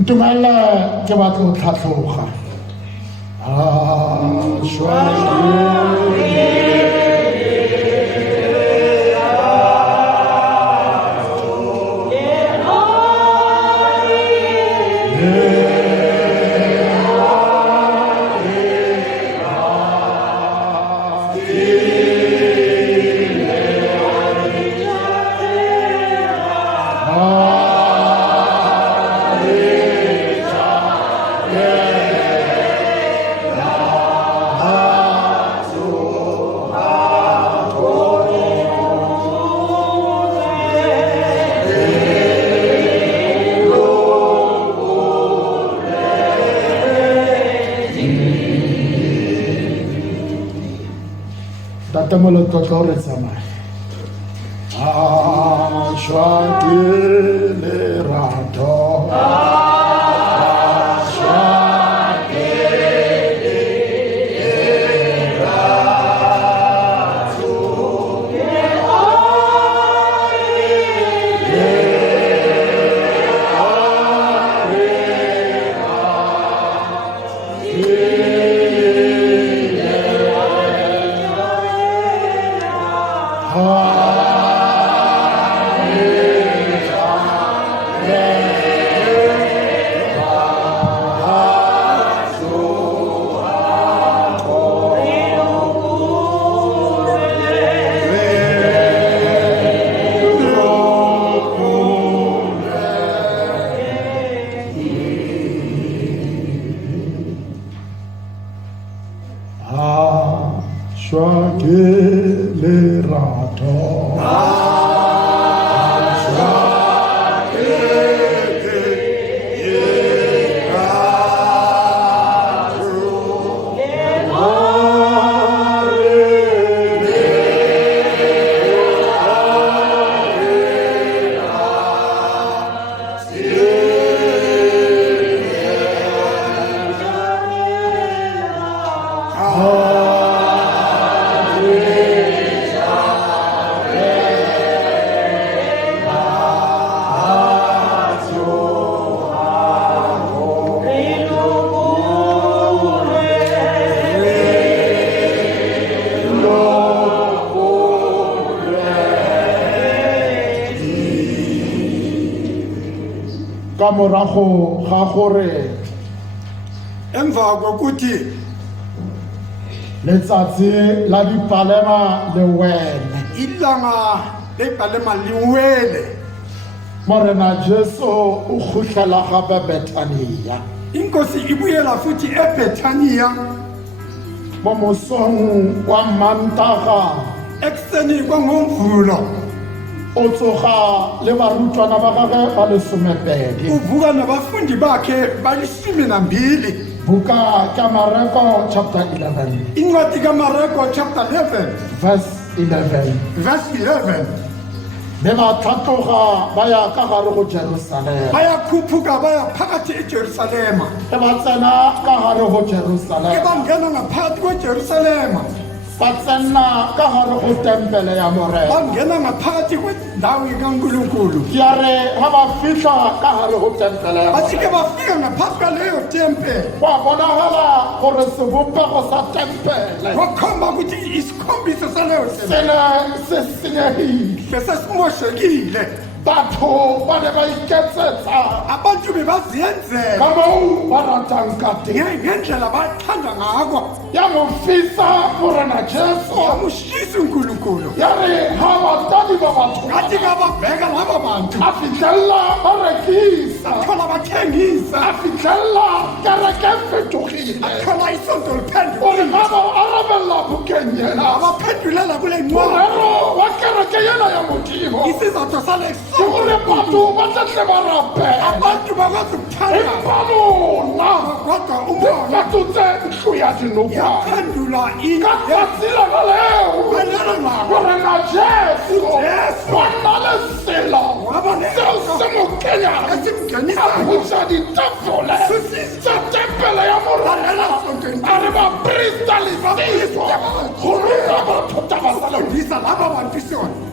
Ntumela ke batla go tlhatlhoga Tamalo toto re tsamaya shwa ke lerato shwa ke lerato ka morago ga gore emva kokuthi letsatsi la dipalema le wele ilanga lebhalema liwele morena Jesu o khutlela gape Bethania inkosi ibuyela futhi eBethania mo mosong wa Mantaga ekuseni kwangomvulo o tsoga le barutwana ba gagwe ba lesomepedi uvuka nabafundi bakhe bali12 buka ka Mareko chapter 11 incwadi kaMareko chapter 11 verse 11 verse 11 be ba tlhatloga ba ya ka gare go Jerusalema bayakhuphuka baya phakathi eJerusalema e ba tsena ka gare go Jerusalema bangena ngaphakathi kweJerusalema ba tsena ka gare go tempele ya morena bangena ngaphakathi kwendawo kaNkulunkulu ya re ga ba fihla ka gare go tempele ya bathi ke bafika ngaphakathi kwaleyo tempele wa bonagala gore sebopego sa tempele wakhomba ukuthi isikhombiso saleyo sele se senyegile besesimoshekile batho ba ne ba iketsetsa abantu bebaziyenzela ka moo ba ratang ka teng ngendlela bathanda ngako ya mo fisa morena Jesu yamushisa uNkulunkulu ya re ga batadi ba batho ngathi kababheka laba bantu a fitlhelela ba rekisa thola bathengisa a fitlhelela kereke e fetogile thola isonto liphendula gore ga ba arabella bukeng yena abaphendulela kule ncwadi morero wa kereke yena ya modimo isizathu sale ke gore batho ba tletle ba rapela abantu bakwazi ukuthanda empa bona kodwa umoya batutse ntlo ya dinokwane yaphendula ka tsatsi lona leo ngalelo langa morena Jesu Jesu. wa nna le selo Waba le- seo se mo kenyang esimngenisa a butsa ditafole tsa tempele ya morena teng a re baprista lesiso go ruta batho taba tsa lona. fundisa laba bantu sona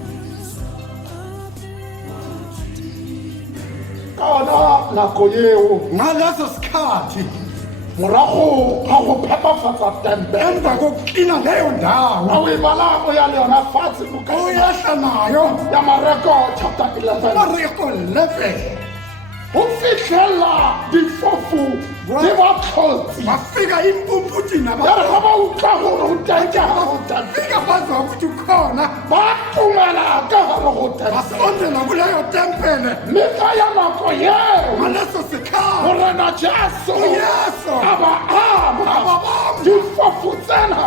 Ka ona nako eo ngaleso sikhathi morago ga go phepafatsa tempe emva kokuklina leyo ndawo a o e bala o ya le yona fatshe buka uyahla nayo ya Mareko chapter 11 mareko 11 go fitlhela difofu le batlhotsi bafika impumputi ya re ga ba utlwa gore go tenge ga go tempe bafika bazwa ukuthi ukhona ba tumela ka gare go tempe basondela kuleyo tempele mme ka ya nako eo ngaleso sikhathi morena Jesu Yesu a ba ama difofu tsena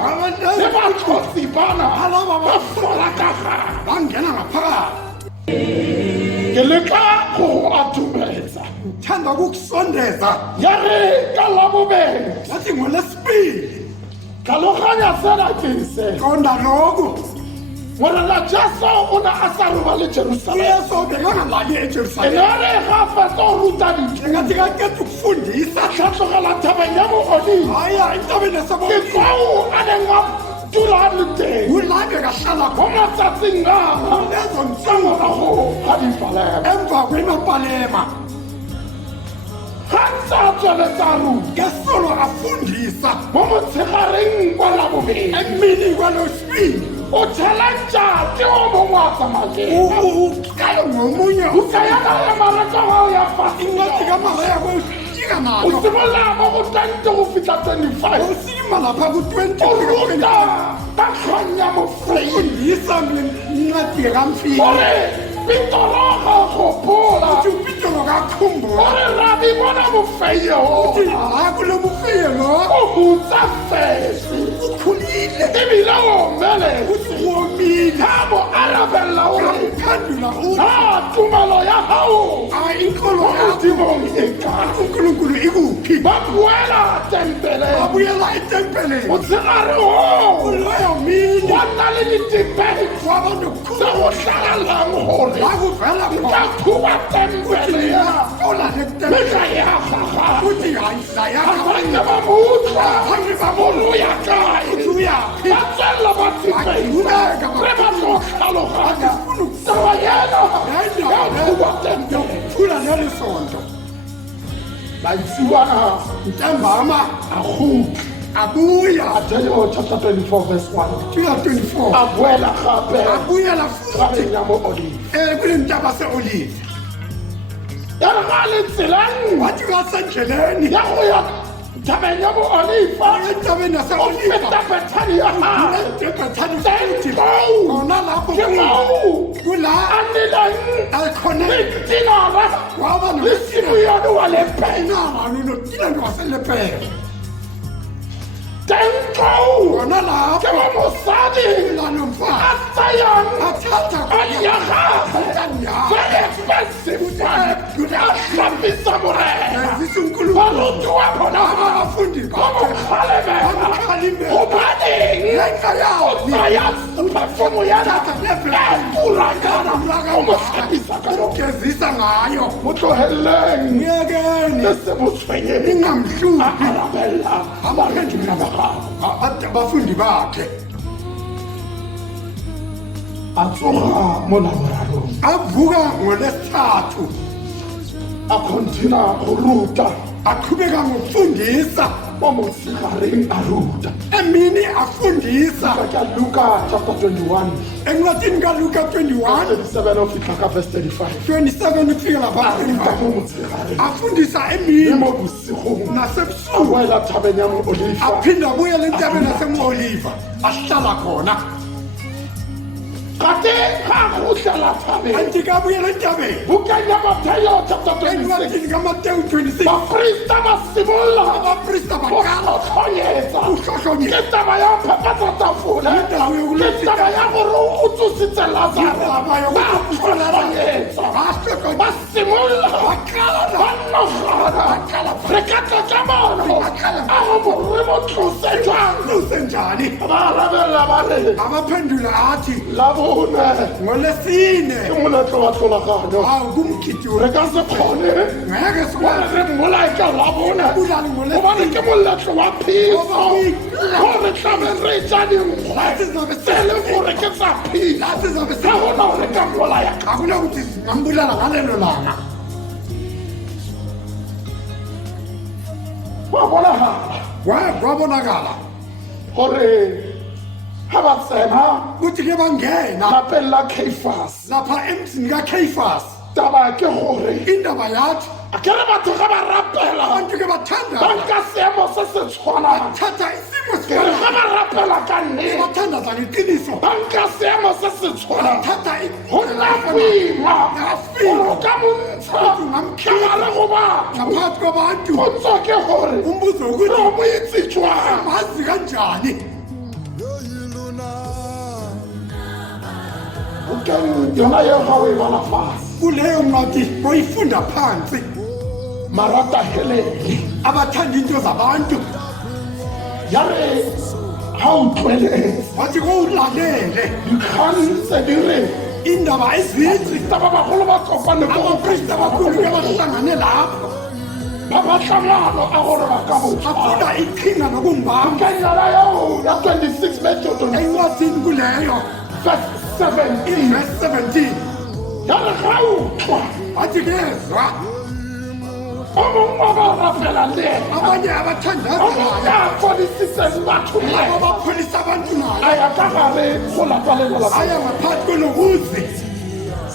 le batlhotsi bana ba fola ka gare bangena ngaphakathi ke leka go go atumetsa thanda ukukusondeza ya re ka labobedi wathi ngolesibili tlhaloganya sena ke se qonda lokhu morena Jesu o ne a sa robale Jerusalema uyesu bekangalali e ejerusalema ne re ga fetsa go ruta ditho ngathi kaqeda ukufundisa tlhatlogela thabeng ya mogodimo haya entabeni ke yasebo kwao a neng a dula a le teng ulabe kahlala go matsatsing ana lezo ka morago ga dipalema emva kwemapalema ga ntse a tsweletsa a ruta ngesolo afundisa mo motshegareng kwa labobedi emini kwalosibili o challenge ke o mongwe a tsamakeng ukale ngomunye ukayana ya maraka gao ya ingathi fasi kamara yabo ufika o nayo simolola mo go 20 go fitlha 25 usilima lapha o ku-20 ruta ka kgang ya mofei ufundisa ncwadi kamfika gore pitoroga gopola uthi upitolo kakhumbula gore rabi bona mofei o uthi hayi kule mufike lo o butsa fesi ukhulile ebile o mele uthi uomile ga mo arabella ore kaphendula uthi a tumelo ya gago hayi inkolo mo yakho modimong e kae unkulunkulu ikuphi ba boela tempeleng babuyela etempeleni motshegare o kuleyo mini wa nna le ditebete waba tse nokukhula go tlhagalang gore yakuvela ka khona thuba tempele ya ola meka netempele ya gaga uthi hayisa yakho abanye ba motlwa bolo ya kae uyaphi ba tswelela ba tsepeng re ba tlo tlhaloganya taba yena ya thuba tempele thula nelisonto baitsiwana ntambama a gutla abuya Daniel chapter 24 verse 1 tula 24 a boela gape abuyela futhi gabeng ya mo olive kule ntaba se-olive ya re ga le tseleng wathi kasendleleni ya go ya thabeng ya mo olive entabeni o yase-olive feta bethani ya gae ebethani teng futhi moo khona lapho ke moo kula a nnileng akhona le tinara waba le simo yone wa lepena notina ndiwaselepele teng moo khona lapho ke mo mosadi lanomfana a tsayang athatha oli ya gagwe kanya very expensive one a hlapisa morena zisunkulunkulu baruti wa bona abafundi ba mo kgalemela bakhalimela gobaneng lenka yawo tsaya perfumo yana e turakana o mo hlapisa ka yona gezisa ngayo mo tlogeleleng ngiyekeni le se mo tshwenyeng a ingamhluphi arabella abaredina ba gago abafundi bakhe a tsoga mo laborarong avuka ngolesithathu a continua go ruta aqhubeka ngokufundisa mo motsigareng a ruta emini afundisa ka Luka chapter 21 encwadini kaluka 21 37 o fitlha ka verse 35 27 ufika a lapha ruta mo motsigareng afundisa le emini mo bosigong a nasebusuku boela thabeng ya mo olifa aphinda abuyele entabeni yasemoliva ahlala khona gate ga go tlela thabeng anti kabuyela entabeni bukeng ya Mateyo chapter 26 encwadini kamatewu 26 baprista ba simolola abaprista go bakala tlhotlhonyetsa uhlohlonye ke taba ya phepatsa tafole indawo ke yokulefika taba ya gore o tsositse lazaro Taba ba yokutlhola tlhotlhonyetsa bahlohlonye ba simolola bakala ba nnogana re ka tla ka mono a go mo re mo tlose jang lusenjani ba arabela baphendula bare abaphendula athi labone ngolesine ke moletlo wa tlholaganyo hawu kumkhiti re ka se kgone ngeke gore re mmolae ka labone gobane ke moletlo wa phiso gore tlabe re ja dinkgwe tse e leng gore ke tsa phiso ga gona gore ka mmolaya akuna ukuthi ngambulala ngalelo langa wa bonagala kwabonakala gore ga ba tsena kuthi ke bangena lapeng la Caiphas lapha emzini kaCaiphas taba ke gore indaba yathi akere batho ga ba rapela abantu ke bathanda ba nka seemo se se tshwanang thatha isimo ke re ga ba rapela ka nnete bathandaza ngeqiniso ba nka seemo se se tshwanang thatha go nna boima gore o ka montsha ka gare go batho ngaphakathi kwabantu potso ke gore umbuzo re ukuthi mo itse jwang mazi kanjani yona eo ga o e bala fase kuleyo ncwadi boyifunda phansi marata helele abathanda into zabantu ya re ga o tlweletse wathi kowulalele dikgang tse di re indaba ezithi taba bagolo ba kopane ko abaprista bakulu ke bahlangane lapho ba batlangano a gore ba ka afuna iqhinga nokumbamba bokanyala yao ya 26 methodo encwadini kuleyo verse 17 verse 17 ya re ga utlwa wathi kezwa o mongwe wa ba rapela le ena abanye o abathandazayo mongwe ya fodisitseng batho le ena abapholisa abantu nayo a ya ka gare go lapa le lelapa aya ngaphakathi kwenokuzi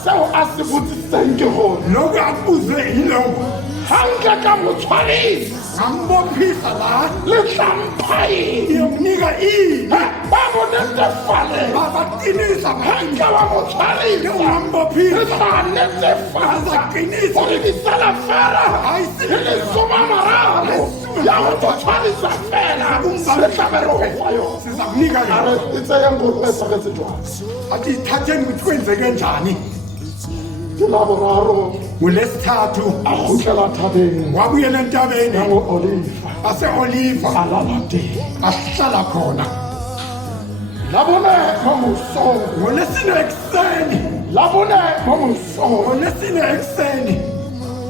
seo a se botsisitseng ke gore lokhu akubuze yiloku ga nke ka motshwarisi ngambophisa la le tlampha eng iyomnika ini ba mo netefale bazaqinisa ga nke wa motshwarisa ngambophisa re tla netefatsa gore di sala fela e le soma mararo ya go motshwarisa fela re tlabe re go fa yone sizakunika a yona re e tseyeng gore go etsagetse jwang athi ithatheni ukuthi kwenzeke njani ke la boraro ngolesithathu a gotlela thabeng wabuyela entabeni ya go oliva ase-oliva a lala teng ahlala khona la bone mo mosong ngolesine ekuseni la bone mo mosong ngolesine ekuseni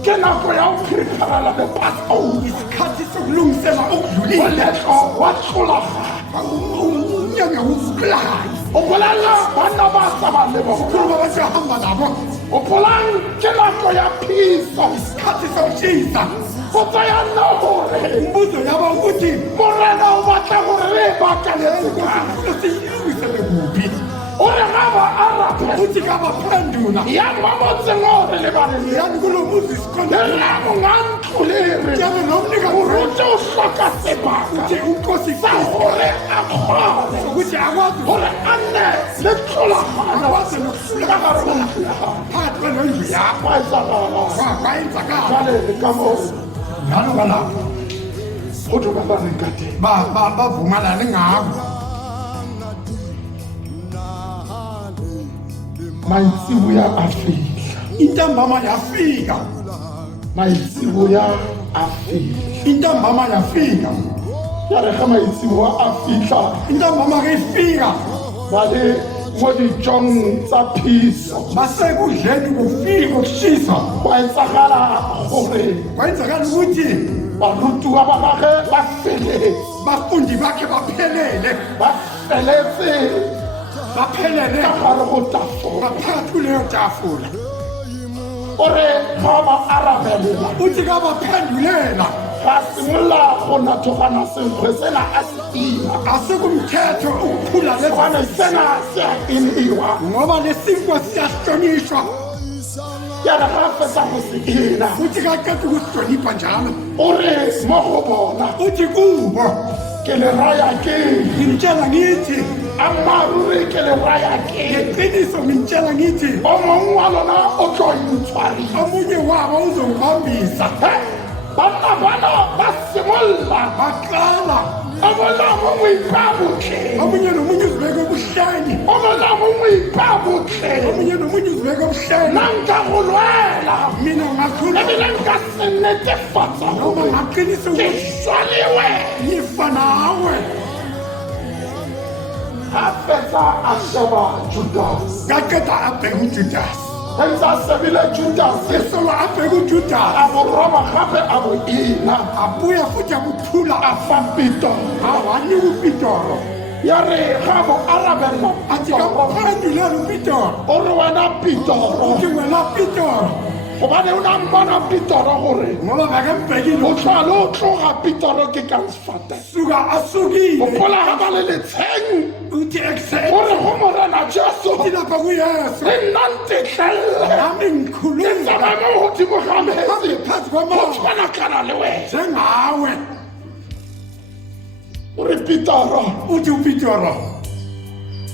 ke nako ya go preparela the passover isikhathi sokulungisela okudlulile moletlo wa tlholagano unyaka wokulayo o bolela banna ba sa ba le bona khulu babasahamba nabo o polang ke nako ya phiso isikhathi sokushisa go tsaya nna gore umbuzo yaba ukuthi morena o batla gore re bakaletse kang siyilungisele kuphi o re ga ba arabe uthi kabaphendula ya ba motseng o re lebaneng yani kulo muzi le sikhona lamo nga ntlolere jalo nomnika o rute o hloka sebaka uthi unkosi sa gore a kgone ukuthi akwazi gore a nne le tlholagano akwazi nokusula ka gare go ntlo ya gago phakathi kwenondlu yakho kwa etsagala kwayenzakala jale le ka moo njalo balapho go dumelaneng ka teng bavumalane ngako maitsiboya a fihla intambama yafika maitsiboya a fihla intambama yafika ya re ga maitsiboa a fihla intambama ke ifika ba le mo dijong tsa phiso basekudleni kufika ukushisa kwa etsagala gore kwayenzakala ukuthi barutiwa ba gage ba feletse bafundi bakhe baphelele ba feletse baphelele ka gare go tafola ngaphakathi kuleyo tafula ore ga ba arabelela uthi kabaphendulela ga simolola go nathogana senkgwe sena a se tima asekumthetho ukuphula gone sena se a iniwa ngoba lesinkwa siyahlonishwa ya re ga fetsa go se ina uthi kaqeda ukusihlonipha njalo o re mo go bona uthi kubo ke le raya ke ngimtshela ngithi ammaruri ke le raya ke ngeqiniso ngimtshela ngithi o mongwe wa lona o tlo intshwarisa omunye wabo uzongibambisa banna bana ba simolola baqala o mona mongwe ipa botlhe omunye nomunye uzibeka ebuhleni o mona mongwe ipa botlhe omunye nomunye uzibeka ebuhleni nna nka go lwela mina ngakhuluma ebile nka se netefatsa noma gore ngaqinisa ke ukuthi swaliwe ngifa nawe a fetsa a sheba Judas ka qeta a bega Judas Hensa sebile Judas ke solo a bega Judas a bo roba gape a bo ina a buya futhi a buphula a fa Peter a wani upitoro ya re ga bo arabella a tsika go phandula upitoro o re wena Peter ke wena pitoro gobane o na mmona Peter gore ngoba ba ka mbekile o tla lo tloga Peter ke ka sfata suka a sukile o fola ga ba le letsheng uthi accept gore go morena Jesu lapha kuyesu le nnantetlelle nami ngikhuluma tsamaya mo godimo ga metsi phansi go kwamao tshwanakana le wena njengawe o re Peter uthi upitoro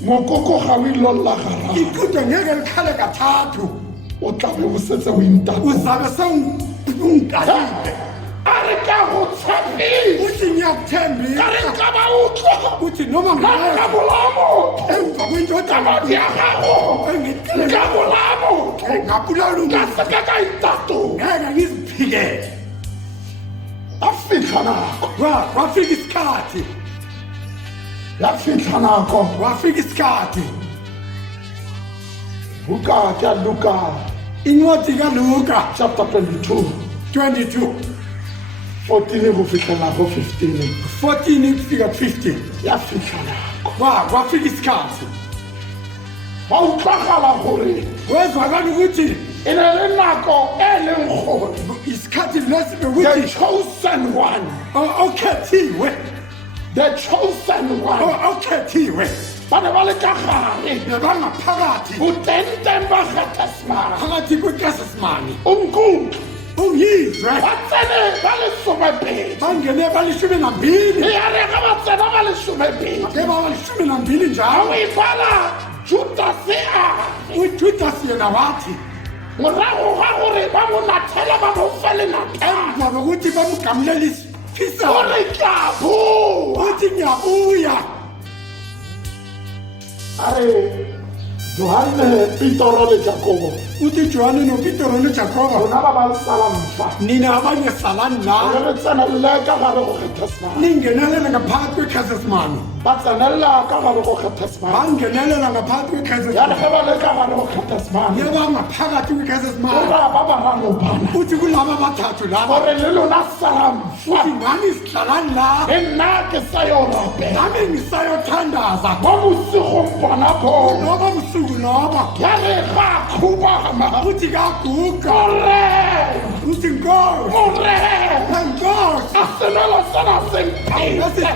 mokoko ga o ilolla gara iqhudo ngeke likhale kathathu o tla be o setse o intata uzabe sewungikalile a re ka go tshepile uthi ngiyakuthembisa ka re nka ba utlwa uthi noma ka ngayo bolamo emva kwento ka madi ya gago ka bolamo ngabulala ka seka ka itato ngeke ngiziphikele a fitlha nako kwafika isikhathi ya fitlha nako kwafika isikhathi buka ya Luka incwadi kaluka chapter 22 22 14 go fitlhela go 15 14 kufika 15 ya fitlha nako kwafika isikhathi ba utlwagala gore wezwakala ukuthi e ne le nako e leng gore isikhathi lesi the bekuthi chosen one okhethiwe the chosen one okhethiwe ba ne ba le ka gare bebangaphakathi botenteng ba Getsemane phakathi kwekasesimane unkundla ungizwe ba tsene ba le somepedi bangene balishumi nambili ya re ga ba tsena ba le somepedi ke ba balishumi nambili ga njalo o ibala Judas a ujudas yena wathi morago ga gore ba mo nathela ba mo fele natha emva kokuthi bamgamulele isiphisa gore tla boa uthi ngiyabuya are Johane Peter le Jacobo uthi Johane noPetero noJakobo bona ba ba sala mfa nina abanye salani la re tsenela ka gare go Getsemane ningenelela ngaphakathi kwekasesimane ba tsenela ka gare go Getsemane bangenelela ngaphakathi ya re kwekasesimane ge ba le ka gare go Getsemane yaba ngaphakathi kwekasesimane ba ba bararo bana uthi kulaba bathathu laba gore le lona sala mfa uthi ngani sihlalani la e nna ke sa yo rapela nami ngisayothandaza mo bosigong bona bo loba busuku loba ya re ga khubama uthi kaguga gore uthi nkosi gore nkosi asenela sana sempete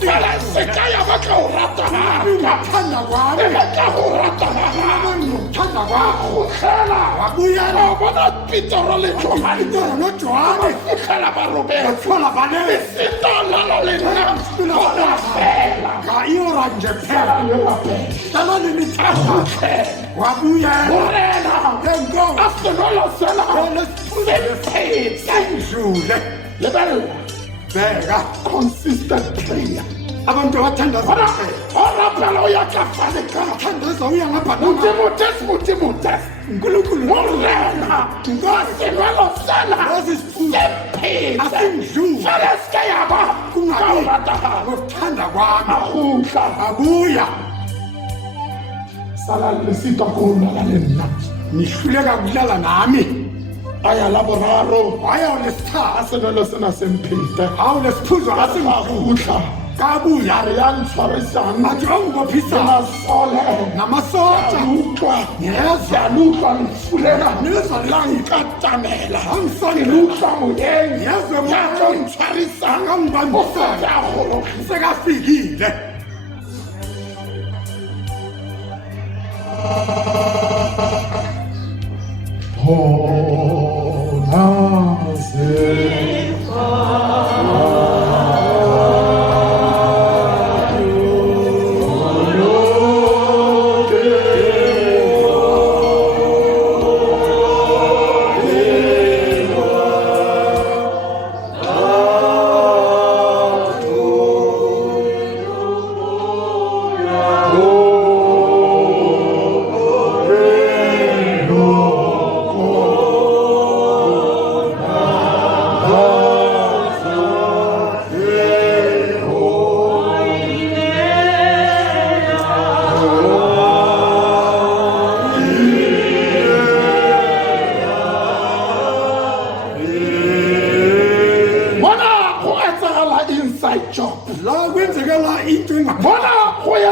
fela se ka ya ba ka o rata gape ungathanda kwami e ba ka go rata gape nokuthanda kwakho go tlhela wabuyela o bona Petero le Johane Petero noJohane fitlhela ba robela bathola bane sitolalo le nna bona fela ga iora nje phela yo rapela hlalani nithanda wabuyela morena lenkosi asenela sana sempete sendlule lebella bheka consistent prayer abantu abathandaza bona o rapela o ya ka fale ka thandaza uya ngapha Timotes uNkulunkulu morena asenela sana sempete asindlule fela ska ya ba ka o rata gape ngokuthanda kwami agutla abuya sala lesita ko lala le nna nihluleka kulala nami aya la boraro waya lesithathu asenelo sena sempete hawu lesiphuzo asingudla agutla kabuya re ya ntshwarisang athi ongibophisa masole namasotsha utlwa Yes. ya lutlwa mfulela Nizwa la nkatamela Angisondela. lutlwa moyeng Yes, ya moyeng. tlo ntshwarisang Angibambisanga. o ya gorogisa sekafikile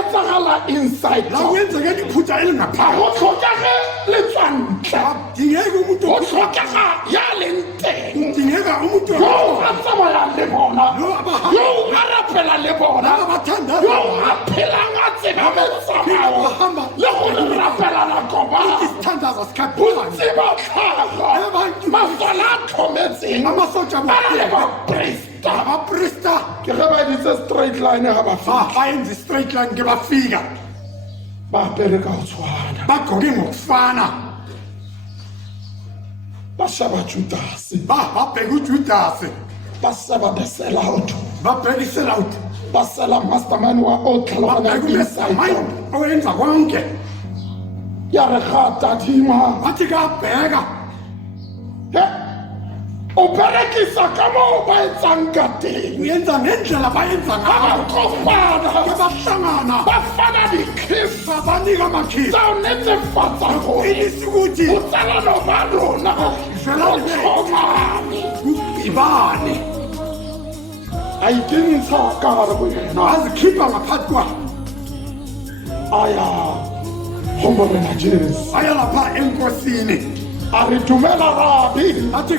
etsagala inside la kwenzeke liphutha ga elingaphandle go tlhokege letswantle dingeke umuntu go tlhokega ya leng teng dingeka umuntu yo a tsamayang le bona Yo a ba- yo a rapela le bona Ba ba thanda yo a phelang a tseba metsamao bahamba. le gore rapela nakoba isithandazo sikhaphani bontsi ba tlhaga Abantu- masole a tlhometseng amasotsha a na le baprista abaprista ke ge ba ditse straight line ga ba fitlha bayenza i-straight line ke bafika ba apere ka go tshwana bagqoke ngokufana ba shaba judase babheka ujudasi ba shaba the sellout babheka iselawut ba sela mastermind wa o tlhaloganya babheka inside umesamayi owenza konke ya re ga tadima bathi kabheka o berekisa ka moo ba etsang ka teng uyenza ngendlela bayenza ga ba ngayo kopana bahlangana ba fana dikhisi babanika amakhisi tsa o netefatsa gore ilisi ukuthi botsalano ba rona Felane bo be- tlhomane ibane a ikentsha ka gare go yena azikhipha ngaphakathi kwabo aya go morena jesu aya lapha enkosini a re dumela rabi athi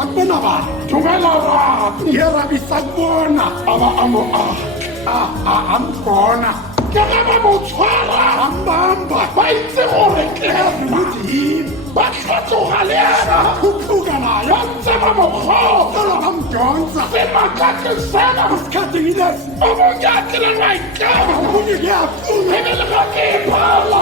akubona bani dumela rabi yerabi sakubona a ba a mo aga ambona ke ge ba mo tshwara ambamba ba itse gore ke ukuthi yini ba tlhatloga le ena khuphuka nayo ba ntse ba mo kgotsa sala bamdonsa semakake sena isikhathini lesi o monyakile maikemo omunye kuyafuna ebile ga ke phala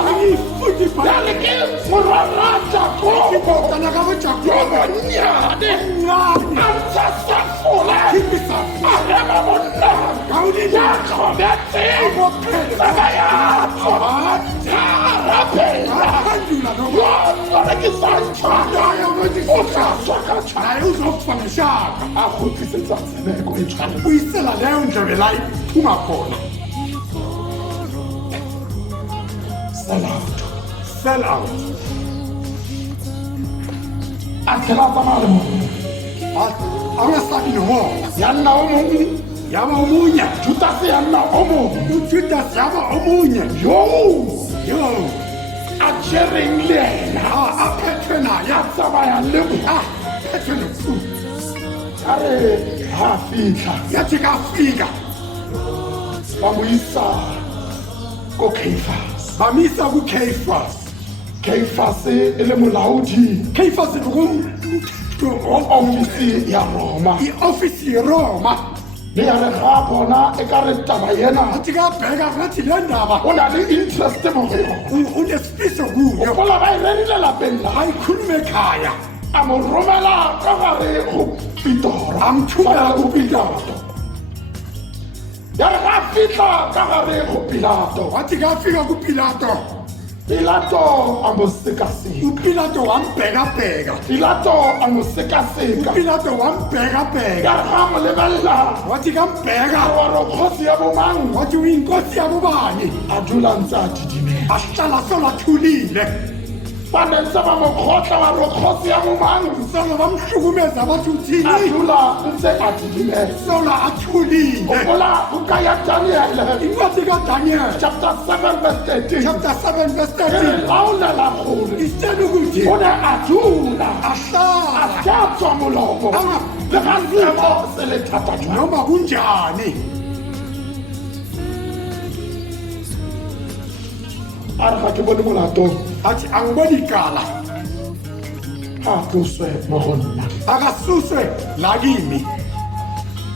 futhi ya re ke morarata kobo ibotana yo kabojakobo bonnyane ncane a ntsha safole khimbisa a rema monna ya kgobetseng tsebe yatsho ya rapela aphandula noma yo tsorekisantšhana o tla tswa ka tšhana naye uzokufa ngeshaka a kgotlisetsa tshebeko e tshwane uyisela leyo ndlebe la iphuma khona selauto sell out a tlhela a tsamaya le mongwe angasabi nomoya ya nna o mongwe yaba omunye judase ya nna o mongwe ujudas yaba omunye yo yo a jereng le ena aphethwe naye a tsamaya le phethwe nokusuku a re ga fitlha yathi kafika ba mo isa ko Caiphas bamisa kuCaiphas Caiphas e le molaodi Caiphas wa ofisi ya Roma i-ofisi yeroma le ya re ga bona e ka re taba yena athi kabheka ngathi le ndaba o na le interest mo go yona unesifiso kuyo gopola ba e rerile lapeng la ayikhulume ekhaya a mo romela ka gare go Pitora Amthumela go Pilato ya re ga fitlha ka gare go Pilato wathi kafika kuPilato Pilato a mo sekaseka uPilato wambhekabheka Pilato a mo sekaseka uPilato wambhekabheka ya re ga mo lebelela wathi kambheka wa re kgosi ya bomang wathi uyinkosi yabobani a dula ntse a didimela ahlala solathulile ba ne ntse ba mo kgotla wa re kgosi ya bomang solo bamhlukumeza bathi a uthini dula ntse a didimela solo athulile gopola buka ya Daniele incwadi kadaniel chapter 7 verse 13 chapter 7 verse e re 13 laolela gore isitshela ukuthi o ne a dula a ahlala ka tswa molomo le ga seemo se le thata jwang noma kunjani a re ga ke bone molato athi angiboni kala ga tloswe mo go nna akasuswe lakimi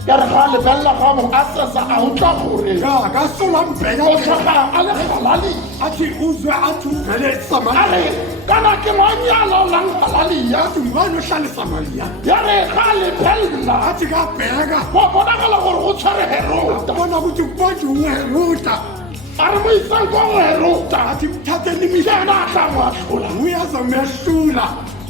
ya re ga lebelela ga mo a sesa a utlwa gore kasolo o ambheka tlhoga a le halali athi uzwe athi uvele a esamariya re kana ke ngwanyana o lang halaliya athi ngubani ohlala esamariya ya re ga lebelela athi kabheka go bonagala gore go tshware Herota bona ukuthi kubanje uheruda a re mo isang ko go Herota athi mthatheni ke ena a tla mo atlhola nguye azomehlula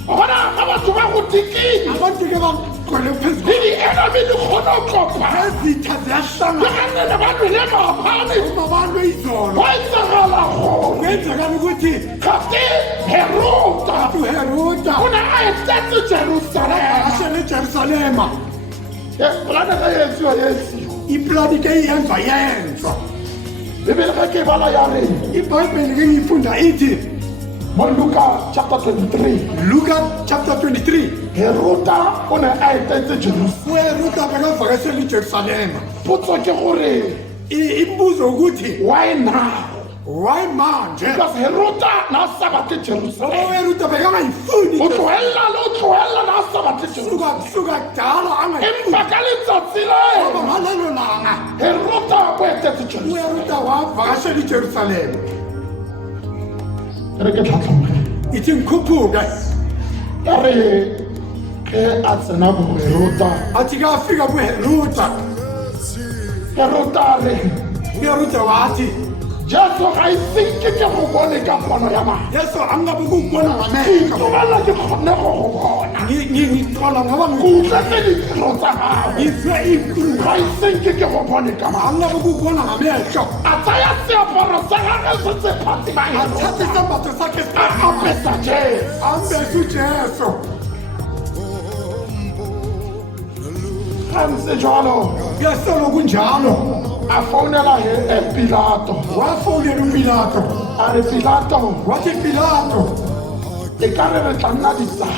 gona ga batho ba go dikile abantu ke bagqwele phezu le di-enemy di kgona go kopa ezitha le ziyahlangana gannene ba lwele maphane uma bantu izolo go etsagala gore kwenzekala ukuthi gate Herota uheruda o ne a etetse Jerusalema ahlele ejerusalema polane ga etsiwa iplani ke iyenza yenzwa Bibele ga ke bala ya re iBhayibheli ke ngifunda ithi mo Luka chapter 23 Luka chapter 23 Herota o ne a etetse Jerusalem. uHerota bekavakashela iJerusalema. Potso ke gore Imibuzo ukuthi why now? why manje? Because Herota na sa batle Jerusalem. uHerota bekangayifuni O tlohella na sa batle Jerusalem. suka kudala angayifuni. Empa ka letsatsi Ngoba le ngalelo langa Herota o etetse Jerusalem. uHerota wavakashela iJerusalema. Re ke tlhatlhoge. Ithi ngikhuphuke Ka re ke a tsena go Herota. athi kafika kuHerota. Herota re uHerota wathi Jesu ga isinke ke go bone ka pono ya mane. Yesu angabe ukubona Ke ngamehlo. tlogela ke kgonne go go bona. Ngithola ngoba Ke utlwetse ditiro tsa gago. ngizwe inkulumo. Ga isinke ke go bone ka mane. Angabe ukubona ngamehlo. A tsaya seaparo sa gagwe se se phatsimang. Athathe isembatho sakhe A apesa Jesu. ambese uJesu. Ga ntse jalo Yesolo kunjalo. a founela Pilato. Wafonela uPilato. A re Pilato Wathi Pilato, e ka re re tla nna ditsala.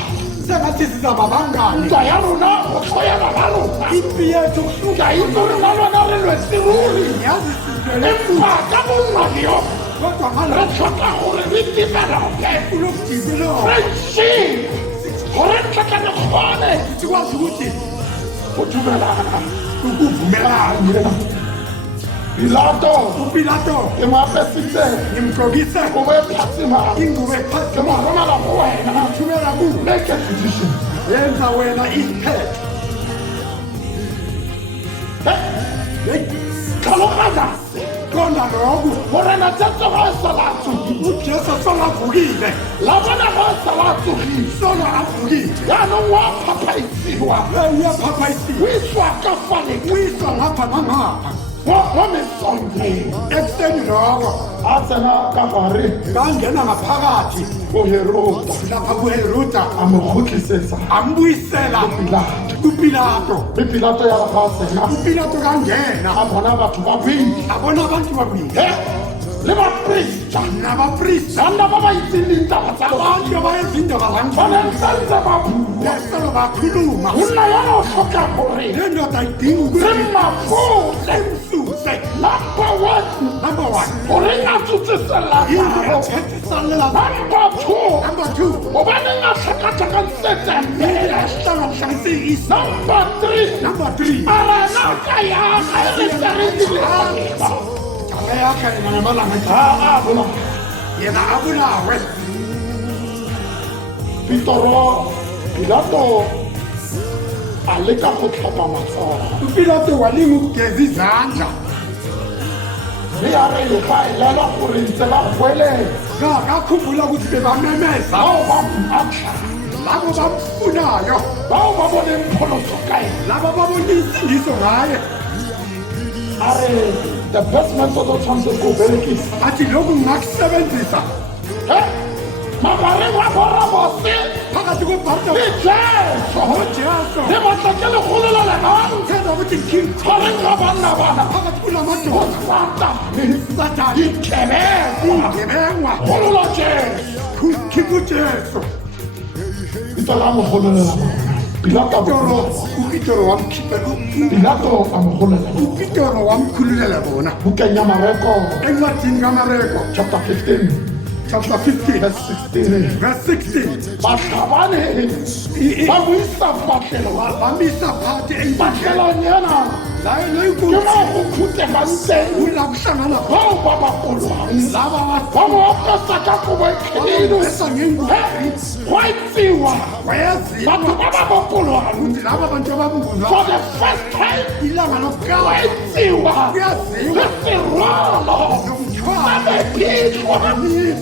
sengathi sizaba bangani. Ntwa ya rona go tlhoyana ba rona. Impi yethu kusuka Ke a itse gore ba lona re lwetse ruri. yazi sizwele Empa ka bonnwadio kodwa re ngalo tlhoka gore re develope kulokudibelo friendship gore re tla re kgone sikwazi ukuthi go dumelana. ukuvumelana. Pilato uPilato ke mo apesitse ngimgqokise kobo e phatsimang. ingubo Ke ephathima mo romela go wena. thumela kuwe Make a decision. yenza wena isiphetho. Tlhaloganya se Qonda lokhu gore na Jesu ga e sala a tsogile. uJesu solo avukile, La bona ga e sala a tsogile. solo avukile. Yaanong wa phaphaisiwa Uyaphaphaisiwe o iswa ka fale uyiswa ngapha nangapha mo mesongeng. ekuseni lokho A tsena ka gare bangena ngaphakathi go Herota lapha kuHerota a mo kgotlisetsa ambuyisela Pilato. kuPilato. Mme Pilato ya ga a tsena uPilato kangena a bona batho ba boile abona abantu babili le baprista nabapristi banna ba ba itseng ditaba tsa abantu bona abayenza indaba ba zangibona ne ntse ba bua. yesolo bakhuluma. Monna yana o tlhoka gore Le ndoda ayidingi se ukuthi mafole. emsuse. Number one Number one, gore a tsotseselela into gagwe. ethethisalela. Number two Number two, gobaneng a tlhakatlhakantse into tembele. esihlanganisa isa. Number three Number three, a rena ka yaga e re tse re dilela. jaga yakhe yena ngamalanga nje. a bona Yena abulawe. Pilato a leka go tlhapa matsogo uPilato walinga ukugeza izandla. mme a re ga e lela gore ntse ba goeletsa Ngakakhumbula ukuthi bebamemeza bao ba mmatla labo bamfunayo, bao ba boneng pholoso ka ena. labo babona insindiso ngaye. A re the best method o tshwanetse go berekisa Athi lokhu ngingakusebenzisa magareng wa borabose phakathi kweBharta le Jesu noJesu. le batla ke legolo la legang Ngithanda ukuthi King gareng ga banna bana phakathi go kulamadoda Satane Sathane dikebengwa igebengwa golo la Jesu. khipha uJesu. Ita la mogololela bona. Pilato a mo- uPitoro wamkhipha Pilato a mogolela uPitoro wamkhululela bona bukeng ya mareko encwadini kaMareko chapter 15 chapter 15 verse 16. verse 16 Batlhabane ba buisa patlelo bamisa phakathi endlini patlelonyana layo ke neyinkunzi mo go phuthegang teng ula kuhlangana bao ba bakolwang laba ba mo apesa ka kobo e kgedido besa ngengubo go a itsiwa wayaziwa batho ba ba bakolwang ukuthi laba bantu ababunguzwa for the first time ilanga go lokuqala a itsiwa kuyaziwa le serwalo sa bephitlhwa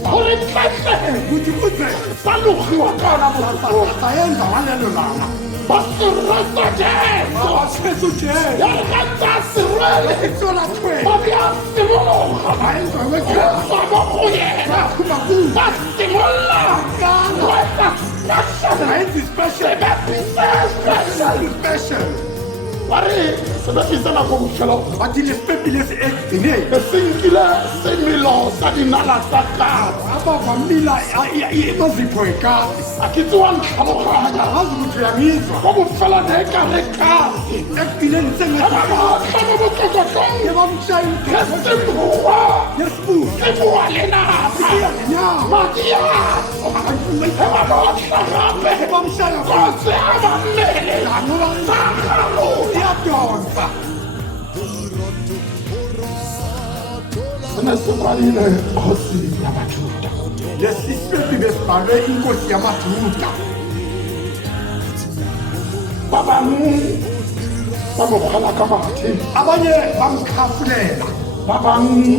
gore tletle ukuthi kuze ba logiwa ka ona motsotso sayenza ngalelo langa ba serwetsa Jesu asesu uJesu ya re ka tsa serwele isola thwe ba di a simologa ayenza go wekhala tswa mo go yena kuba kuba ba simolola go etsa special ayenza special sebepisa special special ba re sebete sena go bofelo ba di le sepepile se ektsine se nkile semelo sa dinala tsa katse aba vamila imazipho ekati a ke tse wa ntlhaloganya azi ukuthi uyangizwa go bofela ne e ka re katse ekupileni tlhamo botlokotlong sebamshayi ke sembuwa yesibuya ke bua le napa inyama madi aso e ba botlha gape sebamshaya kotse a ba mmele ngoba sa galona iyadonsa sene se kwadile kgosi ya bajuda lesi sipepi besibhalwe inkosi yamajuda ba bangwe ba mo kgwala ka mathe abanye bamkhafulela ba bangwe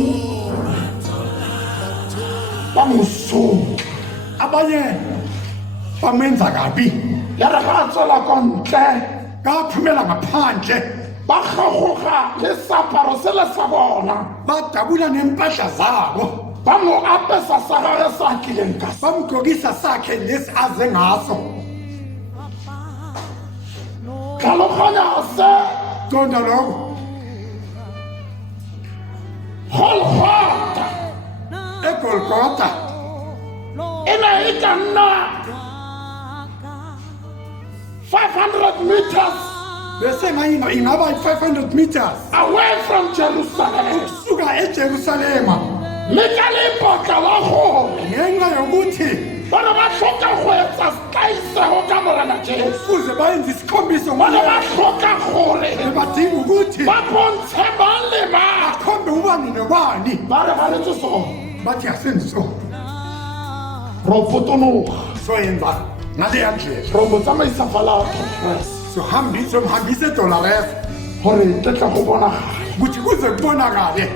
ba mosola abanye bamenza kabi ya re ga a tswela ko ntle kaphumela ngaphandle ba gagoga le seaparo se le sa bona badabula nempahla zabo ba mo apesa sa gage sa kileng ka se bamgqokisa sakhe lesi aze ngaso tlhaloganya se qonda lokho golgota egolgota e ne e ka nna 500 meters bese ingaba 500 meters away from Jerusalem suka eJerusalema mme ka lebaka la gore ngenxa yokuthi bana ba tlhoka go etsa setaisego ka morena Jesu kuze bayenza isikhombiso bana ba tlhoka gore badinga ukuthi ba bontshe mang le mang bakhombe ubani nobani ba re ba retse sona bathi asenzi so ro potonoga soyenza ngaleya ndlela ro mo tsamaisa fala conference somhambise edolares gore tle tla go bonagala kuthi kuze kubonakale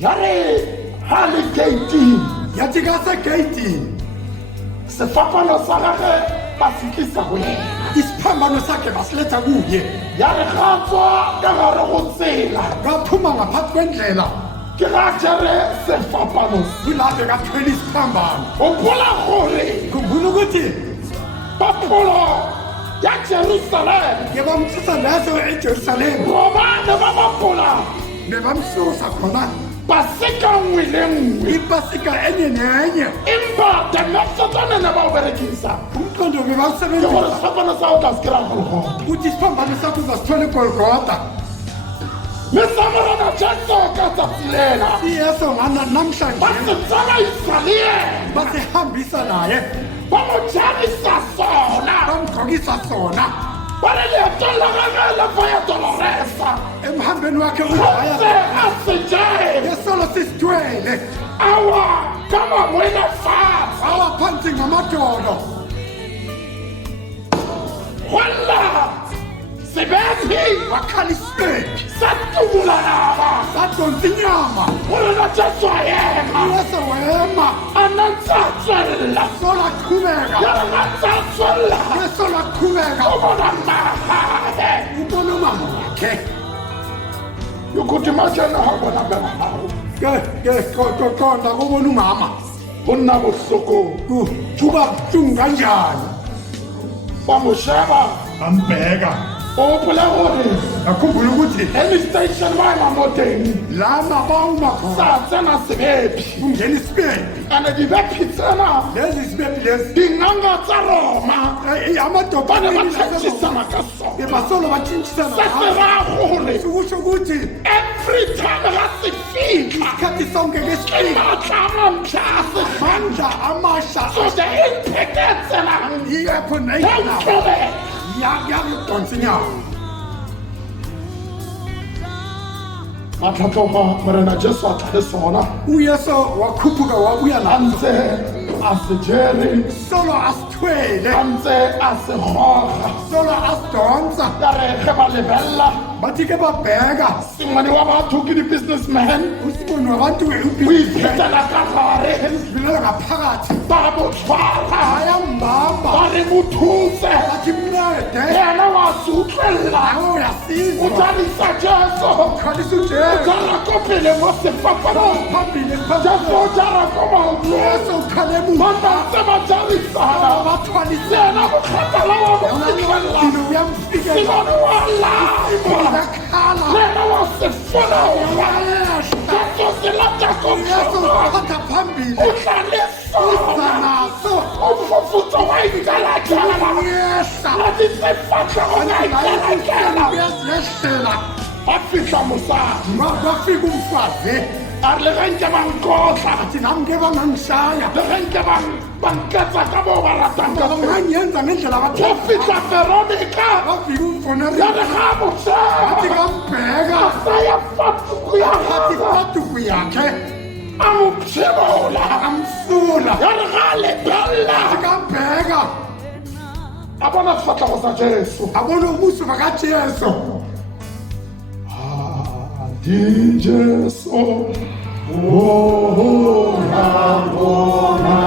ya re ga le gating yathi kasegeyitini sefapano sa gage ba se tlisa go yena isiphambano sakhe basiletha kuye ya re ga tswa ka gare go tsela kaphuma ngaphakathi kwendlela ke ga jere sefapano kulapho kathwela isiphambano o phola gore khumbula ukuthi bapholo ya Jerusalem ke bamsusa leso eJerusalema robane ba baphola bebamsusa khona pasika nngwe le nngwe ipasika enye nenye empa the method ne ba o berekisa umqondo ke gore bebawusebenzisa sefapano sa o ka se kry-a golgota ukuthi isiphambano sakho uzasithole egolgota mme sa morena Jesu ka tsatsi lena iyeso ba namhlanje se tsamaisa le ena basihambisa naye ba mo jarisa sona bamgqokisa sona ba re leetong la gage le vaya doloresa emhambeni wakhe gotse uyaya a se jele yesolo sisithwele awa ka mangwene fatshe awa phansi ngamadolo golla sebethi wakhala isibephi sa tubulanaba sadonsa inyama gorena Jesu a ema iyeso wema a na ntse a tswelela solo aqhubeka ya re ga ntse a tswelela yesolo aqhubeka o bona magage ubona umama wakhe you could imagine ha bona bagago qonda kubona umama go nna bohloko kuba buhlungu kanjani ba mo sheba bambheka o gopola gore akhumbula ukuthi any station ba ema mo teng lana bawuma khona sa tsena sebephi kungena isibephi ande dibephi tsena lezi isibephi lezi dinganga tsa roma amadoda ba ne ba tšhetšhisana ka sona basolo batshintshisana se se ra gore kusho ukuthi every time ga se fitlha isikhathi sonke ke ngesifika matla a mamtla a se mandla amasha so the impact e tsenang iyapho ya nayina nkebela yakudonsa inyama matlhatlhoga morena Jesu a tla le sona uyeso wakhuphuka wabuya a naso ntse a se jere solo asithwele a ntse a se goga solo asidonsa ya re ge ba lebelela bathi ke babheka sengwane wa batho ke di-businessman usiboni wabantu o iphetela ka gare uzibilela ngaphakathi ba mo tshwara bayambamba ba re mo thuse bathi mncede yena wa se utlwelela awe o uyasiza tsadisa Jesu khalisa o ujesu jara ko pele mo sefapanong phambili Jesu o jara ko maotlong yesu ukhale emuva ba ntse ba jarisana bathwalise yena mokgathala wa mo fitlhelela ilo uyamfikela Simone wala lena wasifuna Jesu silapha komhlaba uhlalisanaso umfufutho wayinkalakela lathi sefahla wayinkalakela afihla musadi bafika umfazi ari le genke bankotla athi nami ke bangangishaya le genke banketsa ka bo ba ratang ka banganyenza ngendlela go fihla Veronica bafika umfonela ya re ga botse athi ngambheka saya fatuku ya athi fatuku yakhe amphimola amsula ya re ga le bella athi ngambheka abona sefatlhago sa Jesu abona ubuso bakajesu Jesu oh ngabona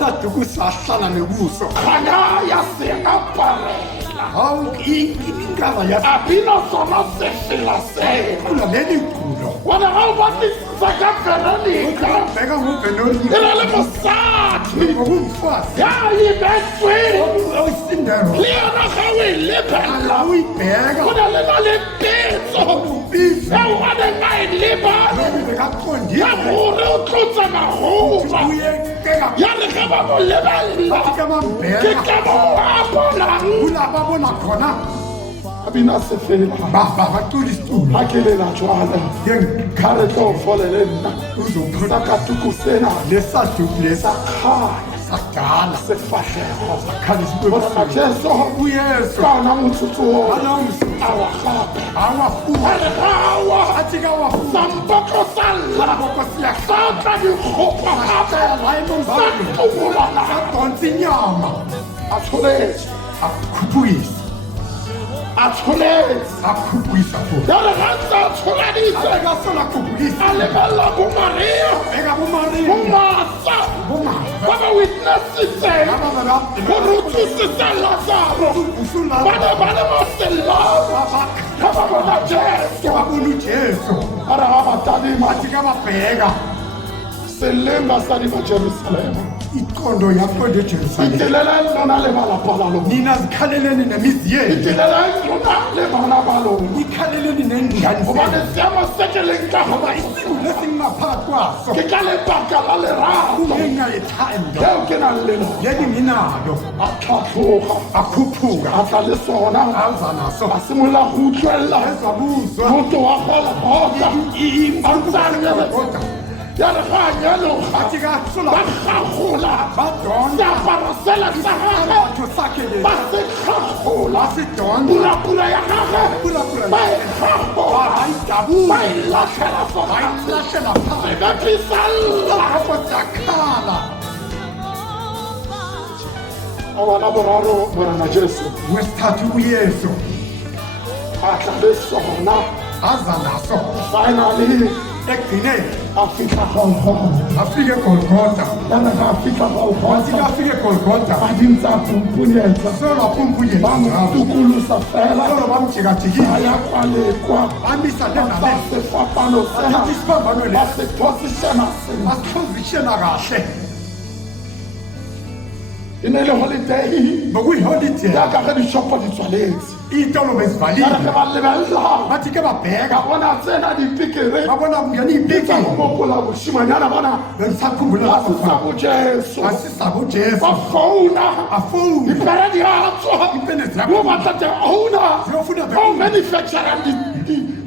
saduku sahlala nebuso khana ya seaparela ingaba abina sona sefela yakula leli gulo wena ga o batlisisa ka Veronica bheka nguvenoni e na le mosadi ngokumfazi ya yibetsweng oyisindelo le yona ga o e lebella uyibheka go na le na le petso eo a neng a e lebane bekaqondile ya gore o tlotsa magoba uyekeka ya re ge ba mo lebella bathi ka ke bambheka ka mo a bonang kula babona khona abina sefela bacula isitulo ga ke lela jwale ga re tlo folele nna sa katuku sena lesaduku lesa kganya sadala sefatlhego khalisiwe bona Jesu uyesu ka ona motsotso ana umsu awa gape awafuwa a re ga awa athi ka wafuwa sampoko sa lla sa tla dikgopa gape sa tumolana sadonsa inyama a tsholetse akhuphukisa a tsholetse akhuphukisa futhi ya re ga ntse a tsholaditse akasola khuphukisa a lebelela bomaria beka bomari bomasa bomari ba ba witnessitseng gore o thusitse Lazaro ba ne ba le mo selong ga ba bona Jesu babona ujesu a re ga batadima athi ka babheka seleng basadi ba Jerusalema iqondo yaqonda ejerusalema itileleng lona le balapa la lona nina zikhaleleni nemizi yenu itileleng lona le bana ba lona ikhaleleni nengane gobane seemo se ke leng ka goba isimo lesingaphakathi kwaso ke ka lebaka la lerato kungenxa yethando leo ke nang le lona leli nginalo a tlhatlhoga akhuphuka a tla le sona aza naso a simolola go utlwelela ezabuzwa moto wa golgota a ntse a nyeletse ya re ga a nyaloga athi kasola ba gagola badonda seaparo sela sa gage batho sakhe ba se gagola basidonda pulapula ya gage Pulapula ba e gagola bayidabula ba e latlhela fogatse bayilahlela phansi ka tlisalla apho zakhala a wana boraro morena Jesu wesithathu uyesu a tla le sona aza naso finally ekugcineni a fitlha golgota afike egolgotha yana ga a fitlha wathi golgota kafike egolgotha a dintse a pumphunyetsa solo ba aphumphunyetsa motukolosa fela solo bamjikajikile a ya kwalekwa bamisa le ba nale sefapano sena athatha isiphambano ba lesi se positiona sena asipozishena kahle e ne le holiday bokuyiholiday yaka ge dishopo di tswaletse iy'tolo ya re bezivalile ge ba lebelela bathi ke babheka ka bona tsena dipikere babona kungena tsa iy'piki go mopola boshimanyana bona bengisakhumbula ga se sa bo Jesu asisabo jesu ba founa afoni dipere di a tswa Dipene di a mo batla the owner Ziyofuna the o owner. manufacturang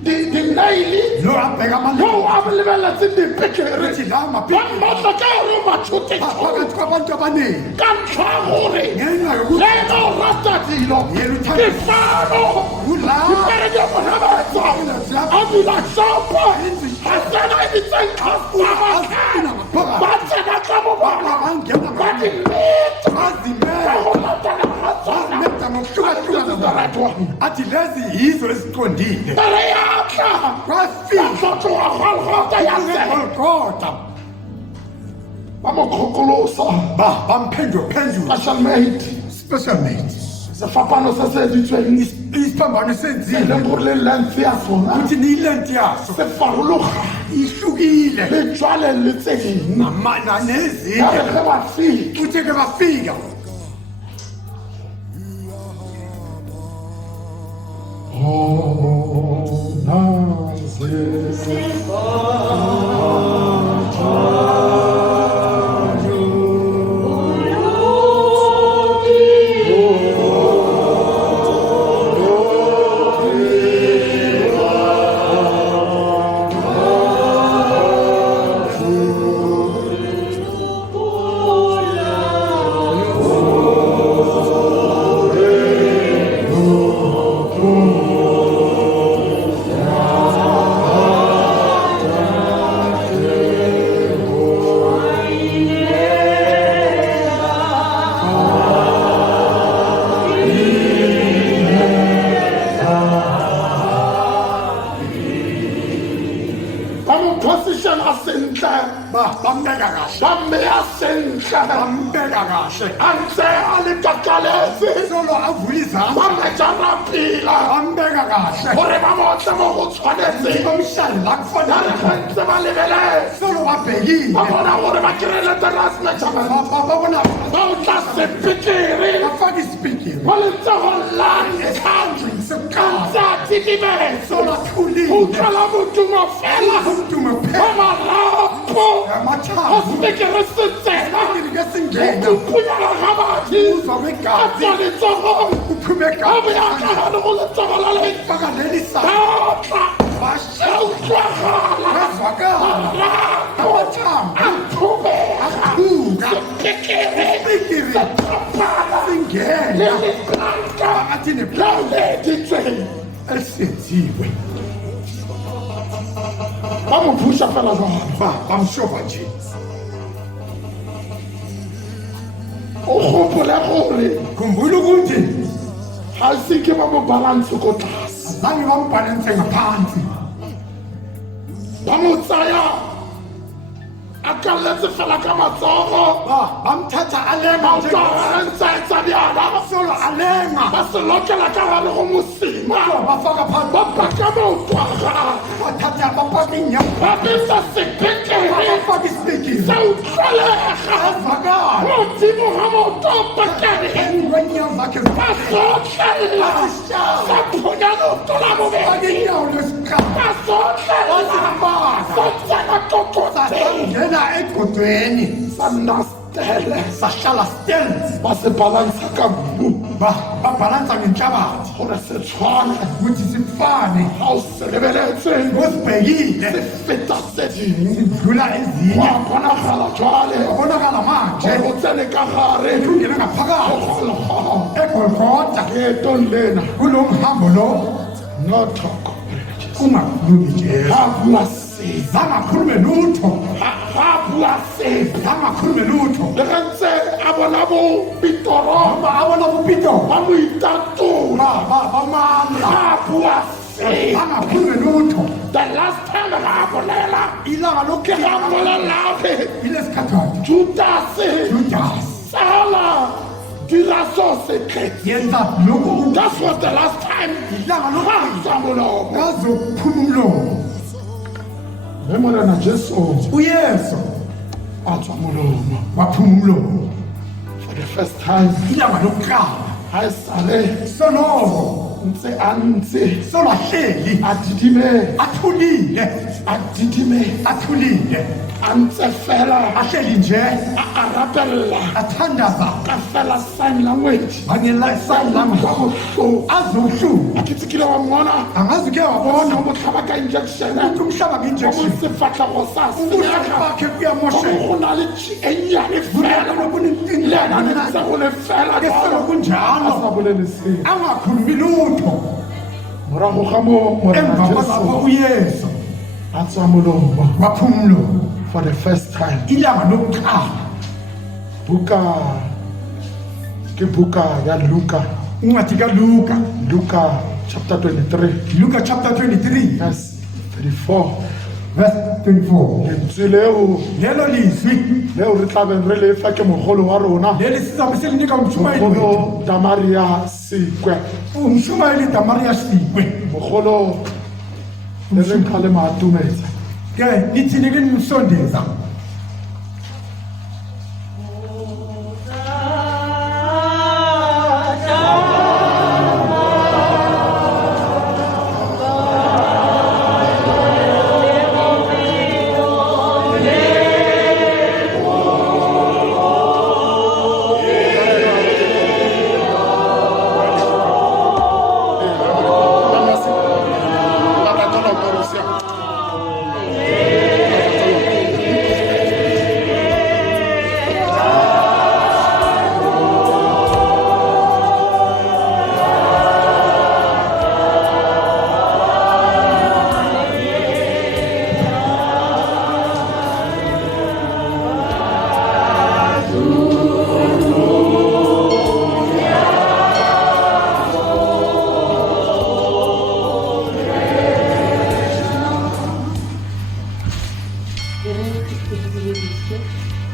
di-naili lo abheka yo amalo a lebeletseng dipikere athi la ba mapiki mmotla ka gore matshotetso phakathi kwabantu abaningi ka ntlha ya gore ngenxa yokuthi lena o rata dilo Yena uthanda- difano Ula. dipere di a bonabetsa a bula shopo ga tsena e ditseng kgasa ba tsena ka mo bona bangena ba di meta bazimela ka go latela ga tsona bazimela ngokuhlukahlukana the right yedwa athi lezi yizo eziqondile bereyatla wafika yatlotoga golgota yase eGolgotha bamokhokolosa bamphenduphendula special made special made sefapano se se editsweng isiphambano e senzile leng gore le length ya sona ukuthi niyilenti yaso se farologa ihlukile le jwale le tse ding namana ya nezinye re ge bafika kuthi ke bafika position asentle bambeka kahle bambeya sentle bambeka kahle antse a le takaletse solo avula izandla bamejarapila bambeka kahle gore ba motle mo go tshwanetseng bamhlale la ba kufanele re gantse ba lebeletse solo babhekile ba bona gore ba kry-ile teras measurement babona ba o tla sepikiri bafaka isipikiri ba letsegong la ntlha sekala tse a tidimetse solo o athulile utlwela modumo fela umntume ba phela marapo ga amathambo sepikiri se tsena ke singena kupunyela ga badi uzwa a kwegazi tswa letsogong uphume a boyakala le go letsogo la le faka lelisa batla basha a utlwagala bavakala amathambo a thubega thuka sepikiri isipikiri pala le singena leblanka phakathi la neplaza leditseng elisenziwe ba mo phusha fela jalo bamshova nje o gopole gore khumbula ukuthi ga se ke ba mo balance ko tlase azange bambhalense ngaphansi ba mo tsaya a kaletse fela ka matsogo bamthatha alenga maoto a gare ntse a etsa diana solo alenga ba se lokela ka gare go mosima bafaka phansi ba paka maoto a gare bathatha bapaka inyama ba betsa sepekere bafaka isipikiri sa utlwelega avakala modimo ga maoto a pekere engwenya zakhe ba sotlela sa phunya leoto la faka bobedi inyawo lesikhala ba sotlela wasibaka sa tsena tokotseng sangena egodweni sa nna stele sahlala still ba se balansa ka mmu babhalansa ngenhlabathi gore se tshwane ukuthi sifane ga o se lebeletse ngosibhekile se feta tse dingwe sidlula ezinye wa bonagala jwale babonakala manje gore o tsene ka gare ungena ngaphakathi golgogo eGolgotha ketong lena kulo mhambo lo no talk ungakhulumi Jesu ga bua sepe zangakhulume lutho ga bua sepe zangakhulume lutho le ge ntse a bona bo pitoro ngoba abona bupito ba mo itatola bamandla ga bua sepe zangakhulume lutho the last time ga a bolela ilanga ke ga lokugcina bolelabe ilesikhathana judase Judas sala dira so secret yenza lokhu that's what the last time ilanga lokugcina ganza molomo ngazophuma umlomo memorana jesu uyesu a tswa molomo waphuma umlomo for the first time ilanga lokuqala ga e sale soloko ntse a ntse solahleli a didime athulile a didime athulile a ntse fela ahleli nje a rapella athandaza ka fela sign language bangesign language ka bohloko azohluma a ke tsekile wa mmona angazi ke bona wabona o mo tlhaba ka injection ukuthi umhlaba o mo nge-injection sefatlhago sa ubuhlungu senyaka bakhe kuyamosheka go na le ennyane fela le ena ne ntse go le fela ke selo a kunjalo sa bolele seng angakhulumi lutho morago ga mo emva morena kwalapho jesu uyesu a tswa molomo waphuma umlomo for the first time ilanga lokuqala buka ke buka ya luka Incwadi kaLuka. Luka chapter 23 Luka chapter 23 verse 34. verse 24. Lentswe leo Lelo lizwi leo re tla beng re le fa ke mogolo wa rona leli sizabe selinika umshumayeli mogolo Damaria Sikwe. umshumayeli Damaria Sikwe. Mogolo le re nkga le maatumetse. Ke nithini ke nimsondeza.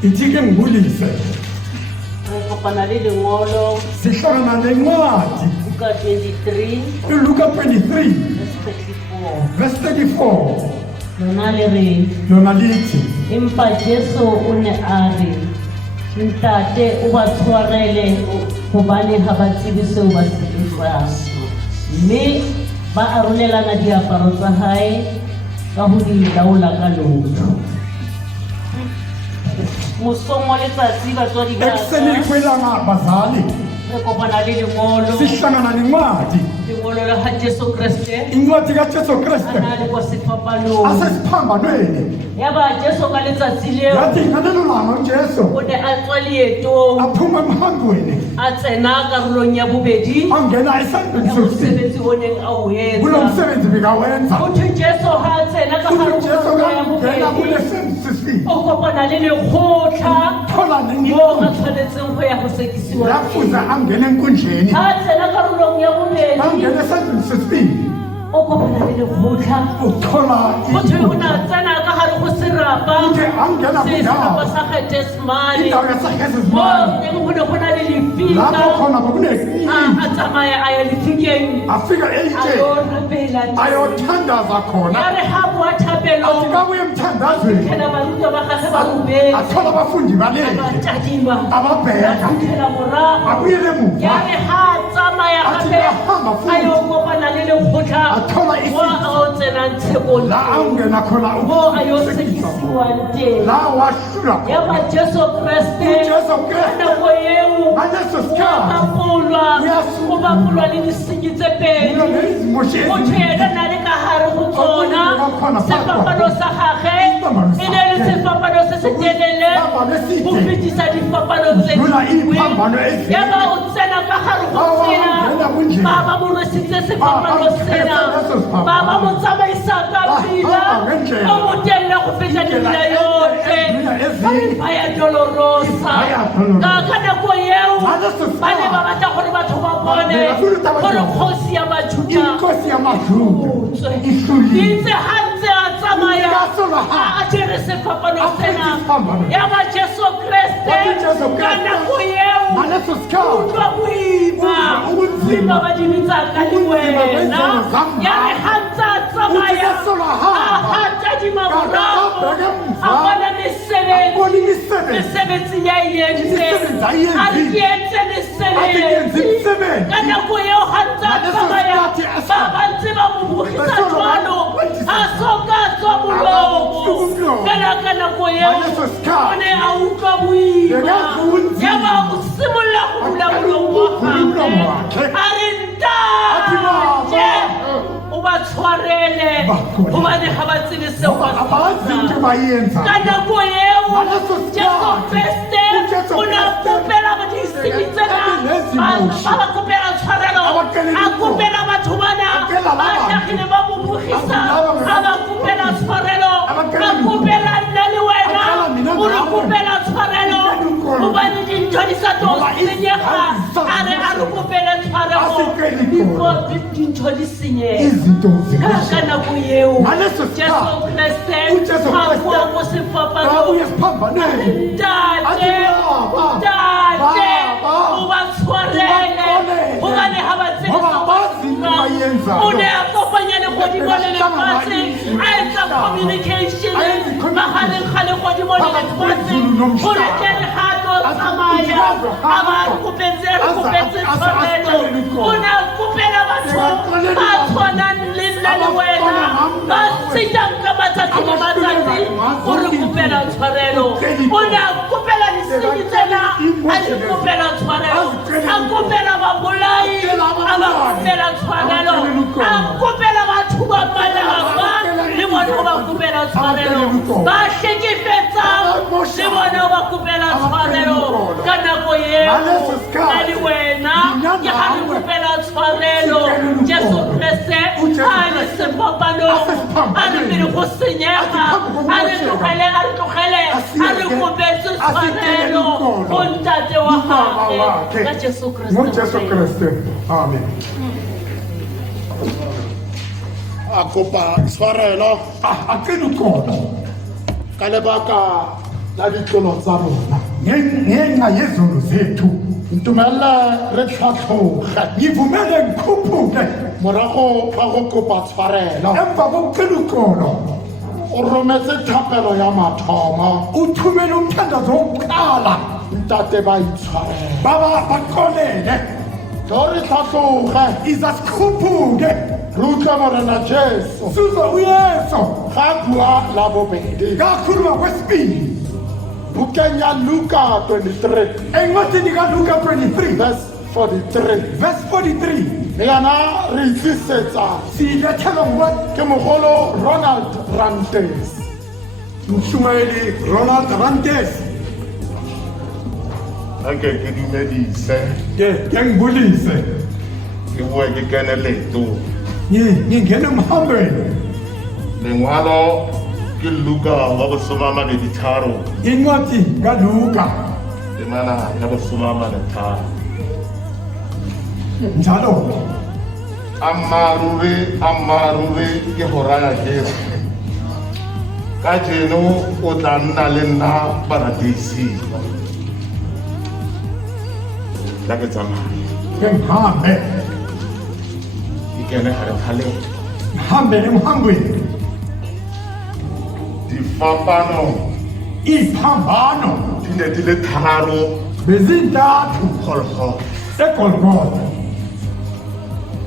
Itike ngibulise. Kopana le lengolo Sihlangana nencwadi Luka 23 uLuka 23 verse 34. verse 34 Lona le re lona lithi empa Jesu o ne a re ntate o ba tshwarele hobane ha ba tsebe seo ba se etsang. Mme ba arolelana diaparo tsa hae ka ho di laola ka lotho. Mosong wa letsatsi batswadi ba ekuseni kwelanga bazali re kopana le lengolo sihlangana nencwadi lengolo la ha Jesu Kriste incwadi kaJesu Kriste ana le kwa sefapano asesiphambanweni yaba Jesu ka letsatsi leo yathi ngalelo langa uJesu o ne a tswa leetong aphuma emhangweni a tsena karolong ya bobedi angena ya esandleni sosibili mosebetsi o neng a o kulo etsa. msebenzi bekawenza Hothwe Jesu ha a tsena ka hare ho uJesu karolo ya kangena kule bobedi sesibili o kopana le lekgotla thola moo a nengiyo tshwanetseng ho ya ho sekisiwa yafuza angena enkundleni ha a tsena karolong ya bobedi angena esandleni sesibili o kopana le lekgotla uthola hothwe o na tsena ka hare ho serapa uthe angena serapa kwindawo sa Getsemane indawo yasahezimani moo teng ho ne ho na le lefika lapho khona kwakunekini a tsamaya a ya lefikeng afika a eyitsheni yo rapela ayothandaza khona ya re ha boa thapelong athi kabuye emthandazweni phela baruta ba gagwe ba bobedi athola abafundi ba balele tadima ababheka phela morago abuyele ya emuva re ha a tsamaya Athi gape bahamba futhi. a yo kopana le lekgotla Athola mo isizo. a o tsenang tshekong la angena khona mo a yo ukusekisa sekisiwang teng la wahlula ya ba Jesu Kriste uJesu Kriste nako eo ngaleso o sikhathi bapolwa Uyasuka. o bapolwa le disenyi tse pedi kulo nezimoshi motho ena na le ka hare ho tsona sefapano sa gagwe e ne le sefapano se se telele go fetisa difapano tse dingwe ya ba o tsena ka gare go tsena ba ba mo rwesitse sefapano sena ba ba mo tsamaisa ka pila o mo telele go feta dibila yotlhe Via Dolorosa ka nako eo ba ne ba batla gore batho ba bone gore kgosi ya Majuda inkosi yamajuda itse ha ntse a tsamaya a jere sefapano sena ya ba Jesu Kriste ka nako eo ngaleso sikhathi utlwa boima ba dimitsa ka le wena ya re ha ntse a tsamaya a tadima morago a bona mesebetsi ya entse a re ke etse mesebetsi ka nako eo ha ntse a tsamaya ba ba ntse ba mo bogisa jwalo a soka tswa molomo ka nako eo o ne a utlwa boima ya ba o simolola go bula molomo wa gagwe a re ntate o ba tshwarele gobane ga ba tsebe seo ba abazi into bayenza ka nako eo Jesu Kriste o ne a kopela disenyi tsena ba ba kopela tshwarelo a kopela batho bana ba tlhagile ba mo bogisa a ba kopela tshwarelo a kopela nna le wena o re kopela tshwarelo gobane dintho di sa tlo senyega a re kopele tshwarelo senyeha izinto zimosha ka nako eo ngaleso Jesu Kriste uJesu a Kriste bua mo sefapano abuye siphambaneni Tate o ba tshwarele hobane ha ba tsebe o ne a kopanya legodimo le lefatshe a etsa communication magareng ga legodimo le lefatshe gore ke re ga tlo tsamaya a ba kopetse tshwarelo o ne a kopela batho ba tshwanang le nna le wena ba setang ka matsatsi le matsatsi gore kopela tshwarelo o ne a kopela disenyi tsena a di kopela tshwarelo a kopela babolai a ba kopela tshwarelo a kopela batho ba malapa le bona ba kopela tshwarelo ba hlekefetsang le bona ba kopela tshwarelo ka nako eo nna le wena ke ga re kopela tshwarelo Jesu Kriste a le sefapanong a re pele go senyega a re tlogele a re kopetse tshwarelo go ntate wa gage ka Jesu Kriste amen a kopa tshwarelo a tseno kona ka lebaka la ditlolo tsa rona ngenxa yezono zethu ntumelle re tlhatlhoge ngivumele ngikhuphuke morago ga go kopa tshwarelo emva kokucelukolo o rometse thapelo ya mathomo uthumele umthandazo wokuqala ntate ba itshwarela baqolele tlo re tlhatlhoge iza sikhuphuke re utlwe morena Jesu sizwe uyesu ga bua la bobedi kakhuluma kwesibili bukeng ya Luka 23 encwadini kaluka 23 verse 43 verse 43 le yana re itlisetsa silethelwa ke mogolo Ronald Rantes mshumayeli Ronald Rantes Ake ke dumedise ke ngibulise ke bue ke kene leto ngingena emhambeni lengwalo ke Luka wa bosomamabedi tharo incwadi kaluka temana ya bosomamane tharo njalo ammaruri ke go raya Jesu ka jeno o tla nna le nna paradiesing la ke tsamaya ngihambe ke kene gare ga le ngihambele emhambweni difapano iphambano di ne di le tharo bezintathu golgotha egolgotha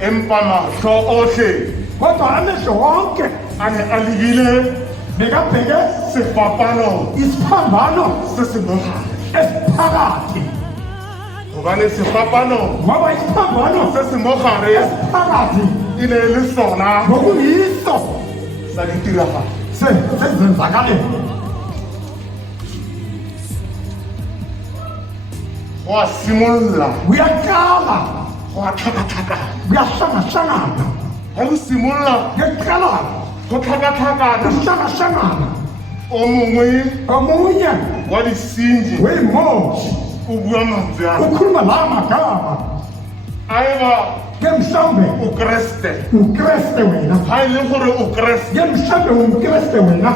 empa mahlo otlhe kodwa amehlo wonke a ne a lebile bekabheke sefapano isiphambano se se mo gare esiphakathi gobane sefapano ngoba isiphambano se se mo gare esiphakathi e ne e le sona ngokuyiso sa ditiragalo sezenzakaleni go a simolola kuyaqala go a tlhakatlhakana kuyahlangahlangana ga go simolola ngekuqalayo go tlhakatlhakana kuhlangahlangana o mongwe omunye wa disenji weyimoshi o bua mantswe a ukhuluma la magama a e ba ke mhlawumbe o kreste ukreste wena ga e le gore o kreste ke mhlawumbe umkreste wena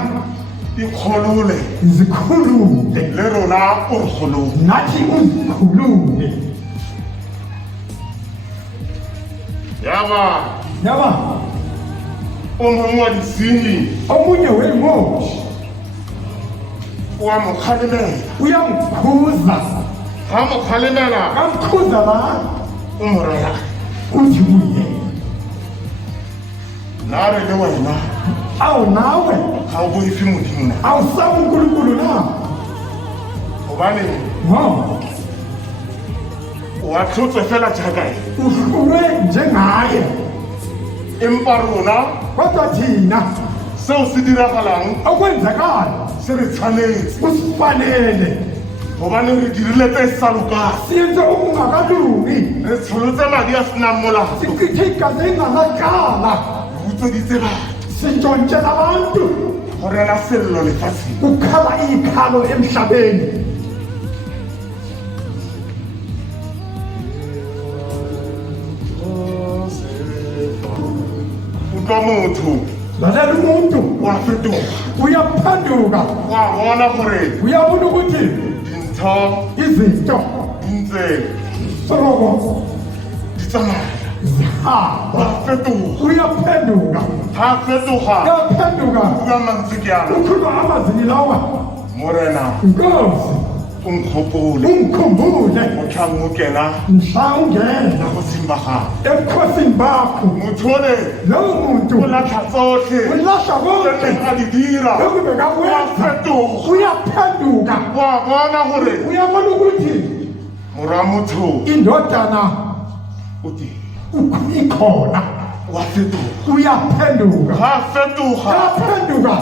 ikgolole zikhulule le rona o re golole nathi uzikhulule yaba yaba o mongwe wa disenji omunye weyimoshi o a mo kgalemela uyamkhuza ga mo kgalemela kamkhuza la o mo raya uthi kuye na re le wena awu nawe ga o boife modimo na awusabe unkulunkulu na gobane no o a tlhotswe fela jaaka e uhlulwe njengaye empa rona kodwa thina seo se diragalang okwenzakala se re tshwanetse kusifanele gobane re dirile tse sa lokang siyenze okungakalungi re tsholotse madi a senang molato sichithe igazi elinganacala re utsweditse batho sintshontshela abantu go rela sello lefatsheng kukhala ikhalo emhlabeni motho lalela umuntu wa fetoga uyaphenduka wa bona gore uyabona ukuthi dintho izinto di ntse soloko di tsamaya zihamba wa fetoga uyaphenduka ga fetoga uyaphenduka bua mantswe ke yana ukhuluma amazini lawa morena nkosi o nkgopole ungikhumbule motlhang o kena mhla ungena go simba gago ebukhosini bakho motho ole lowo muntu o latlha tsotlhe ulahla tse konke a di dira lokube wa kakwenza fetoga uyaphenduka wa bona gore uyabona ukuthi mora motho indodana o teng ikhona wa fetoga uyaphenduka ga fetoga yaphenduka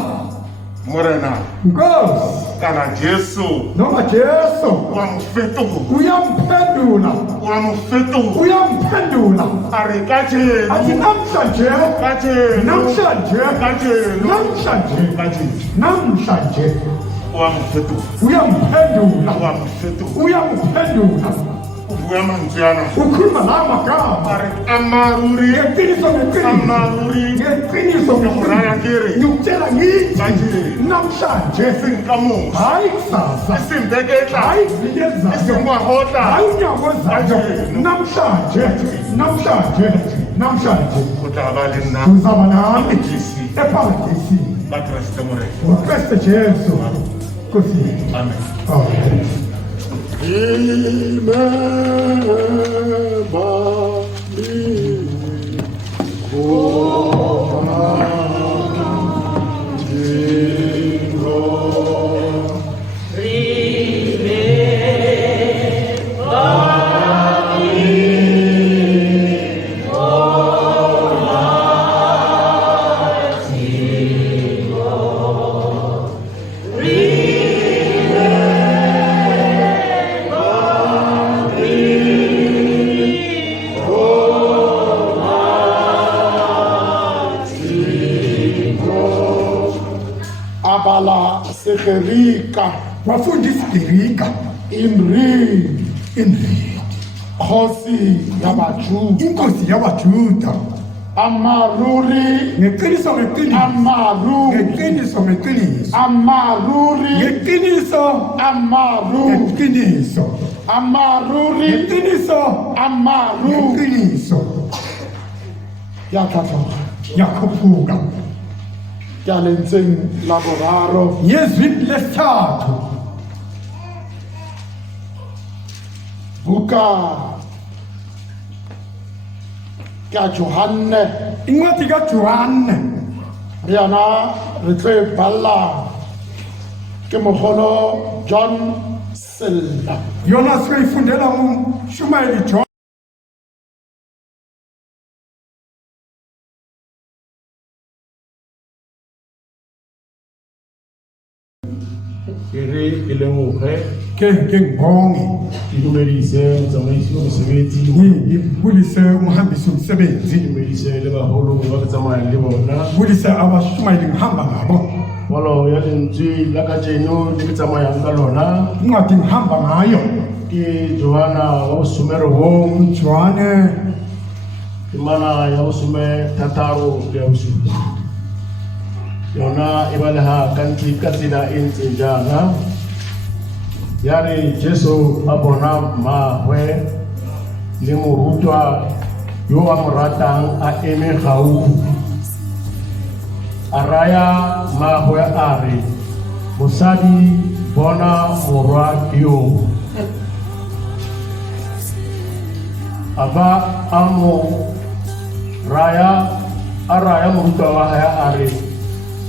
morena nkosi kana jesu noma jesu wa mo fetoga uyamphendula wa mo fetoga uyamphendula a re ka jeno athi namhlanje ka jeno namhlanje ka jeno namhlanje ka jeno namhlanje wa mo fetoga uyamphendula wa mo fetoga uyamphendula o bua mantswe yana ukhuluma la magama a re amaruri ngeqiniso ngeqiniso amaruri ngeqiniso go raya kere ngikutshela ngithi ka jeno namhlanje seng ka mosa hayi kusasa eseng beke e tla hayi viki elizayo eseng ngwaga o tla hayi unyaka ozayo namhlanje namhlanje namhlanje go tla ba le nna uzaba nami Jesi eparadisini ka keresete morena ngokreste jesu nkosi amen amen Remember me. Abala segerika wafundisa igerika imri indridi khosi yabajuda inkosi yabajuda amaruri ngeqiniso ngeqiniso amaru ngeqiniso ngeqiniso amaruri ngeqiniso amaru ngeqiniso amaruri ngeqiniso amaru ngeqiniso yatlhatlhoga yakhuphuka ke a lentseng la boraro ngezwini lesithathu buka ka Johanne incwadi kaJohane le yona re tlo e balla ke mogolo John Silver yona siyifundela nguShumayeli John ke lemoge ke ngibonge ke dumedise motsamaisi wa mosebetsi ngibulise umhambisi womsebenzi dumedise le bagolo ba ke tsamayang le bona bulise abashumayeli ngihamba ngabo ngwalo ya lentswe la ka jeno le ke tsamayang ka lona incwadi ngihamba ngayo ke Johana wa bosomerobong uJohane temana ya bosomethataro le ya bosupa yona e baleha ka ntse ka tsela e ntseng jaana ya re Jesu a bona mmagwe le morutwa yo a mo ratang a eme gaufi a raya mmagwe a re mosadi bona morwa yo a ba a mo raya morutwa wa hae a re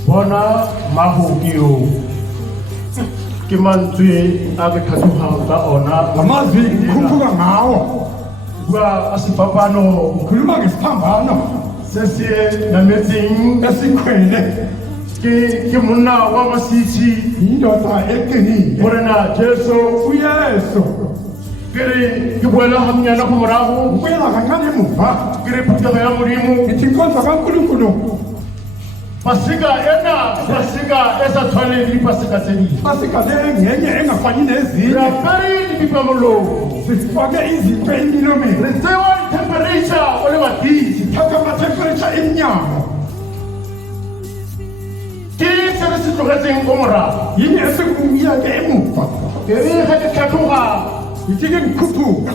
bona mahoki yo ke mantswe a ke tlhatlogang ka ona amazwi ngikhuphuka ngawo bua a sefapano ngikhuluma ngesiphambano se se nametseng esikhwele ke monna wa masitshi yindoda eqinile morena Jesu uyesu ke re ke boela gamnyana go morago ubuyela kancane emuva ke re phuthego ya modimo ngithi inkonzo kankulunkulu pasika ena pasika e sa tshwaneng le dipasika tse dingwe pasika le ngenye engafani re nezinye apere dipipamolomo sifake izinto emilomeni re tsewa temperature o le batisi thatha amatemperature emnyango Ke se re se tlogetseng ko morago. yini esekumya ke emuva Ke re ga ke tlhatloga yithi ke ngikhuphuka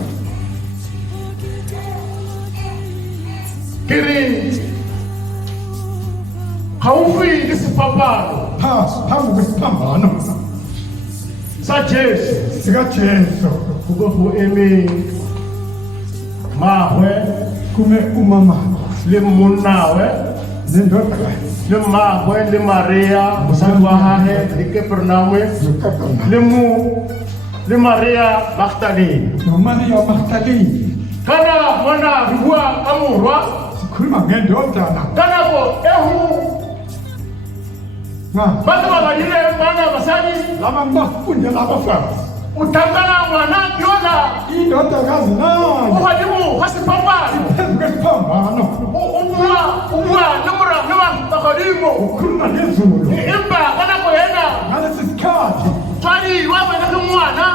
ke re gaufi le sefapano phambi kwesiphambano sa Jesu sikajesu go be go eme mmagwe kume umama le monnawe nendoda le mmagwe le Maria mosadi wa gage le Kapernaume le Maria Magdalene. nomariya magdalini Kana mwana re bua ka morwa sikhuluma ngendodana ka nako ehu batho ba badile bana basadi laba ngibafundela abafazi o thankana ngwana yola indodakazi o nayo godimo ga sefapano phezu kwesiphambano o bua le morago ba godimo ukhuluma ngezulu empa ka nako ena ngalesi sikhathi tswadi wa wena ke ngwana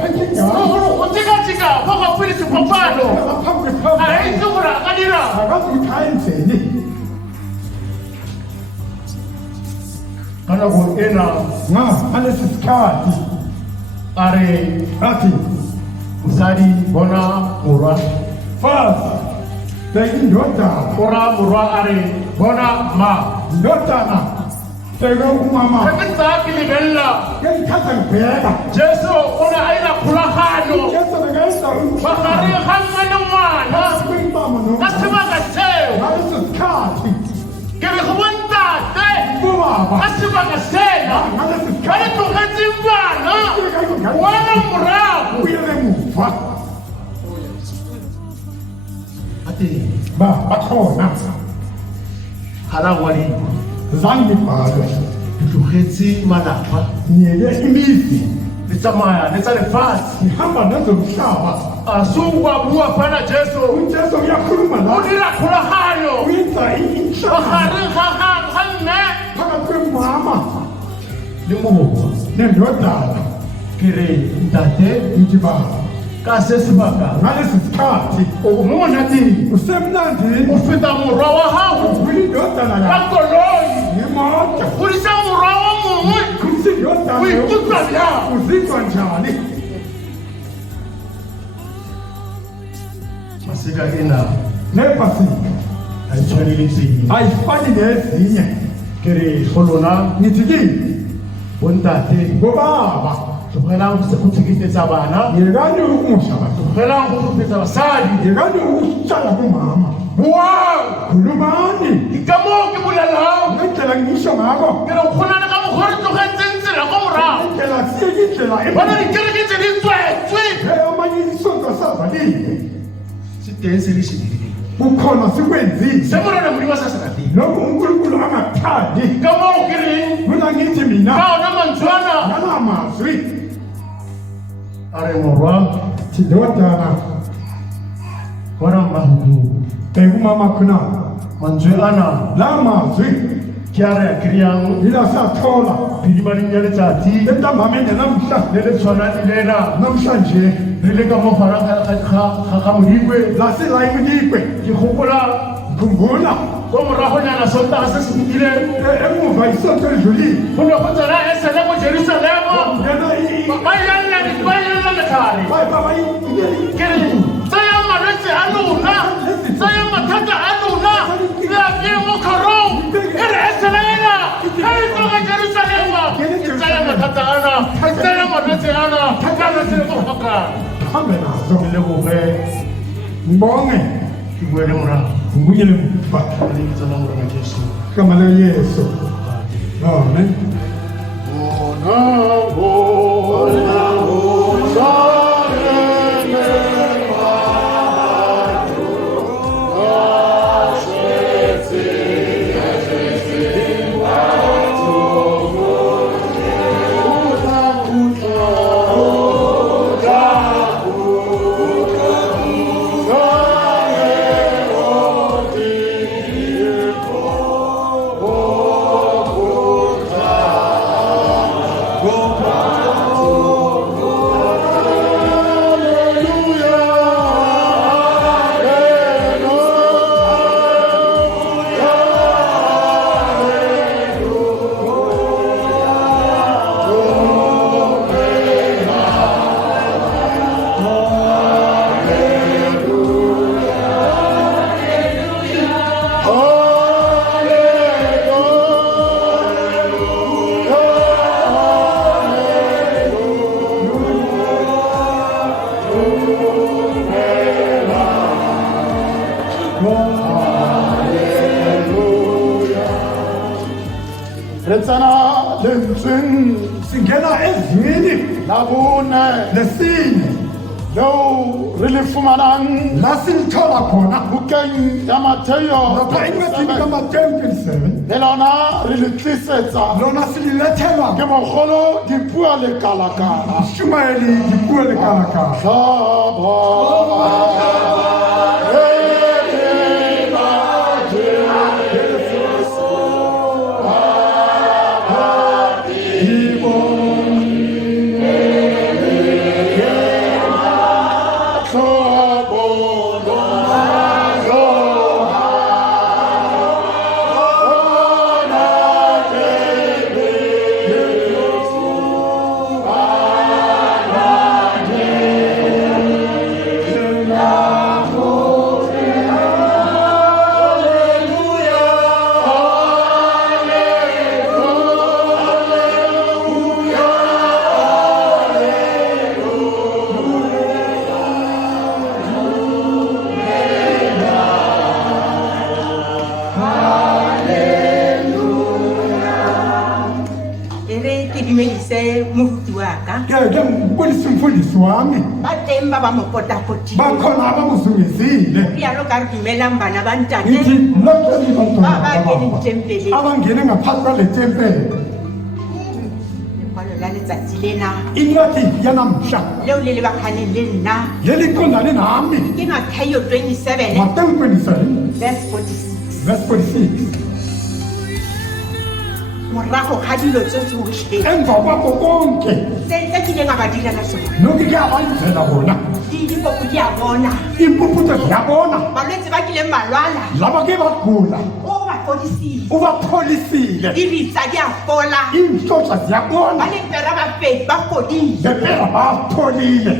phethe ngalo o tshika go gaufi le sefapano phambi a kwesiphambano itse gore a ka dira akazi ukuthi ayenzeni ka nako ena ngalesi sikhathi a re athi mosadi bona morwa fazi beyindodana o ra morwa a re bona ma ndodana beke umama ga ke tsaya ke lebelela ngengikhathi ngibheka Jesu o ne a ena kgolagano yesu bekayenza magareng ga mme le ngwana kwimbama ka sebaka seo ngalesi sikhathi ke re go bontate ubaba ka sebaka sena ngalesi ba sikhathi le tlogetseng bana wana morago uyele muva ate ba bakhona ga la ngwadimo zange ngibhalwe ke tlogetse malapa niyele imizi le tsamaya le tsa lefatshe ngihamba nezomhlaba a sungwa bua fana Jesu ujesu uyakhuluma o la dira kgolagano uyenza inhlangano magareng ga mme phakathi kwemama le mogokwa nendodana ke re ntate ngithi baba ka se sebaka ngalesi sikhathi o mo monateng usemnandini o feta morwa wa gago uyindodana ka yakho koloi ngemoto godisa morwa wa mongwe kuthi indodana o ikutlwa bjang uzizwa njani maseka ena nebhasini a e tshwane le tseng ayifani nezinye ke re go lona ngithi kini bontate ngobaba tlogelang go tshekefetsa bana yekani ukumosha batho tlogelang go tlhopetsa basadi yekani ukutshala kumama buang khulumani ka moo ke bolelang ngendlela ngisho ngako ke re go na le ka mokgwa re tlogetseng tsela ko morago indlela siyekindlela bona dikereke tse di tswetswe amanye isonto savaliwe se teng se le shedileng kukhona sikwenzile se morena modimo sa se rateng lokhu unkulunkulu angathandi ka moo ke reng mina ngithi mina ka ona mantswana ngala mazwi a re morwa thindodana bona mmahudu bekumama khona mantswe ana la mazwi ke a re a kry-ang ila sathola phedimaneng ya letsatsi entambameni namhla le le tshwanang le lena namhlanje re le ka mo garang ga modikwe lasila imudikwe ke gopola khumbula ko moragonyana sontaga se se fetileng emuva isonto elidlulile go ne go tsena e sele mo jerusalemo yena ba yalla letlhare ke re tsaya malwetse a lona tsaya mathata a lona le apeye mo kgorong e re e selaela ga e tloga jerusalema e tsaya mathata ana e tsaya malwetse ana ka lwetse le bogakang hambe nazo ke leboge ngibonge ke buele morago ngibuyele muva le bitsa la morena Jesu igama leyesu amen re tsena lentsweng singena ezwini la bone lesine leo re le fumanang la silithola khona bukeng ya Mateo lapha encwadini kaMateyu 27 le lona re le tlisetsa lona sililethelwa ke mogolo dipua le kalakala Shumaeli dipuo le kalakala hlaba ke mfundisi mfundisi wami batemba ba mopotapotile bakhona abakuzungezile yalo ka re dumelang bana ba ntate ngithi lokho ba ba kene ditempeleng abangene ngaphakathi kwale tempele kwalo la letsatsi lena incwadi yanamhla leo le lebakganeng le nna leliqondane nami ke Mattheyu 27 Mateyu 27 verse 46 verse 46 morago ga dilo tse tsotlhe emva kwako konke tse kileng a ba direla sona noke ke abanzela bona dikoko di a bona impuputso ziyabona balwetse ba kileng balwala laba ke bagula o ba fodisile ubapholisile diritsa di a fola iinhlotla ba ziyabona lepera bafedi ba fodile lepera bapholile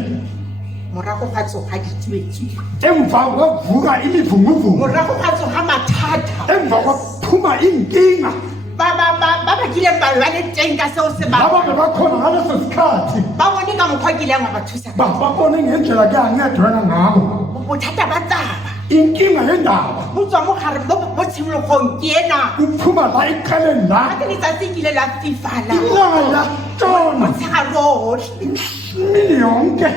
morago ga tsoga ditswetswe emva kwavuka imivunguvugu morago ga tsoga mathata emva kwaphuma inkinga ba kileng balwa le teng ka seo se laba ba bebakhona ngaleso sikhathi ba bone ka mokgwa kileng wa ba thusa babone ngendlela ke ancedwana ngabo bothata ba taba inkinga yendaba bo tswa mo gare mo tshimologong ke ena kuphuma la eqaleni la ga ke letsatsi kile la fifala ilanga latona motshegarotlhe mini yonke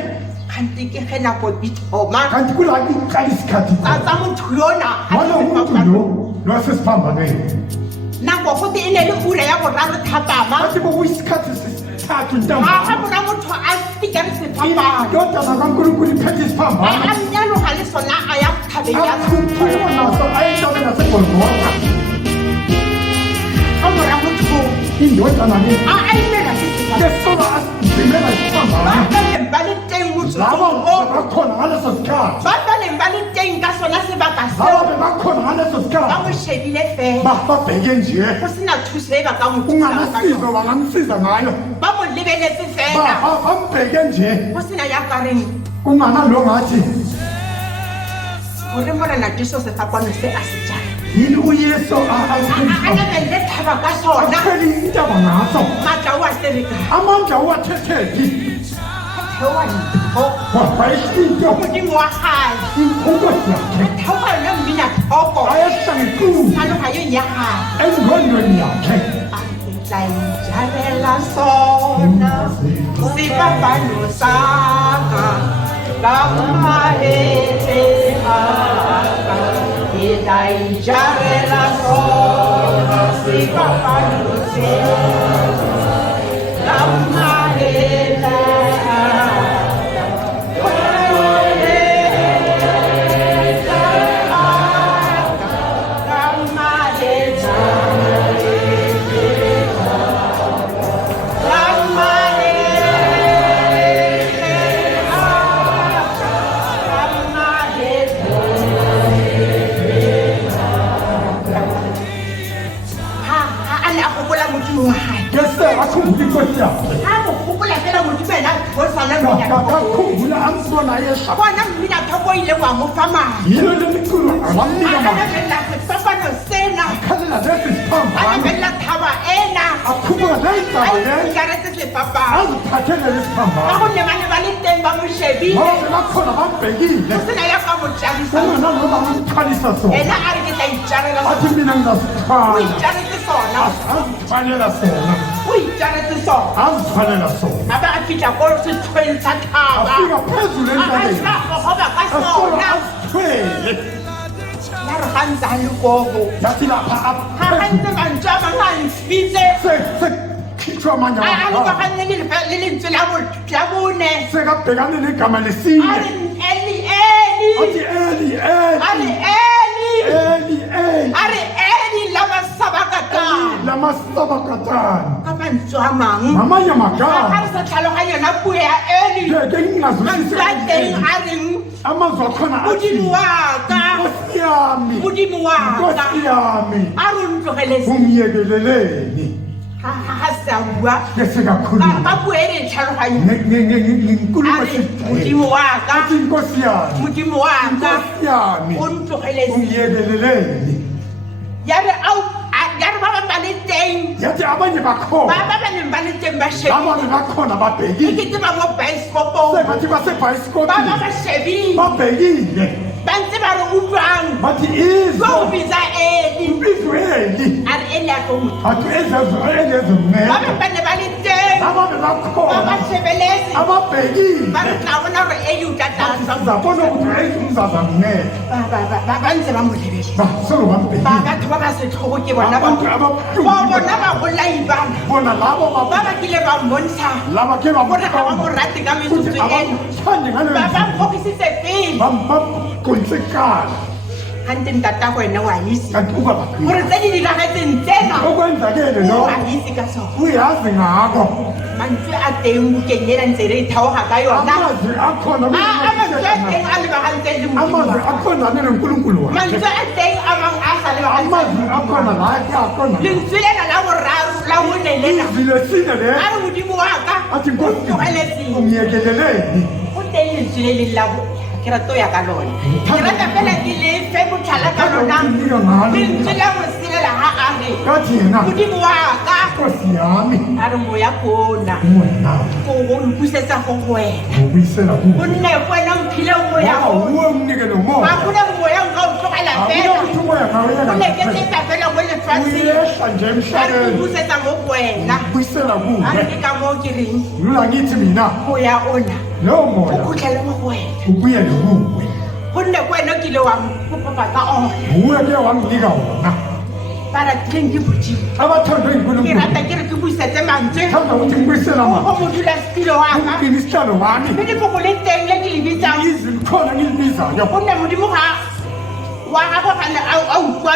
kgante ke ge nako dithoma kanti kula iqala isikhathi tsa motho yona wala umuntu lo lwasesiphambanweni nako gote e ne le ura ya boraro thapama bathi bokuyisikhathi sesithathu ntamba ga bona motho a fika re sefapano indodana kankulunkulu iphethe isiphambano a nyaloga le sona a ya thabeng ya aphuma naso ayendabe nasegolgotha ka mora motho indodana le a imela se ke soba asimela isiphambano babaleng ba le teng laba motsotso bebakhona ngaleso sikhathi babaleng ba le teng ka sona sebaka laba seo bebakhona ngaleso ba sikhathi mo shebile fela babheke nje go sena thuso e ba ka mo thusang ka unganasizo yona. bangamsiza ngayo ba mo lebeletse fela bambheke nje go sena ya kareng kunganalo ngathi gore morena jesu sefapano se a se jang yini uyesu a lebelele thaba ka sona akheli intaba ngaso matla o a sereka amandla uwathethethi thewa ntho wafaishinto modimo wa gae inkokosi yakhe thewa yone mmina thoko ayehlangequlu tlhaloga yo ya gae engqondweni yakhe tla ijarela sona sefapano saka ka mahethe aka ke tla ijarela sona sefapano seka ka mahethe ke se akhumbula inkosi yakhe akhumbula fela modumela gosana akhumbula ambona yesha bona mmina thoko ile wa mo fa mali yilo lemiculo abamnika mali akabela sefapano sena khalela lesi siphambano akabela thaba ena akhuphuka lendaba le ikaretse sefapano aziphathele lesi siphambano ka gonne ba ne ba le teng ba mo shebile Ngoba bakhona babhekile. o sena ya ka mo tjalisa Kungena noma ngikhalisa sona. ena a re ke tla itjalela Athi mina o ngizasithwala. itjaletse sona Azithwalela sona. o itjaletse sona Azithwalela sona. a ba a fihla ko sethweng sa thaba Afika phezulu a entabeni. sa gogoba ka Asolo sona azithwele. ya re ga ntse a le kogo Yathi lapha ga ga ntse mantswe a mangwe a nfitse sekhitshwa amanye a amagama. lebaganne le lentswe la bone Sekabhekane negama a lesinye. re eli Athi Eli, a re Eli, eli Eli, Eli. a re eli lama sabakatang Lamasabakatani. ka mantswe a mangwe Ngamanye ga amagama. re sa tlhaloganya na puo ya eli Ngeke ngingazwisisi. mantswe a teng a reng Amazwi akhona athi modimo wa ka Nkosi yami, modimo wa Nkosi ka yami, a re o ntlogelese ungiyekeleleni. ga sa bua Bese kakhuluma. ka puo e re e tlhaloganye Nginkulumo a re modimo wa ka athi Nkosi yami, modimo wa ka Nkosi yami, o ntlogelese ungiyekeleleni. ya re ba bang ba le teng Yathi abanye bakhona, ba neng ba le teng ba shebile abanye bakhona e babhekile. kete ba mo baesekopong Sengathi ba basebhayisikopini. ba shebile Babhekile. ba ntse ba re utlwang Bathi ko izwe. o bitsa eli Ubizwe Eli. a re eli a tlo motho Athi ba ezezumela. bang ba ne ba le teng Abanye ba bakhona ba shebeletse ababhekile. ba re tla bona gore eli o tla tlatsa Zabona ukuthi Eli umzazamnceda. ba ntse ba mo lebele Basolo bambhekile. batho ba ba setlhogo ke bona Abantu ba ababuhlungu bona ba bolai bana bona labo ba ba kile ba mmontsha laba ke gore ga ba mo rate ka metsotso eno abathandi ngale ba ba nkgogisitse pele bamqonsekala gante ntata go wena o a itse kanti ubabaphile gore tse di diragetseng tsena okwenzakele o lo a itse ka sona uyazi ngako mantswe a teng bukeng ena ntse re e thaoga ka yona amazwi akhona a mantswe a teng a lebagantseng le amazwi modimo akhona nenkulunkulu wakhe mantswe a teng a mangwe a sa lebagantseng amazwi akhona lakhe akhona lentswe lena la boraro la bone lena izwi lesine le a re modimo wa ka athi o nkosi tlogeletseng ungiyekeleleni go teng lentswe le leng la ke rata o ya ka lona ke rata fela ke lefe motlhala ka lona lentswe la moselela ga a re kathi yena modimo wa ka nkosi yami a re moya kona wena ko go mpusetsa go go wena ubuyisela kuwe gonne wena mphile moya go uwe umnikele ga umoya gona moya nka o tlogela fela akunokuthi umoya gonne ke ngawuyeka tsetsa fela mo lefatsheng uyehla nje a re emhlabeni mpusetsa mo go wena ubuyisela a kuwe re ke ka moo ke reng lula ngithi mina moya ona lowo o moya khutlele mo go wena ubuyele kuwe gonne ko wena o kile wa mpopapa ka ona uwe ke wanginika wona bara tleng ke bodimo abathandwe ke yinkulunkulu rata ke re ke buisetse mantswe thanda ukuthi ngibuyisela go ma modulasetilo wa ka umgcini isihlalo wami mme difoko le teng le ke le bitsang izwi likhona ngilibizayo gonne modimo ga wa gago gane a utlwa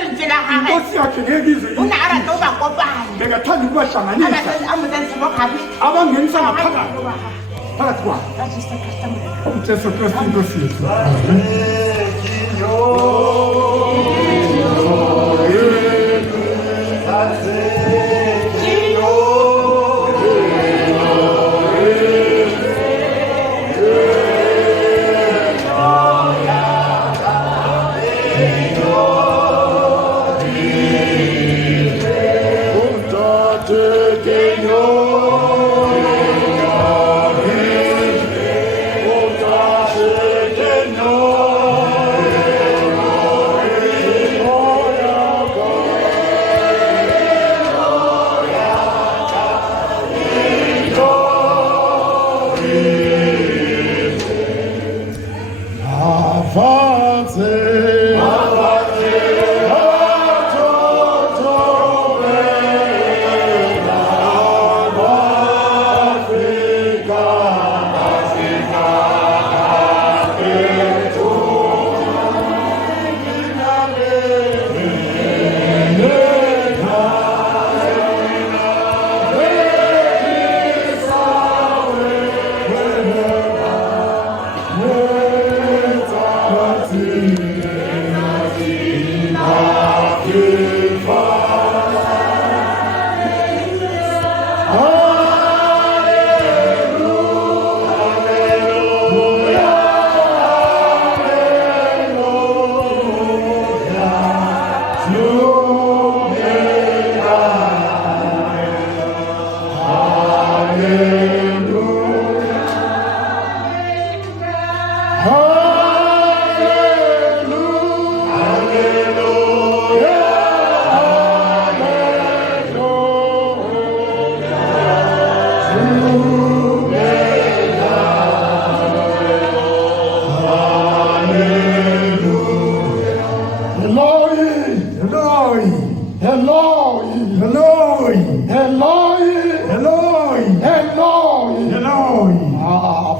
lentswe la gage inkosi yakhe ngeke ize o ne a rata o ba kopane bekathanda ukubahlanganisa a motsentshe mo gabe abangenisa ngaphakathi phakathi kwabo ujesu kristu inkosi yethu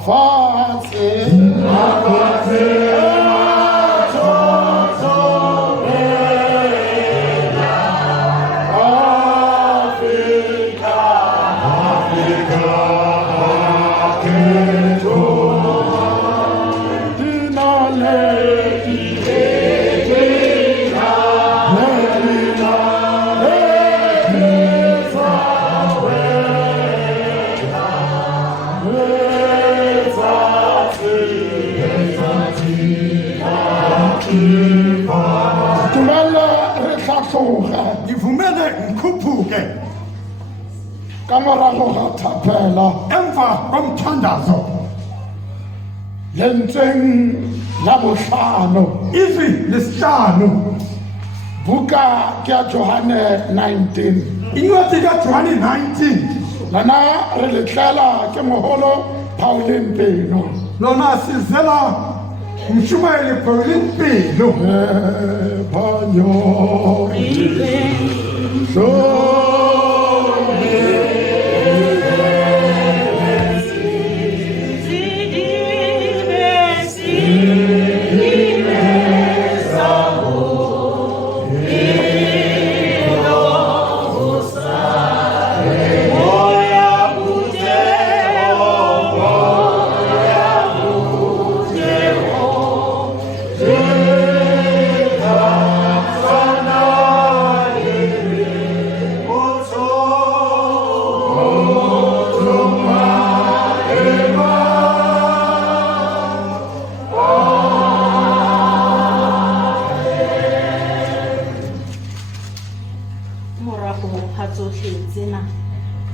mafatshe Ngivumele ngikhuphuke kamorago ga thapela emva komthandazo lentsweng la bohlano izwi lesihlanu buka ke ya Johane 19 incwadi kaJohane 19 lana re letlela ke moholo Pauline Peno lona sizela umshumayeli Pauline Peno banyo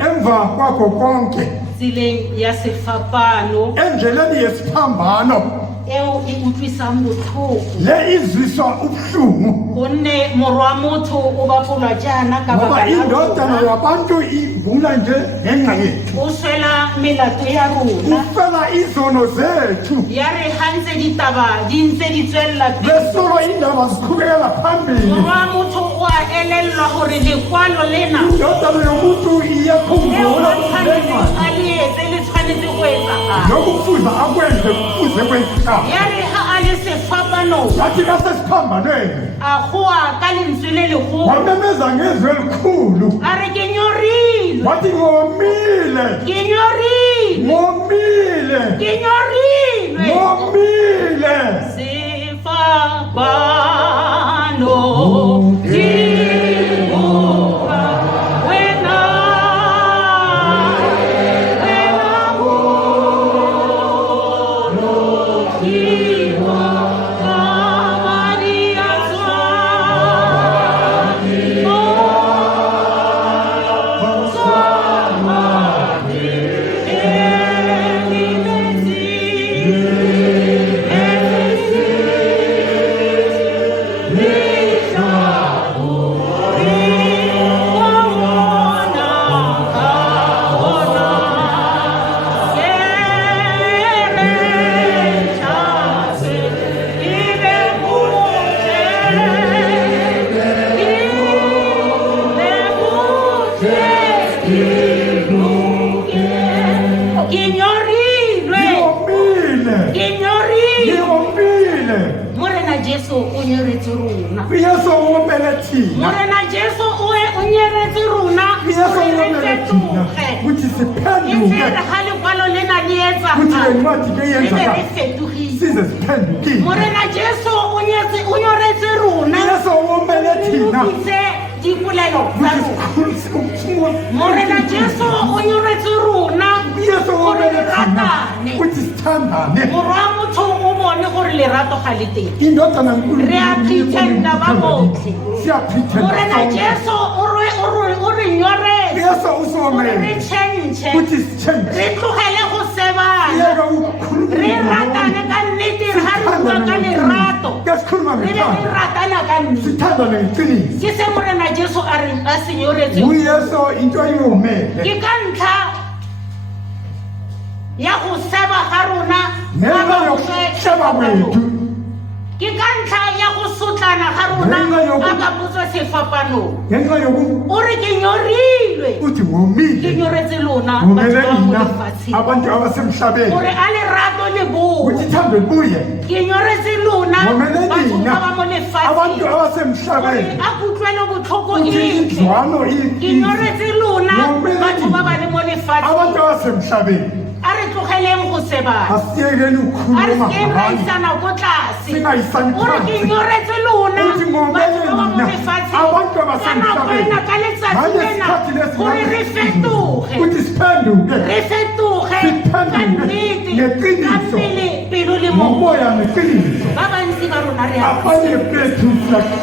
emva kwakho konke tseleng ya sefapano endleleni yesiphambano eo e utlwisang botlhoko le izwiswa ubuhlungu gonne morwa wa motho o bapolwa jaana ka ngoba baka la indodana rona. yabantu ivula nje ngenxa yethu o swela melato ya rona ufela izono zethu ya re ha ntse ditaba di ntse di tswelela pele lesolo indaba ziqhubekela phambili morwa wa motho o a elellwa gore lekwalo lena indodana yomuntu eo iyakhumbula a tshwanetseng a le etse le tshwanetse go etsagala nokufuza akwenze kufuze kwenzekala ya re ha a le sefapanong yathi kasesiphambanweni a goa ka lentswe le legolo wamemeza ngezwi elikhulu a re ke nyorilwe wathi ngomile ke nyorilwe ngomile ke nyorilwe ngomile sefapano dibuka wena diwa Maria Morena Jesu o nyeretse rona. Yesu o melethi Morena Jesu o nyeretse rona. Yesu o Re melethi fetoge. ukuthi E siphenduke tsere ha lekwalo lena le ukuthi le etsagala. ncwadi ke Re be yenza re fetogile. size siphendukile Morena Jesu o nyoretse rona. Yesu o melethi na Lokise dipolelo tsa rona. Morena Jesu o nyoretse rona. Yesu o Gore re melethi na ratane. ukuthi sithandane Morwa wa motho o bone gore lerato ga le teng. indodana nkulu Re a pretenda ba botlhe. Morena siyapretenda Jesu o re nyoretse. Yesu o so Gore re mele change. ukuthi sitshenge Re tlogele go sebana. yeka ukukhuluma Re ratane ka nnete ha re bua ka lerato. kasikhuluma Re be re ngethando ratana ka nnete. sithandane ngeqiniso Ke se morena Jesu a se nyoretse. uyesu into ayomele Ke ka ntlha ya go seba ga rona ngenxa yokusheba kwethu ke ka ntlha ya go sotla motlana ga rona a ka botsa sefapano ngenxa yoku o re ke nyorilwe uthi ke ngomile nyoretse lona ngomele batho ba mo nina lefatsheng abantu abasemhlabeni gore a lerato le botho uthi thando libuye ke nyoretse lona ngomele batho nina ba ba mo abantu lefatsheng gore abasemhlabeni a kutlwele botlhoko uthi entle idlwano ke nyoretse lona ngomele batho ba ba le mo abantu lefatsheng abasemhlabeni a re tlogeleng go sebaka asiyekeni a re ukukhuluma sekeng ra ngabanye isana ko tlase Singayisani o re ke phansi. nyoretse lona Uthi ngomele batho ba ba mo nina, lefatsheng abantu ka nako abasemhlabeni. ena ka letsatsi Ngale lena sikhathi lesi gore re fetoge uthi siphenduke re fetoge Siphenduke ka nnete ka ngeqiniso. pelo le moya ngomoya neqiniso ba bantsi ba rona re a abanye bethu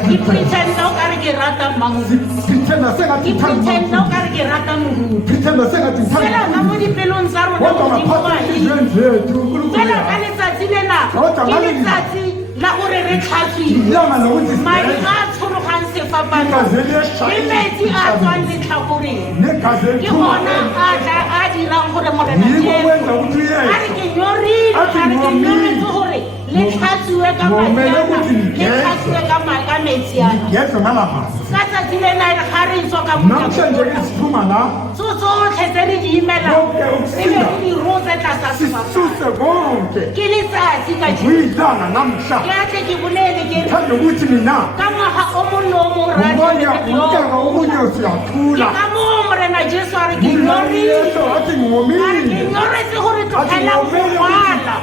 ke pretenda o ka re ke rata mang sithenda ke sengathi pretenda o ka re ke rata moruti sithenda sengathi fela ka mo dipelong tsa rona kodwa modimo wa ngaphansi eng ezweni zethu uNkulunkulu fela ka uyazi. letsatsi lena Kodwa ke ngale letsatsi la gore re tlhatswiwe ilanga lokuthi madi sibheke a tshologang sefapano igazi le eliyeshaya metsi a tswang letlhakoreng negazi ke gona elithuma a dirang gore morena yiko Jesu kwenza ukuthi a re uyesu ke nyorile Ati a re ke ngomile. nyoretse gore le tlhatswiwe ka Ngomele madiana ukuthi le ngeze. tlhatswiwe ka metsi ana ngezwe ngalamanzi ka tsatsi lena ga re tswa ka namhlanje motlakona isiphuma la tso tsotlhe tse re di imela Konke re be ukusinda. re di rotse tlasa sefapano sisuse konke ke letsatsi ka Jesu kuyilanga namhla ke atle ke bolele ke re thanda ukuthi mina ka ngwaga o monne o mong umoya umntaka omunye ke siyathula ka moo morena Jesu a re ke Ngilani Yesu nyorile athi a re ke ngomile nyoretse gore athi tlogelang go ngomele rwala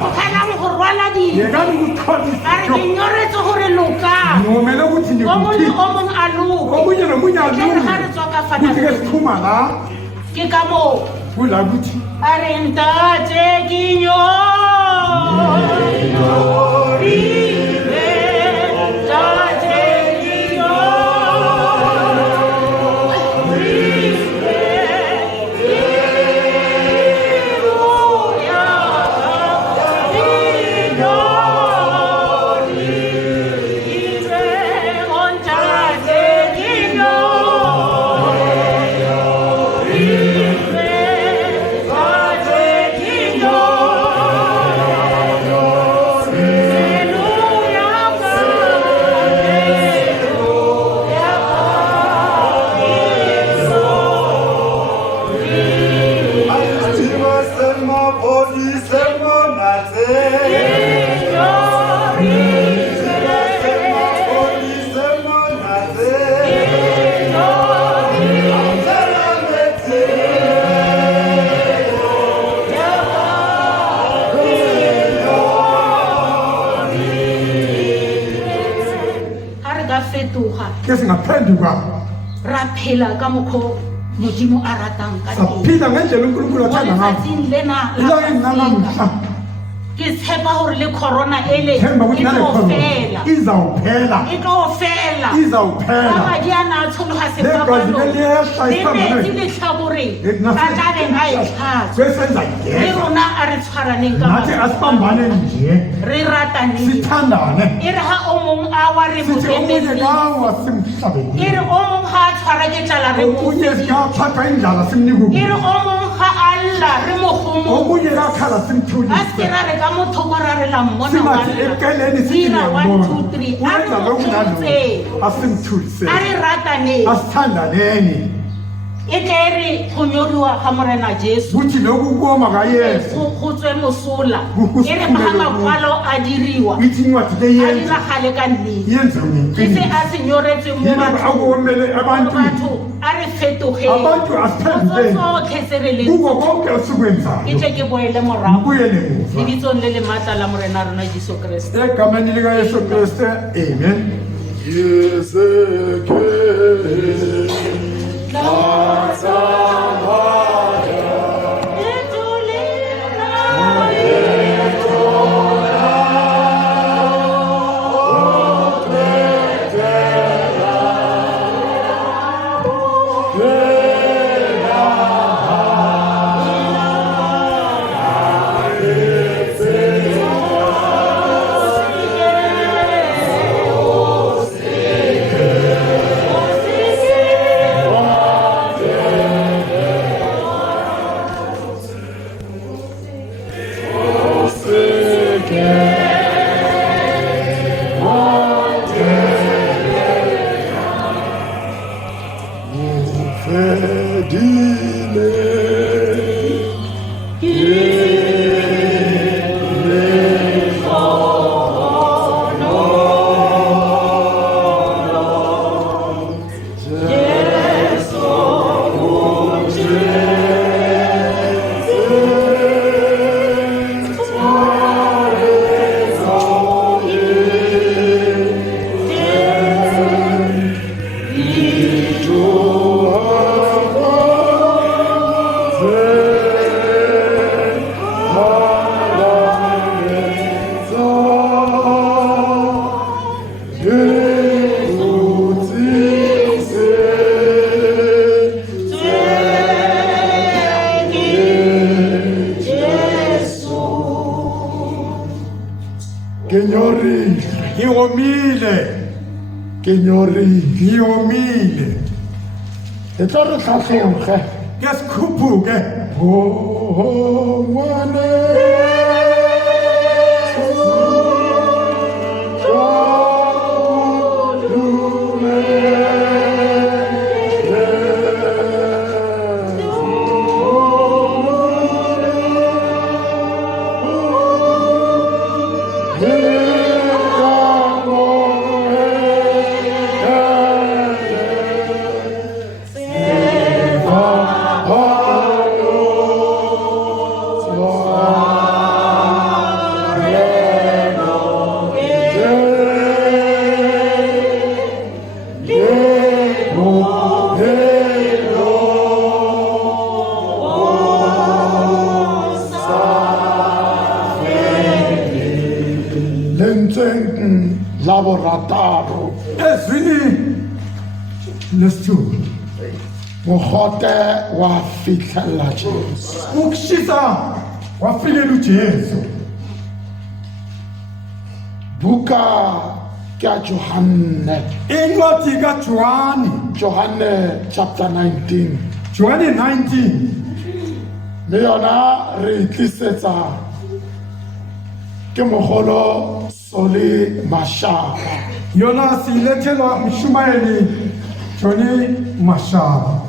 tlogelang go rwala dilo yekani a re ukuthwalisa ke nyoretse gore lokang ngomele ukuthi o mongwe le nikuthi o mongwe a loke omunye nomunye ke re ga re alunge tswa ka fa kuthi ke nageng siphuma la ke ka moo kula kuthi a re ntate ke nyorile ntate ke ga re ka fetoga ke singaphenduka ra phela ka mokgwa modimo a ratang ka teng saphila ngendlela uNkulunkulu mo athanda ngakho letsatsing lena la ilangeni lanamhla Afrika, ke tshepa gore le corona ele themba e ukuthi nale tlo khona fela izawuphela e tlo fela izawuphela ka madi a na a tshologa Legazi sefapano leliyehla le esifambanweni. metsi letlhakoreng a tlabeng a e tlhatswa kwesenza le igeza rona a re tshwaraneng ka nathi asibambane nje re rataneng sithandane e re ga o mongwe a wa re sithi omunye moemetseng kawa e simhlabelile re o mongwe ga a tshwara ke tlala re omunye mofedile sikaphathwa indlala e simnikukile re o mongwe ga a lla re mogomong omunye kakhala a se simthulise ra re ka mothoko ra re la mmona singathi eceleni sithi Zira, 1 ngiyambona 2 3 a re wenza lokhu nalokhu mothomotse asimthulise a re rataneng asithandaneni e tle e re go nyoriwa ga morena Jesu kuthi lokhu kuoma kayesu go tswe mosola Go e re ga sephumelele makwalo a diriwa ithi incwadi a leyenza diragale ka nnete yenziwe e se ngeqiniso a se nyoretswe mo yini bathong akuomele abantu batho a re fetogeng abantu asiphenduleni tsotlhe se re leng kuko konke ke esikwenzayo tle ke boele morago kubuyele muva lebitsong le le maatla la morena rona Jesu Kriste egameni likayesu kristu amen Kenyorile. Ngiyomile. E tlo re tlhatlhoge. Ke sikhuphuke. Oh, ngwane. Laborataro. Ezwini lesithuba. Mogote wa fitlhella Jesu. Ukushisa wafikela uJesu. Buka ka Johane. Incwadi kaJohane. Johane chapter 19. Johane 19. Le yona re tlisetsa ke mogolo Soli Mashaba. Yona silethelwa umshumayeli Johnny Mashaba.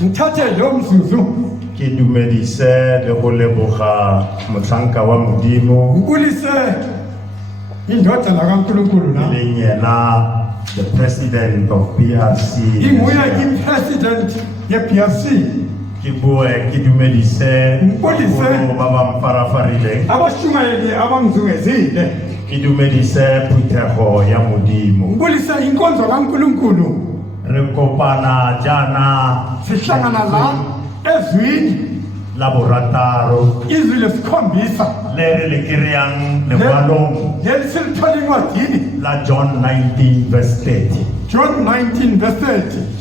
Mthathe lo mzuzu ke dumedise le go leboga motlanka wa modimo ukulise indodana kaNkulunkulu na le yena the president of PRC inguye i-president ye-PRC ke boe ke dumedise ba ba mfarafarile abashumayeli abamzungezile ke dumedise phuthego ya modimo ukulise inkonzo kaNkulunkulu re kopana jana sihlangana la ezwini laborataro izwi lesikhombisa le le kiriyang le balong lesilithola incwadini la John 19 verse 30 John 19 verse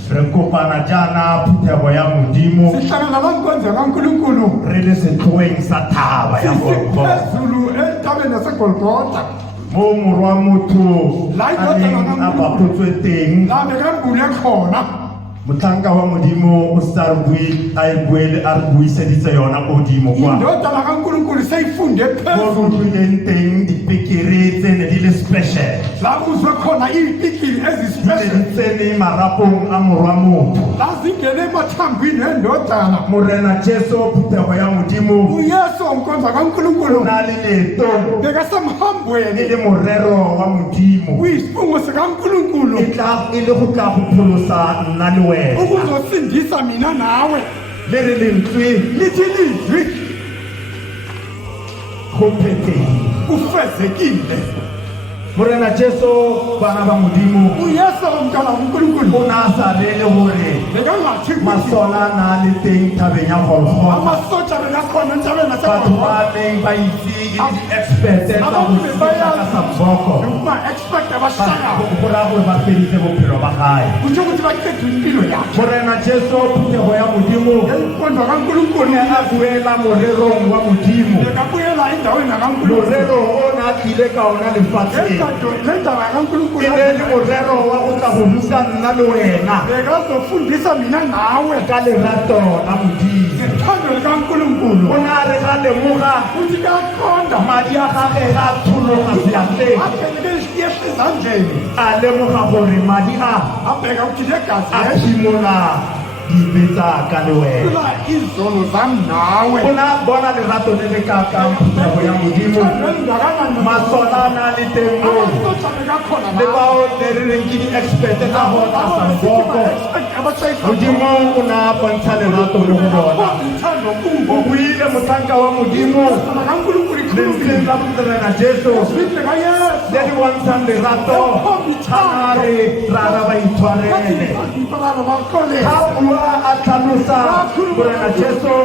30 re kopana jana phuthego ya modimo sihlangana la nkonzo kaNkulunkulu re le setloeng sa thaba ya Golgotha phezulu entabeni yaseGolgotha mo morwa motho a bapotswe teng la bekambule khona motlanka wa modimo o sa re bui a e buele a re buiseditse yona ko godimo kwa indodana kaNkulunkulu seyifunde phezulu mo buileng teng dipekere tse ne di le special la uzwe khona iipikili ezispecial di tsene marapong a morwa motho lazingene emathambini endodana morena Jesu phuthego ya modimo uyesu onkonzo kaNkulunkulu na le leto bekasemhambweni le morero wa modimo uyisifungo sikaNkulunkulu e le go tla go pholosa nna le wena ukuzosindisa mina nawe le re lentswe lithi lizwi go phethegile kufezekile Morena Jesu bana ba modimo uyesu umntwana kaNkulunkulu o na sa rele hore bekangathi masola na le teng tabeng ya golfo amasotsha bekakhona entabeni batho nasegolfo ba neng ba itse expert tsa go sika ka saboko uma expect abashaka gora go ba feditse bophelo ba gae kutsho ukuthi baqedwe impilo yakhe Morena Jesu phutego ya modimo inkondlo kaNkulunkulu a buela morerong wa modimo bekabuyela endaweni kaNkulunkulu morero o na tlile ka ona lefatsheng le ndaba kaNkulunkulu e ne le morero wa go tla go ruta nna le wena bekazofundisa mina nawe ka lerato la modimo thando likaNkulunkulu o na re ga lemoga uthi kaqonda madi a gage ga tshologa seatleng apheleke ezandleni a lemoga gore madi a abheka ukuthi legazi a phimola dipetsa ka le wena la izono zam nawe o na bona lerato le le ka ka phutego ya modimo masola a na le teng moo amasotsha bekakhona le bao ne re reng ke di-expert ka go tla saboko modimo o na bontsha lerato le go bona o buile motlanka wa modimo lentseng la motshelana Jesu le di bontshang lerato a re rara ba itshwarele ga bua a tlhalosa Morena Jesu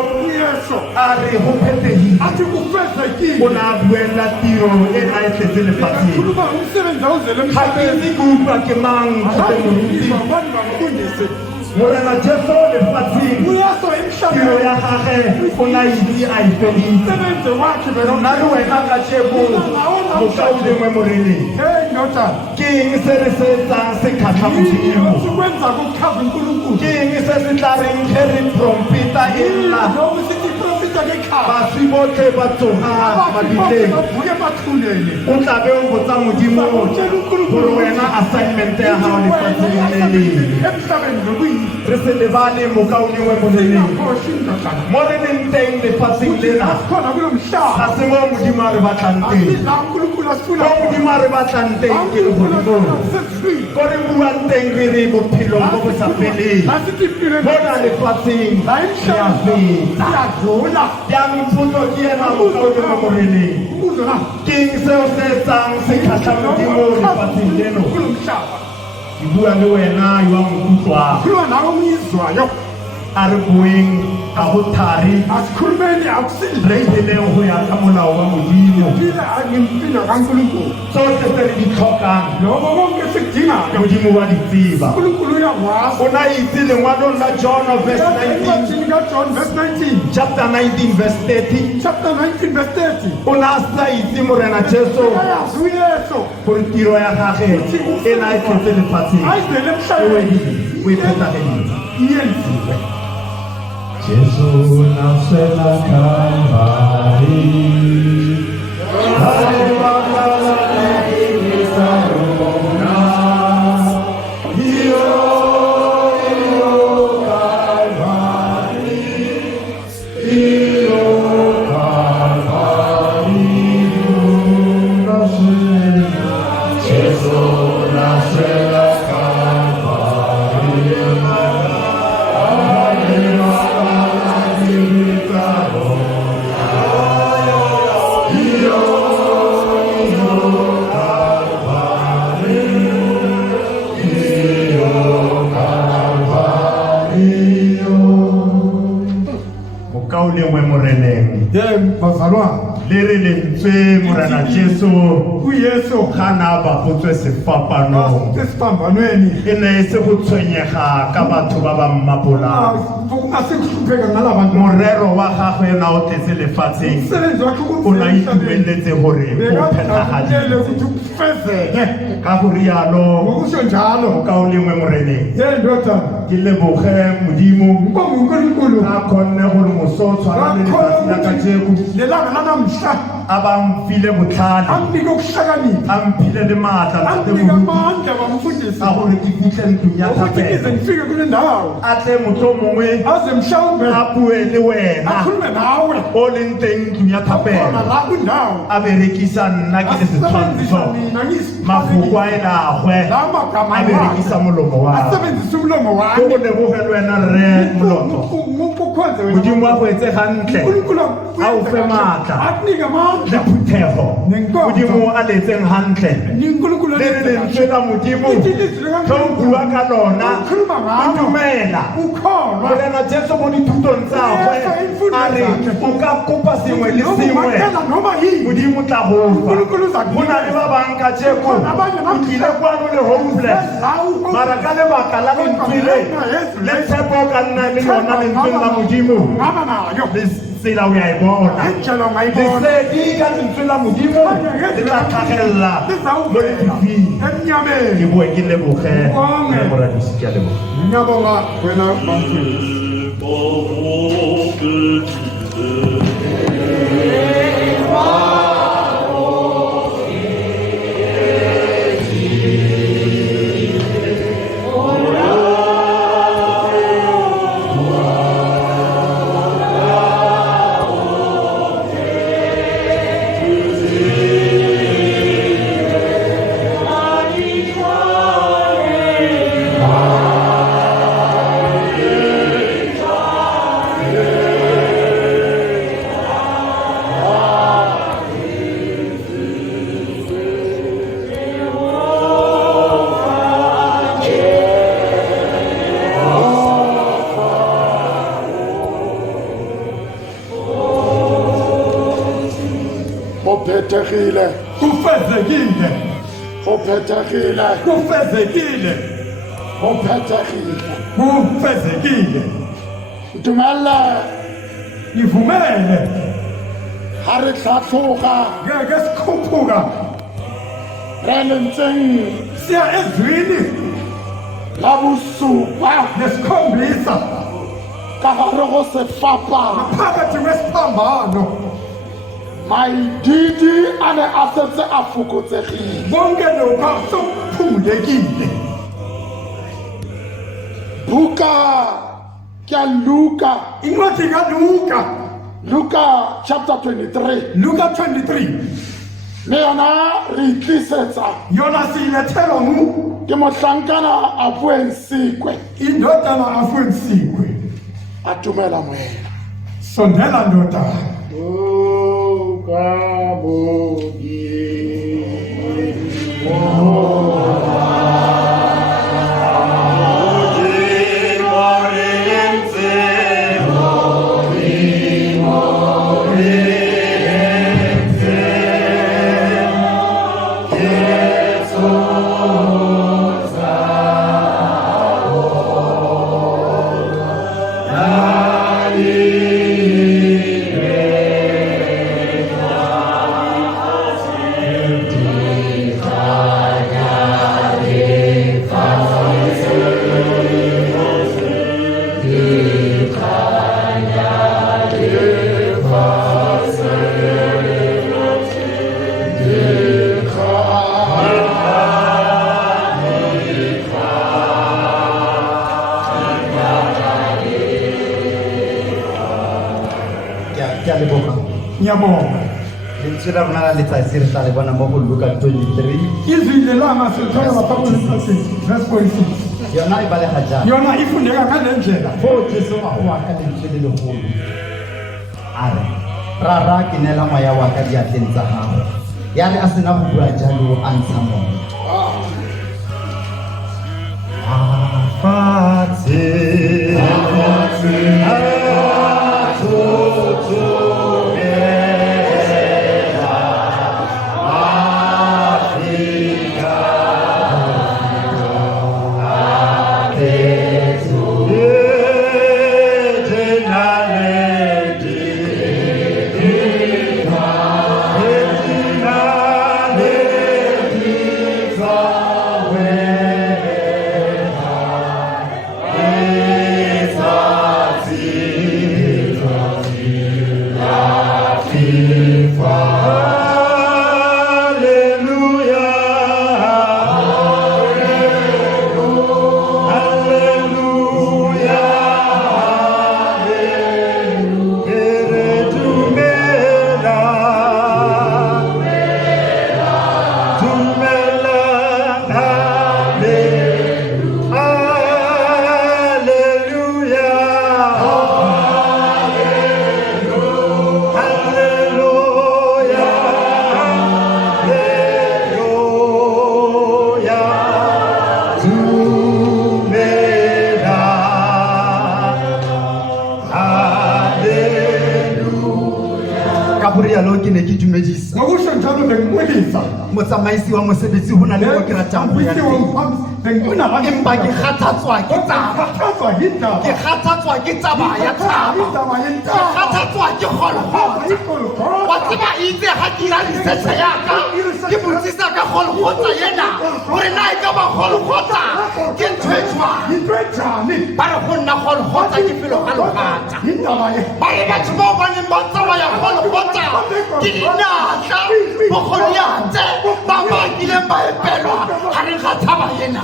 a re go phethegile o na buela tiro e a e tletse lefatsheng ga ke itse ke utlwa ke mang gape moruti Morena Jesu lefatsheng tiro ya gage o na itse a e feditse nna le wena ka jeko mokao lengwe moreneng ke eng se re se etsang se kgatlha modimo ke eng se se tla reng ge re trompeta e lla baswi botlhe ba tsoga mabitleng o tla be o botsa modimo gore wena assignment ya gago lefatsheng le leng re se lebale mokao lengwe moreneng mo re leng teng lefatsheng lena ga se mo modimo a re batlang teng mo modimo a re batlang teng ke le godimong ko re buang teng re re bophelong bo bo sa feleng bona lefatsheng re a feta yang mpotso ke ena mokao lengwe moreneng ke eng seo se etsang se kgatlha modimo lefatsheng leno ke bua le wena yo a mokutlwang a re bueng ka go thari re ileng go ya ka molao wa modimo tsotlhe tse re di tlhokang modimo wa di tseba o na itse lengwalong la John verse 19 chapter 19 verse 30 o na sa itse Morena Jesu gore tiro ya gage e na e tletse lefatsheng o e phethageditse Jesu nasela Kalvari le re lentswe Morena Jesu ga na ba botswe sefapanong e ne e se go tshwenyega ka batho ba ba mmapolang morero wa gagwe na o tletse lefatsheng o na itumeletse gore o phethagaditse ka go rialo mokao lengwe moreneng ke leboge modimo ka kgonne gore moso o tshwana le letsatsi la kajeko a ba mfile botlhale a mphile le maatla a gore ke fitlhe ntlong ya thapelo a tle motho mongwe a bue le wena o leng teng ntlong ya thapelo a berekisa nna ke le setshwantsho mafoko a elagwe a berekisa molomo wa asebenzisa umlomo ko wami go lebogele wena re moloto mukukhonze modimo wa go etse gantle a o fe maatla akunike le amandla phuthego modimo a letseng gantle uNkulunkulu le le lentswe la modimo ge o bua ka lona o dumela ukholwa bolena jesu mo dithutong tsagwe a re o ka kopa sengwe le sengwe noma yini modimo tla gofa uNkulunkulu go na le ba banka jeko o kile kwano le homeless mara ka lebaka la lentswe le tshepo ka nna le yona lentsweng la modimo ngaba nayo le tsela o ya e bona indlela ungayibona lesedi ka lentswe la modimo le tla tlhagelela mo lefifing emnyameni ke boe ke leboge le moradisi ke a leboga ngiyabonga wena bamfowethu Phethegile kufezekile phethegile kufezekile phethegile kufezekile dumela ivumele ha re tlhatlhoga ngeke sikhuphuka re lentseng siya ezwini la bosupa nesikhombisa ka gare go sefapa phakathi kwesiphambano maididi a ne a setse a fokotsegile bonke lokho sokuphumulekile buka ke Luka incwadi kaLuka Luka chapter 23 Luka 23 le yona re itlisetsa yona siyilethelwa ke mohlankana a bueng sekwe indodana afuensikwe a dumela moena sondela ndodana ngiyabonga lentswe la rona la letsatsi re tla le bona mo go Luka 23 izwi lelanga silithola lapha kuLuka verse 46 yona e balega jang yona ifundeka ngale ndlela fo jesu a goa ka lentswe le legolo a re rara ke neela moya wa ka diatleng tsa gago ya re a sena go bua jalo a ntsha moya motsamaisi wa mosebetsi ho na le mo ke ratang ho ya teng empa ke kgathatswa ke taba ke kgathatswa ke taba ya taba ke kgathatswa ke kgolokgotsa wa tseba itse ha ke ira research ya ka ke botsisa ka kgolokgotsa yena hore na e ka ba kgolokgotsa ke ntho e jwang ba re go nna kgolokgotsa ke felo ka lokata ba le batho bao ba neng ba tsamaya kgolokgotsa ke dinatla bokgoniate ba bakileng ba epelwa ha re kgathaba yena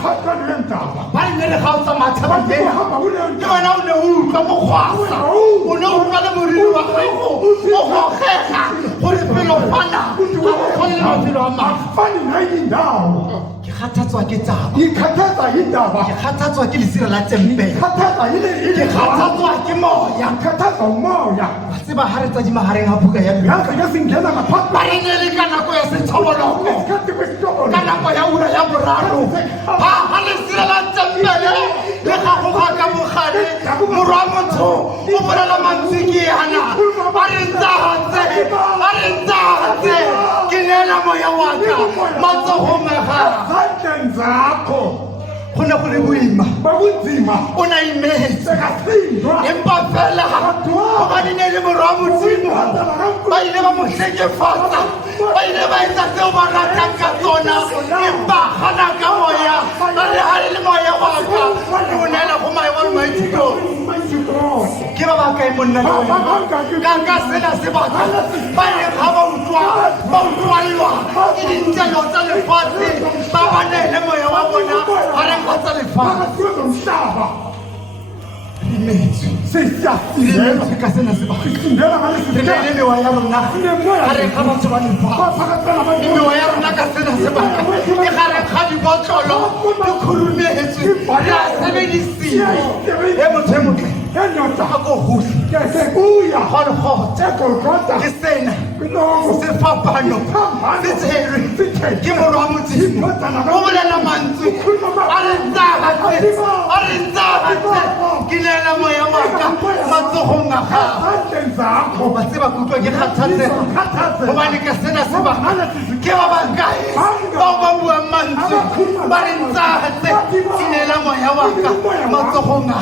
ba ne re ga o tsamaya thaba yena ke wena o ne o utlwa mokgwasa o ne o utlwa le moriri wa gago o gogega gore pelo fana ga go kgone le mafelo a mangwe ke kgathatswa ke taba ke kgathatswa ke lesira la tempele ke kgathatswa ke moya wa tseba ha re tsadima mahareng a buka ya ba re ne le ka nako ya setshoboloko ka nako ya ura ya boraro ha lesira la tempele le gagoga ka mogare morwa motho o bolela mantswe ke yana ba re ntsatse ke neela moya wa ka matsogong a gago go ne go le boima o na imetse empa fela gobane ne le morwa modimo ba ile ba mo hlekefetsa ba ile ba etsa tseo ba ratang ka tsona empa gana ka moya ba le ha le moya wa ka o neela go maemo le maithuto ke ba bakae monna ka sena sebaka ba e ga ba utlwalwa ke dintelo tsa lefatshe ba ba neele moya wa bona ga re kgatsa lefatshe ka sena sebaka re neele mewa ya rona ga re ga batho ba lefatshe mewa ya rona ka sena sebaka e ga re ga dibotlolo di khurumetse re a sebedisiwa e motho e motle a ko hohle kgolokgotsa ke sena sefapano se tshwerwe ke morwa modimo o bolela mantswe a re ntshagatse ke neela moya wa ka matsogong a gago ba tseba kutlwa ke kgathatsega gobane ka sena sebaka ke ba bakae bao ba buang mantswe ba re ntshagatse ke neela moya wa ka matsogong a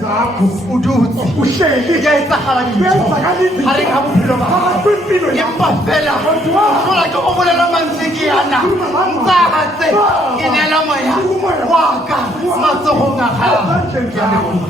gago o dutse ya etsagala dintho ga re ka bophelo ba gago empa fela mola ke o bolela mantswe ke yana ntshagatse ke neela moya wa ka matsogong a gago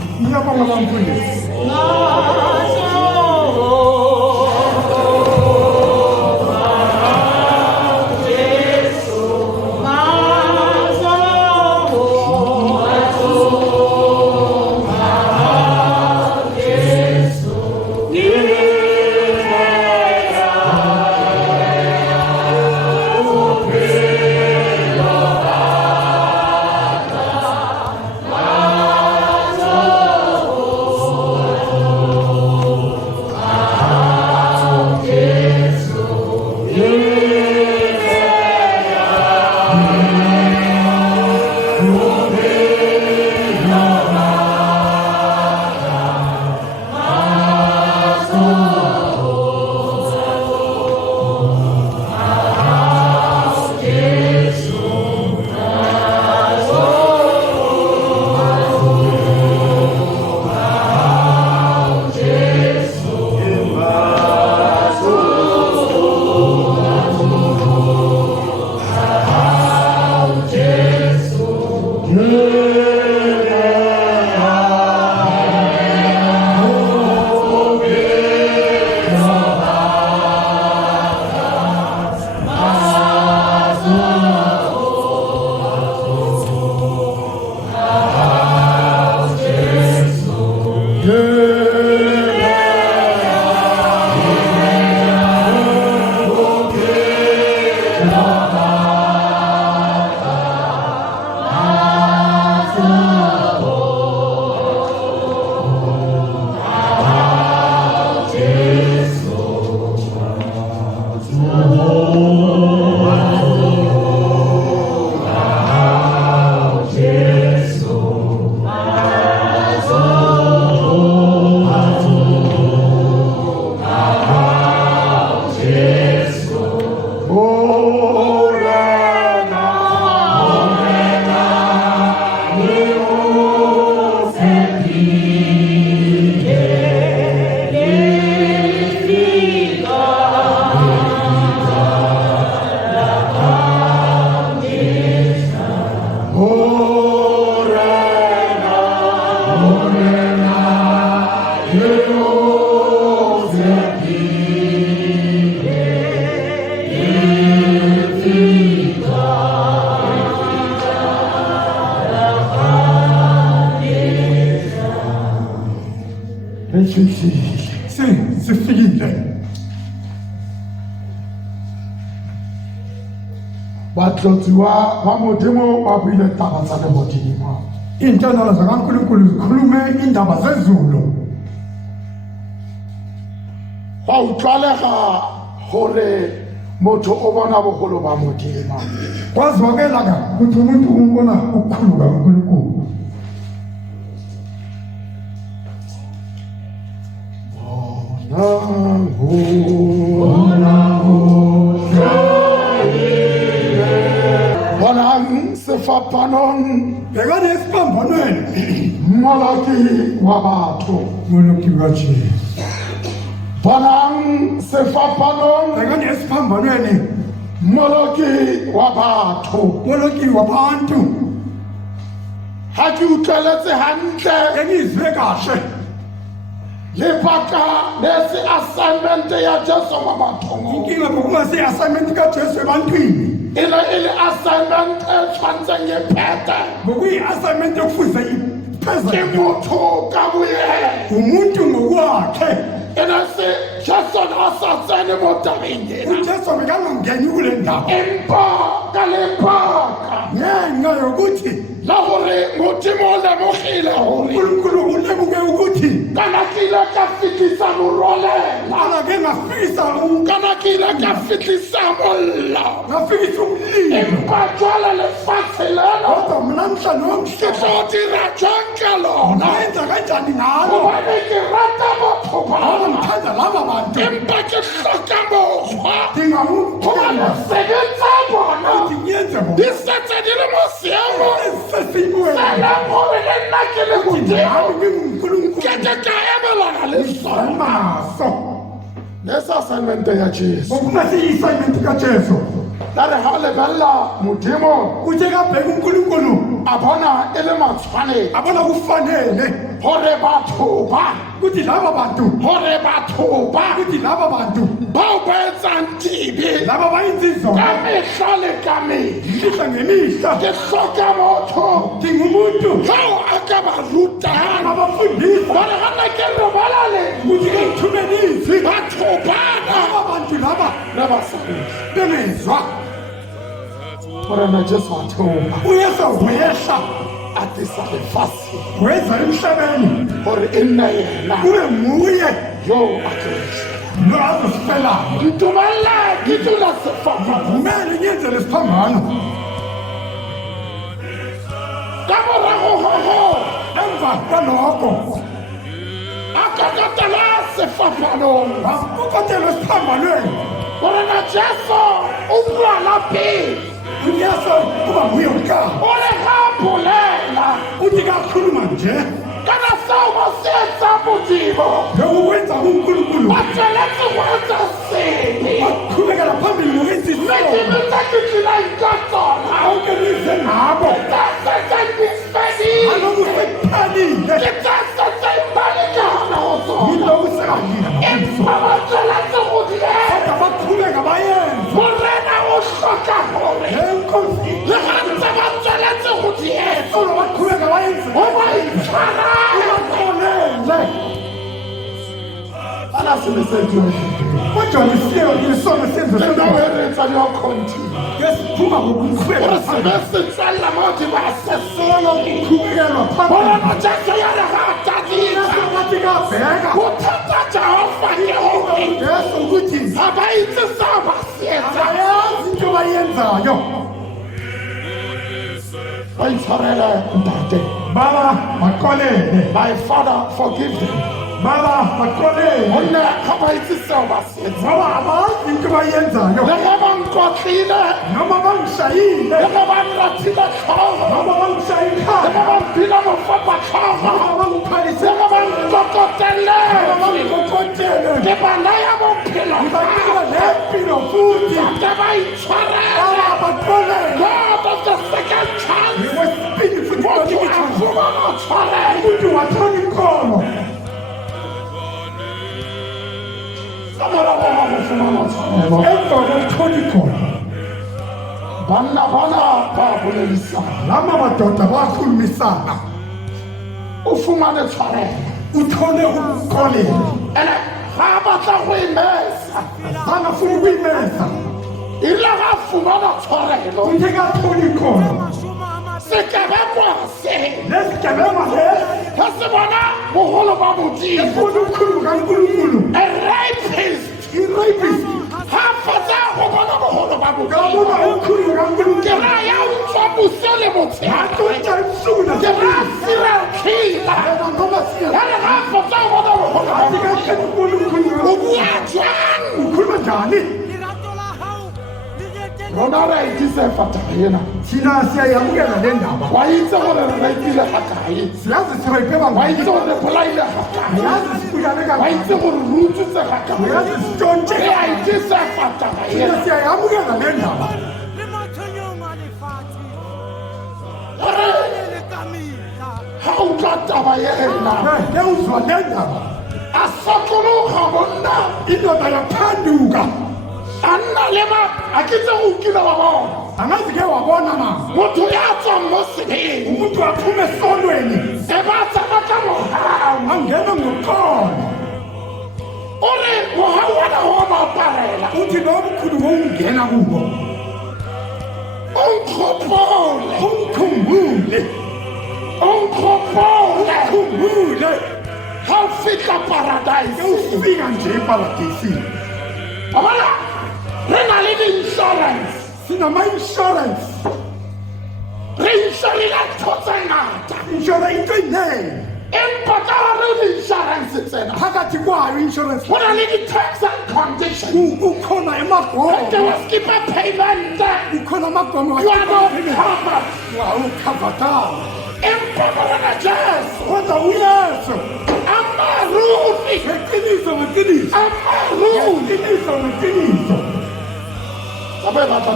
sifikile. Batlotsiwa ba Modimo ba buile taba tsa lehodimo. Iintandalo zakaNkulunkulu zikhulume iindaba zezulu. Ga utlwalega gore motho o bona bogolo ba Modimo. Kwazwakela ukuthi umuntu umbona ukukhulu kaNkulunkulu. Bonang sefapanong Bekane esiphambanweni Malaki wa batho. moloki kaJesu. Bonang sefapanong Bekane esiphambanweni Malaki wa batho. moloki wabantu. Ha ke utlweletse hantle Engizwe kahle lebaka le se assignment ya Jesu wa batho. inkinga ngokungasi assignment kaJesu ebantwini. E le assignment e tshwantseng e phete Ngokuyi assignment yokufuza ke iphezulu. motho ka boyena. Umuntu ngokwakhe. E ne se Jesu a sa tsene mo tabeng ena. uJesu bekangangeni kule ndawo. Empa ka lebaka Ngenxa yokuthi la gore Modimo o lemogile gore uNkulunkulu ulemuke ukuthi kana ke ile ka fitlhisa morwalela, ala ke ngafikisa kana ke ile ka fitlhisa mollo. ngafikisa umlilo. Empa jwale lefatshe lena Kodwa mna namhlanje ke wamhlaba tlo dira jwang ka lona, nayenza kanjani ngalo. gobane ke rata batho bana. Ngithanda laba bantu. Empa ke hloka mokgwa Ndingamthanda gobane mesebetsi ya bona ukuthi ngenze di bona. setse di le mo seemong Sesimweni. eleng gore le nna ke le Modimo Nami nginguNkulunkulu. ke ke ka emelana le sona. Maso. Lesi assignment ya Jesu Ngokungasi assignment kaJesu. la re ha lebella Modimo Kuthe kabheka uNkulunkulu a bona e le matshwanedi abona kufanele gore batho ba ukuthi laba bantu ukuthi laba bantu bao ba etsang dibe laba bayenza ka izona mehla le ka mehla. mihla ngemihla. Ke hloka motho Ndingumuntu ao a ka ba rutang abafundisa gore gana ke robalale ukuthi ngithumelise batho bana laba bantu laba le basadi bengezwa. gore na Jesu a theoga Uyesu wehla a tisa lefatshe weza emhlabeni gore e nne yena kube nguye yo a tlosa. lo azosifelayo. Ntumella ke dula sefapano Kumele ngenze lesiphambano. ka morago gogo Emva kwalokho a kakatela sefapanong ukotelwe esiphambanweni. gore na Jesu o bua la pele uYesu kuba nguye kuqala. o le gapolela Uthi kakhuluma nje kana seo ba se etsang Modimo ngokwenza uNkulunkulu ba tsweletse go etsa sebe. baqhubekela phambili ngokwenza mme isono. dilo tse ke tselang ka tsona Awuke nize ngabo tse setseng di fedile aloku sekuphelile. ke tse setseng ba lekana go tsona Yiloku sekalile empa ba tsweletse go di etsa. kodwa baqhubeka bayenza. Morena o hloka gore Enkosi le ga ntse ba tsweletse go di etsa solo baqhubeka bayenza. go ba itshwarele Ubakhonele ana semesetso kodwa nisiyo isono senze le sendawo nao e re etsang ya continue yesiphuma ngokuqhubeka gore se be phambili. se tswelela mo di ba se Solo kuqhubekelwa phambili. bona Jesu ya re ga a tadisa Yesu wathi kabheka bothata Jehova ke gore Yesu ukuthi ga ba itse seo ba se etsang abayazi into bayenzayo. ba itshwarele ntate. Baba baxolele. My Father, forgive them. Baba baxolele. Gonne ga ba itse seo ba se etsang Baba abazi into bayenzayo. le ge ba nkotlile Noma bangishayile. le ge ba nrathile tlhogo Noma bangishaye le ge ikhanda. ba mpile mofopa tlhogo Noma bangiphalise. le ge ba nkokotele Noma bangikokotele. ke ba naya bophelo Ngibanika nempilo futhi. ke ba itshwarele. Baba baxolele. God of the second chance Wesibili futhi motho banika a ichance. fumana tshwarelo. Umuntu wathola inkolo. Ka morago ga go fumana tshwarelo Emva kokuthola inkolo. banna bana ba boledisana Lama madoda bakhulumisana. o fumane tshwarelo uthole ukukoleka ene ga a batla go imesa azange afuna ukuyimesa ile ga fumana tshwarelo uthe katholi khona sekebekwa se lesigebenga lesi ga se bona bogolo ba modimo efuna ukukhuluma kankulunkulu a rapist i-rapist ga fetsa go bona bogolo ba modimo kabona ukukhuluma ke kankulunkulu ra ya utswa bosio le motshegare atotsa ebusuku ke ra nasemini serial killer yena ngomasiya ene ga fetsa go bona bogolo ba athi modimo kahleni unkulunkulu o bua jang ukhuluma njani rona ra itse fataba ena thina siyayamukela le ndaba wa itse gore re raipile ga kae siyazi sirayiphe wa bangwazi itse gore re polaile ga kae yazi sibulale wa itse kangaka gore re utswitse ga kae yazi sitshontshe re a itse fataba thina ena siyayamukela le ndaba gore ga o tla taba ena ke uzwa le ndaba a sokologa bonna indoda yaphanduka a nna le ma a ke tse go ukile wa bona angazi ke wabona na motho ya tswang mo sebeng umuntu aphume esonweni e ba tsama ka mogau angena ngokhona o re mogau wana go ba aparela uthi lo mkhulu wongena kubo o nkgopole umkhumbule khumbule ga o fitlha paradise ufika nje eparadisini bona re na le di-insurance sinama-insurance re insurile ntho tse ngata inshora into enene empa ka gare di-insurance tsena phakathi kwayo insurance go na le di-terms and conditions kukhona ete emagomo wa skipa payment kukhona amagomo you are not covered awukhavatanga empa morena jesu kodwa uyesu amaruni ngeqiniso ngeqiniso amaruni ngeqiniso ngeqiniso sabe batla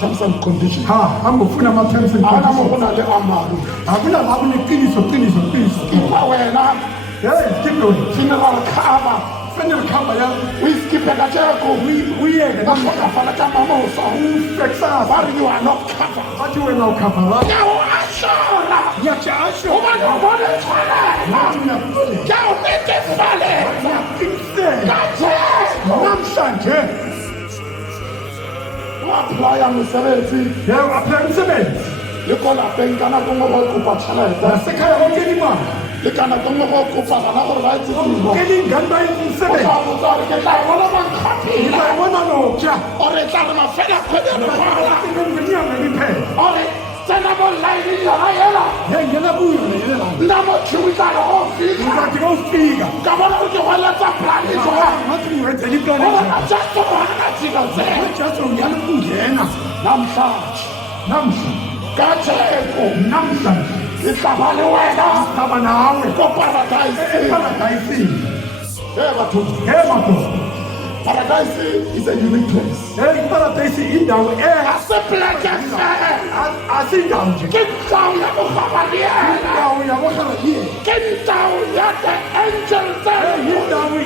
terms and conditions ha angofuna ama-terms and ana mo go conditions na le amaruni akuna la kuneqiniso qiniso qiniso skipa wena hey skiponi funeral cover fanele khamba ya o iskipe ka tšeko uyeke ba tlhokafala ka mamosa ufexasa ba re you are not covered bathi wena ukhavara ke o ashora ngiyajasho gobane o bone tshwalela ke o netefalela ngiyaqiniseka ka jesu namhlanje o applya mosebetsi aphela umsebenzi le ko lapeng ka nako ngwe go kopa tšhelete nasekhaya bokeni imali le ka nako ngwe go kopa bana gore ba etse tiro keni ingane o bayimsebenzi tla botsa gore ke tla bona bankgapela ngizayibona nokya ore tla re mafela kgwedi ya lekwala ngenyanga liphela ore tsena mo line yona ela ngengena kuyo leyelela nna mo tšhumitla le go fitlha uzathi kofika ka bona o ke goletsa plane jwang ngathi ngenzela iplane obona jesu gona tsilo tsena ujesu ngiyala ukungena namhlanje namhla ka tšeko namhlanje ke tla ba le wena aba nawe ko paradise eparadayisini batho madoda paradise is a unique place iparadayisi indawo a se pleke fela asindawo nje ke ntao ya bogabadiela indawo yabohalabiye ke ntao ya the angels indawo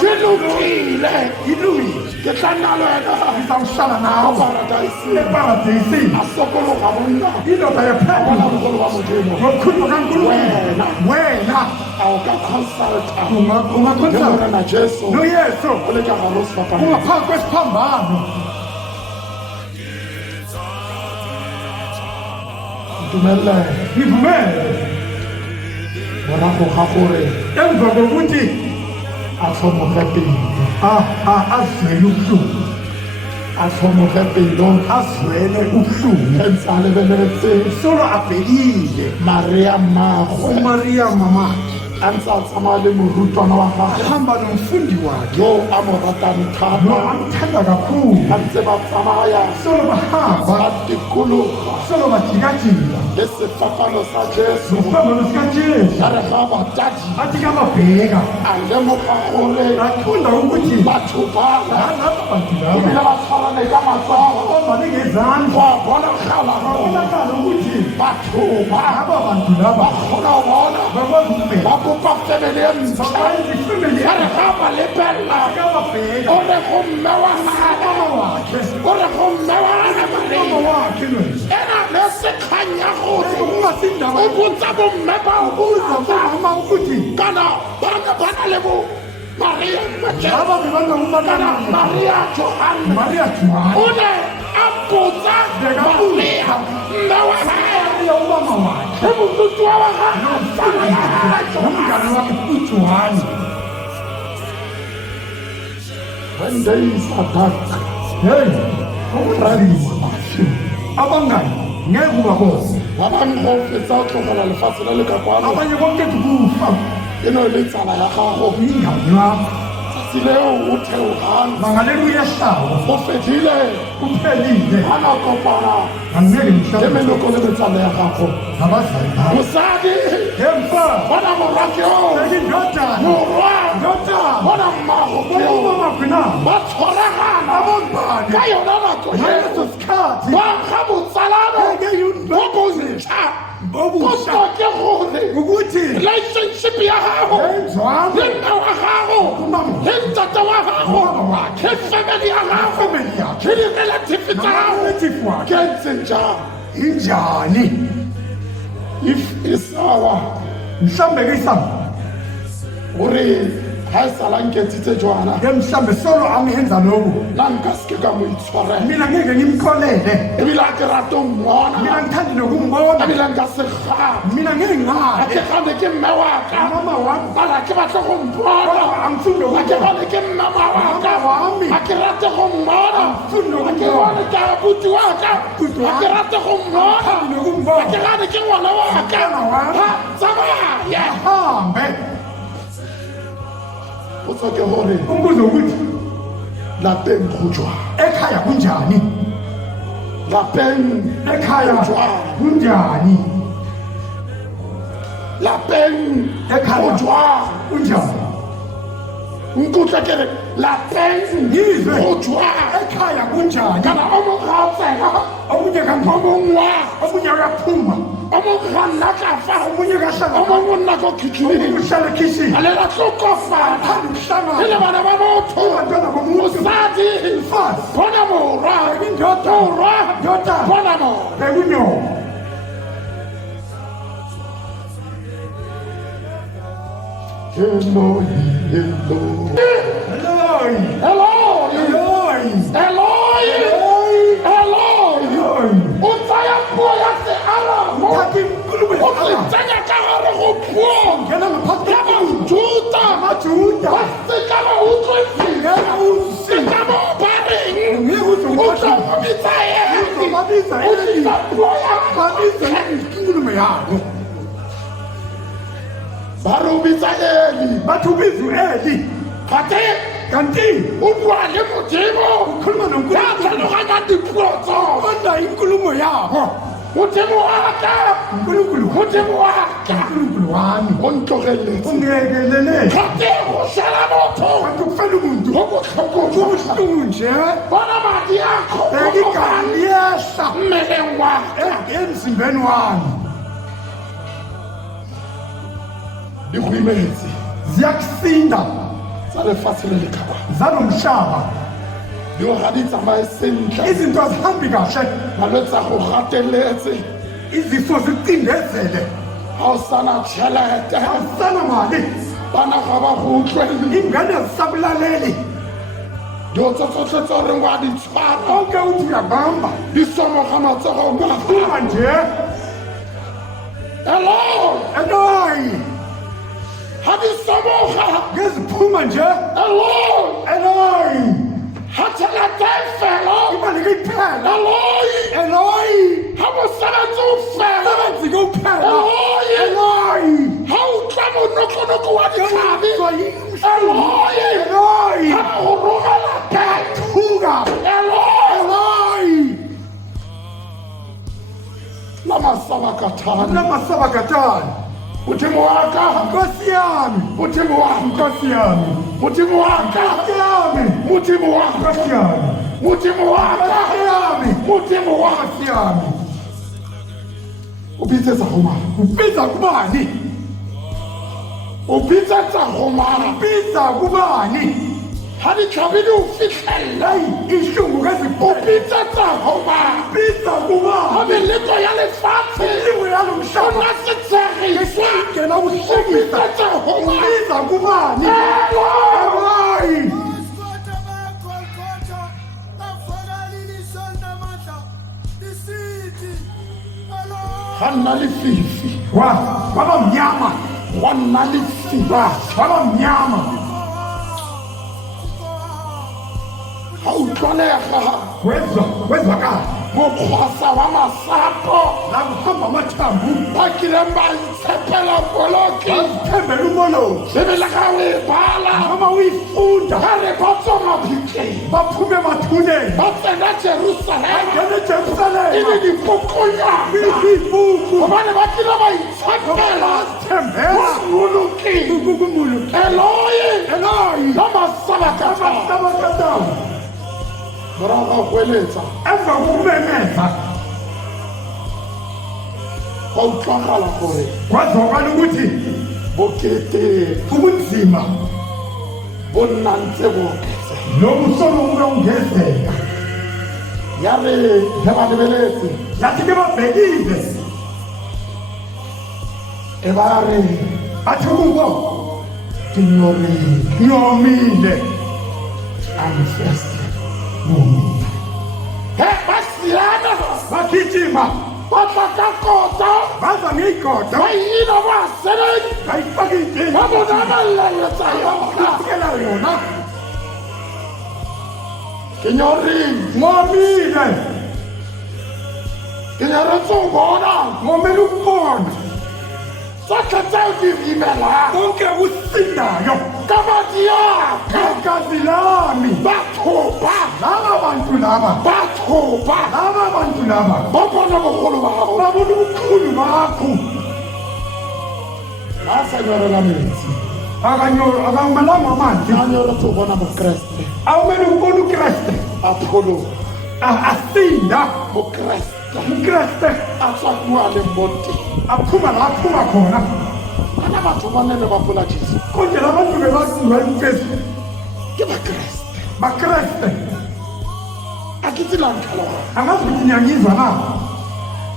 ke lokile ilungile ke tla nna le wena ngizawuhlala ko nawe paradise eparadayisini a sokologa bonna indoda bona yaphela bogolo ba modimo ngokukhuluma kankulunkulu wena a o ka consulta le ungakhonsa morena jesu noyesu o le ka gare o sefapano ungaphansi kwesiphambano dumelele ngivumele morago ga gore emva kokuthi a tlhomoge pelo azwele ubuhlungu a tlhomoge pelo azwele ubuhlungu ge ntse a lebeletse solo abhekile maria mmagwe umariya mamakhe a ntse a tsamaya le morutwana wa gagwe ahamba nomfundi wakhe yo a mo ratang lo thata amthanda kakhulu ba ntse ba tsamaya solo bahamba ba tikologa solo bajikajika le sefapano sa jesu isiphambano sikajesu a re ga batadi athi kababheka a lemoga gore afunda ukuthi batho bala laba bantu laba ebile ba tshwarane ka matsogo bambane ngezandla go a bonagala gore babonakala ukuthi batho ba laba bantu laba ba kgona go bona bakwazi ukubheka ba kopa family e ntšha bakwazi ifamily a re ga ba lebelela kababheka o re go mme wa gagwe mama wakhe o re go mme wa gagwe mama wakhe lo ena lesekhanya gotse ungasindaba o botsa bomme ba uza bomama ukuthi kana bana le bo Maria laba bebanga kana umama Maria Johanna Maria Johanna o ne a botsa Maria mme wa hae ya umama wakhe e motutu wa gae nomngane wakhe uJohana when days are dark hey ukurarima abangani ngeke ubabone abang go fetsa o tlogela lefatshe le le ka kwano abanye bonke kufa e no le tsala ya gago ingane yakho tsileo o theogang mangalelo uyahlaba go fedile kuphelile ga na kopana angeke le mhlaba meloko le metsala ya gago abazali bakho mosadi emfa bona morakeo indodana morwa indodana bona mmagokeo umama kwina ba tshwaragana abangani ka yona nako ngaleso eo sikhathi ba ga botsalano bo bontšha obusha koso ke gore ukuthi relationship ya gago enzwamo le mme wa gago le ntate wa gago le family ya gago family yakhe le di-relative tsa gago relative wakhe ke ntseng jang injani if isawa mhlambe ke isamba gore ga e sala nketsitse jwana ke mhlambe solo angiyenza lokhu nna nka seke ka mo itshwarela mina ngeke ngimkholele ebile a ke rate o mmona mina ngithandi nokumbona ebile nka se gane mina ngeke a ngale ke gane ke mme waka mama wami mara ke batle go mpona angifuni a ke nokumbona gane ke mmama waka Mama wami. a ke rate go mmona Angifuni a ke nokumbona. gane ka buti waka Buti a ke wami. rate go mmona Angifuni a nokumbona ke gane ke ngwana waka Mwana wami. ha tsamaya hambe o tsoke gore umbuzo ukuthi lapeng go jwa ekhaya kunjani lapeng ekhaya go jwa kunjani lapeng Ekhaya. go jwa kunjani nkutlwa ke re lapeng Ngizwe. go jwa ekhaya kunjani kana o mongwe ga o tsena omunye o kampo mongwe wa omunye uyaphuma o mongwe ga nna ka fa omunye o kahlala mongwe o nna ko omunye kitcheneng uhlala ekhishini a lela tlokofala e le bana ba motho abantwana bomuntu mosadi Mfazi. bona morwa indoda morwa Ndoda. bona moro bekunyoko Eloi, Eloi. Eloi Eloi, Eloi Eloi, Eloi. Eloi O tsaya puo ya Searamo Thathi inkulumo o se yesaramo. tsenya ka gare go puo ngena ngaphakathi ya Bajuda amajuda ba seka ba utlwisisa ngena usi ka mo ba reng ngeke o tla uzokwazi go bitsa ene uzobabiza o tlisa puo ya babiza inkulumo yabo ba re o bitsa Eli bathi ubiza u-eli gate kanti o bua le Modimo ukhuluma ya nonkulunkulu tlhaloganyang dipuo tsotlhe kodwa inkulumo yabo Modimo wa ka unkulunkulu Modimo wa ka unkulunkulu wami o ntlogeletse ungekelele gate go šala motho kanti kufela umuntu go botlhoko jwa kubuhlungu nje bona madi a beka kgokogane igama liyehla mmeleng wa emzimbeni wami di go imetse ziyakusinda tsa lefatshe le lekgaba zalomhlaba dio ga di tsamaye sentle izinto azihambi kahle malwetse a go gateletse izifo zicindezele ga o sana tšhelete awusana mali bana ga ba go utlwele ingane azisabulaleli dio tse tsotlhe tse o reng wa di tshwara onke uthi uyabamba di somoga matsogong ka uma nje Eloi eloi ga di somoga ngeziphuma nje Eloi eloi ga tšhelete e fela imali kuyiphela Eloi eloi ga mosebetsi o fela sebenzi kuphela Eloi eloi ga utlwa monokonoko wa ditlhabi eloi eloi ga ba go rogela pet thuka Eloi eloi la masabakathane lamasabakatani Modimo wa ka nkosi yami Modimo wa ka nkosi yami Modimo wa ka nkosi yami Modimo wa ka nkosi yami Modimo wa ka nkosi yami Modimo wa ka nkosi yami o bitsetsa go mana ubiza kubani o bitsetsa go mana ubiza kubani ha di tlabe di o fitlhella ihlungu o ngezibhele bitsetsa hoba biza kuba ha meletlo ya lefatshe ilizwe o yalomhlaba na setshegisa ngena o ukuhlekisa bitsetsa hoba biza kubani hayi ga nna lefifi waba mnyama gwa nna lefifi waba mnyama ga utlwalega wezwakala mokgwasa wa masapo nakuhamba amathambu ba kileng ba itshepela boloki bazithembela umolozi sebele ga o e bala noma uyifunda ga re ba tswa mabitleng baphume emathuneni ba tsena jerusalema bangene e ejerusalema le dipokonyana ibuku gobane ba kile ba itshepela thembela moloking kumulu eloyi eloyi la masabakata amasabakatawu morago ga goeletsa emva kokumemeza ga utlwagala gore kwazwakala ukuthi bokete ubunzima bo nna ntse boketse lobusono bube ungezeka ya re ge ba lebeletse yathi ke babhekile e ba re bathi kubo ke nyorile ngiyomile amfest he ba siana bagijima ba tla ka kota baza ngeyigoda ba ina ba seleng bayifaka iy'dinga ba bona baleletsa yona ifikela yona ke nyorile ngomile ke nyaretse go bona ngomele ukubona tsotlhe tseo di rimelang konke kusindayo ka madi aka igazi lami bathoba laba bantu laba bathoba laba bantu laba ba bona bogolo ba gago babona ubukhulu bakho ba sa nyorela metsi akamelanga amanzi a nyoretse go bona bokreste awumele ukubona ukreste apholo asinda bokreste ukreste a tswa kua le mote aphuma la aphuma khona ana batho ba nene ba pola jesu konje labantu bebaziwa imfezu ke bakreste bakreste a ke tsilantlhaloga angazi ukuthi niyangizwa na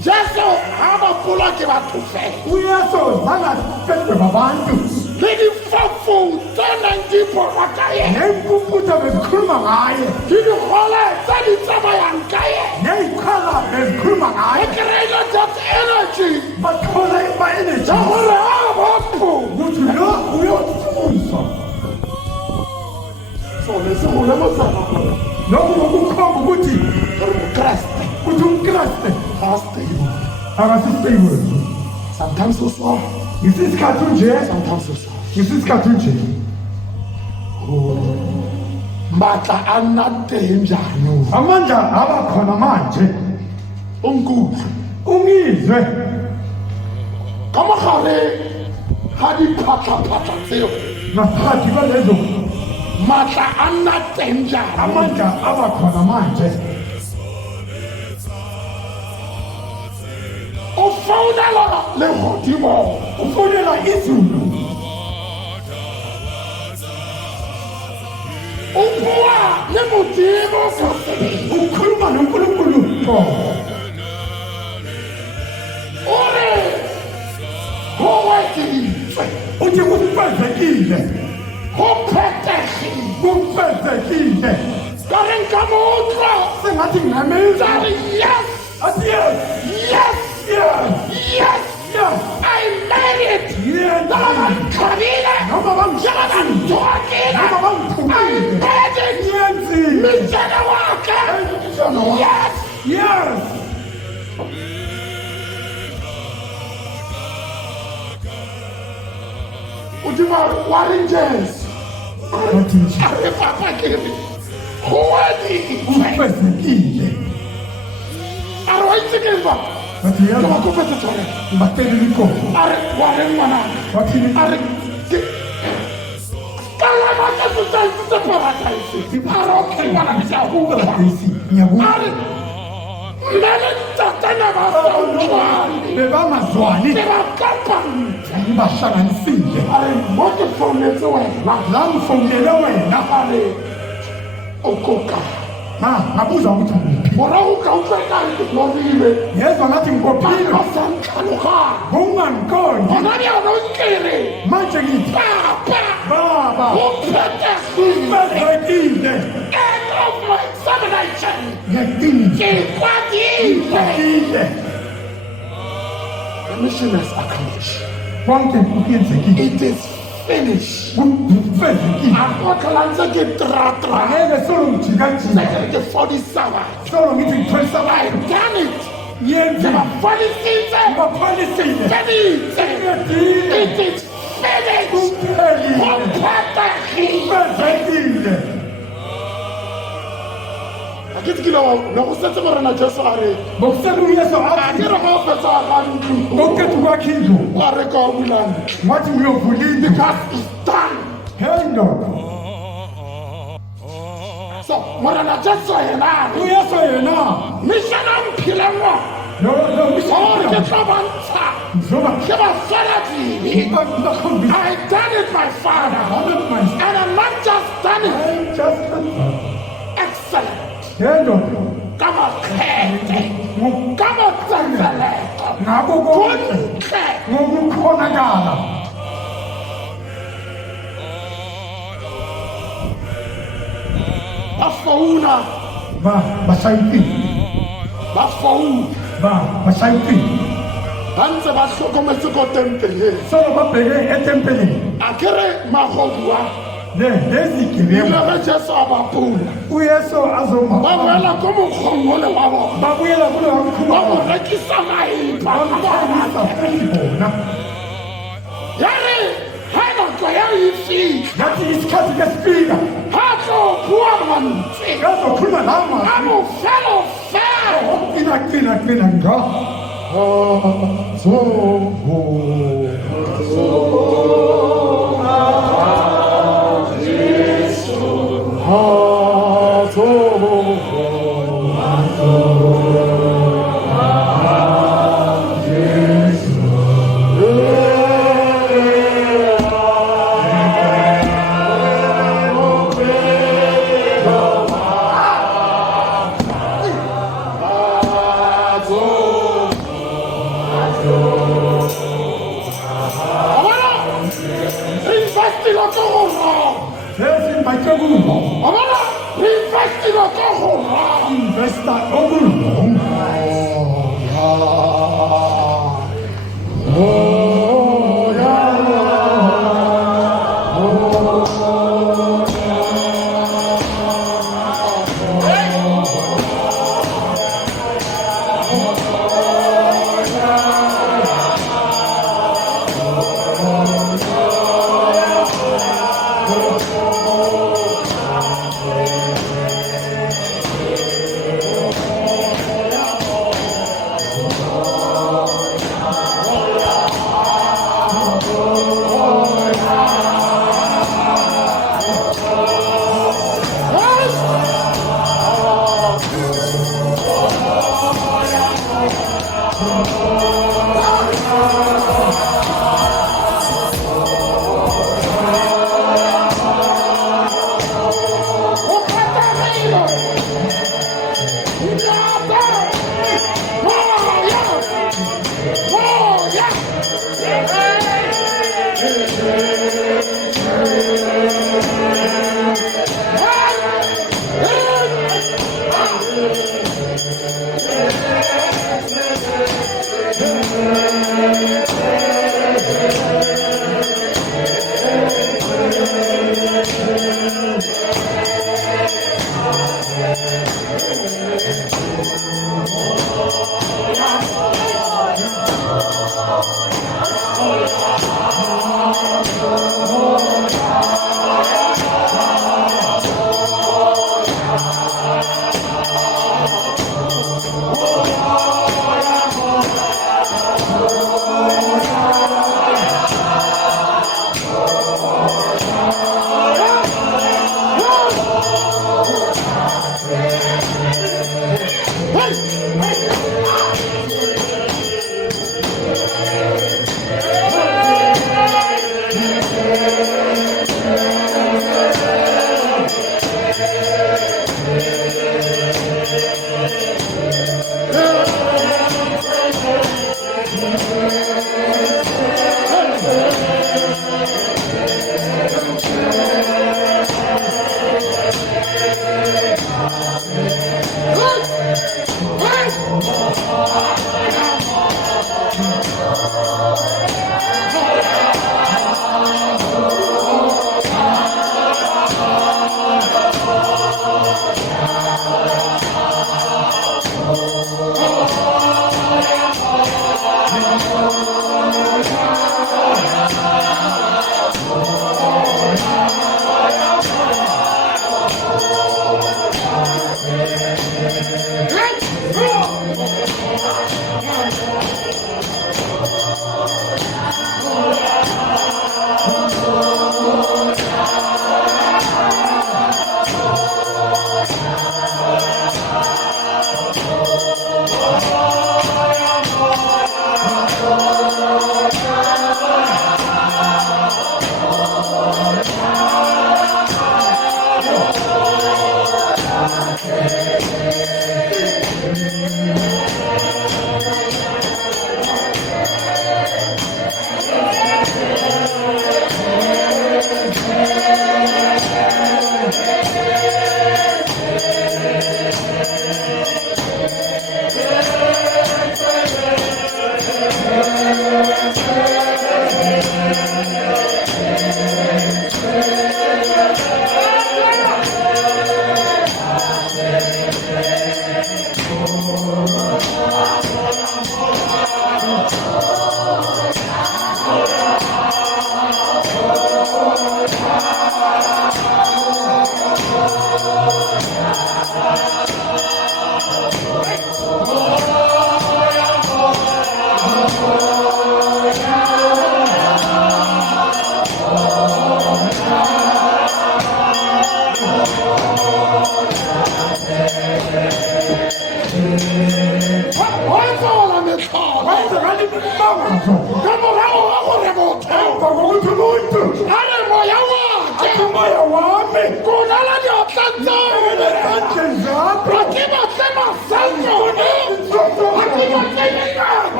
jesu ga ba polwa ke batho fela uyesu zangasedwe babantu le difafo tse nang di polwa ka yena neenkunkutha bezikhuluma ngaye le digole tse di tsamayang ka yena neyikhala bezikhuluma e ngaye kry-ile that energy bathola ima-energy ya gore a batho ukuthi lo uyotfuswa sone se go lemosana gore lokhu bokukhomba ukuthi bokreste ukuthi umkreste ga stable akasistable sometimes o swa ngisisikhathi unje sometimes o swa ngisisikhathi unje matla a nna teng jaanong amandla abakhona manje o nkutlwe ungizwe ka mogare ga diphatlaphatla tseo ngaphakathi kwalezo matla a nna teng jaanong amandla abakhona manje o founela legodimo ufonela izulu o bua le modimo ka sebele ukhuluma nonkulunkulu qho o re go weditswe uthi kufezekile go phethegile kufezekile ka re nka motlwa sengathi ngingameza ka re yes athi yes yes yes yes yes I made it noma bangixhabile noma noma bangishakile bangithokile noma I bangithukile made it yenzile mtshana wakhe yes yes uthi wa re jesu Bathisha a re papa ke re go weditswe ufezekile a re wa itse ke ba bathi ke ba yaba kopetse tsone batele likomo a re wa re ngwanana bathini a re ke kalama ka setsaitse se paradise a re okay ngwanana ke a go utlwa isi ngiyabuza a re mme le tatana ba sa utlwane bebangazwani ke ba kapantse ngibahlanganisile a re mo ke founetse wena la ngifonele wena a re okoka ngabuza ukuthi ngiphi morago ka utlwa ekare ke bonile ngezwa ngathi ngikophile ba sa ntlhalogane ungangiqondi gona bjana o kere manje ngithi papa baba o phethegile bezekile end of my examination ngiyaqinile ke kwatile ngiyaqinile the mission is accomplished konke kuyenzekile it is finished kufezekile akothola ntse ke tratra angeke solo ngijikajika ke fodisaba solo ngithi ngitholisa I abantu done it ngiyenze ke bafodisitse ngibapholisile keditse ngiyedile it is finished kuphelile komphathegile kufezekile akithi ke loko setse morena jesu a re ngokuseka uyesu a athi ke re ga o fetsa ga ntlo kokuqeda ukwakha indlu wa re ka o bulane wathi ngiyovula indlu because it's done hey ndoda so morena jesu yena a re uyesu yena mission a mphileng wa gore ke tlo bontsha ngizoba ke baswela dibe ngibakhombisa I done it my father and I'm not just done it excellent hey ndoda ka makgethe ka matsenzeleko ngako konke bontle ngokukhonakala ba founa basayitile ba founa basayitile ba ntse ba tlhokometse ko tempeleng solo babheke etempeleni a ke re magodu a lezigebengu ile ge jesu a bapula uyesu ba azoma boela ko mokgweng ole wa bona babuyela kule ba wamkhulu go rekisa maeba babisa futhi bona ya re ga nako ya o e fitlha yathi isikhathi kesifika ga tlo bua mantswe kazokhuluma a namazwi bofelofelo qina nga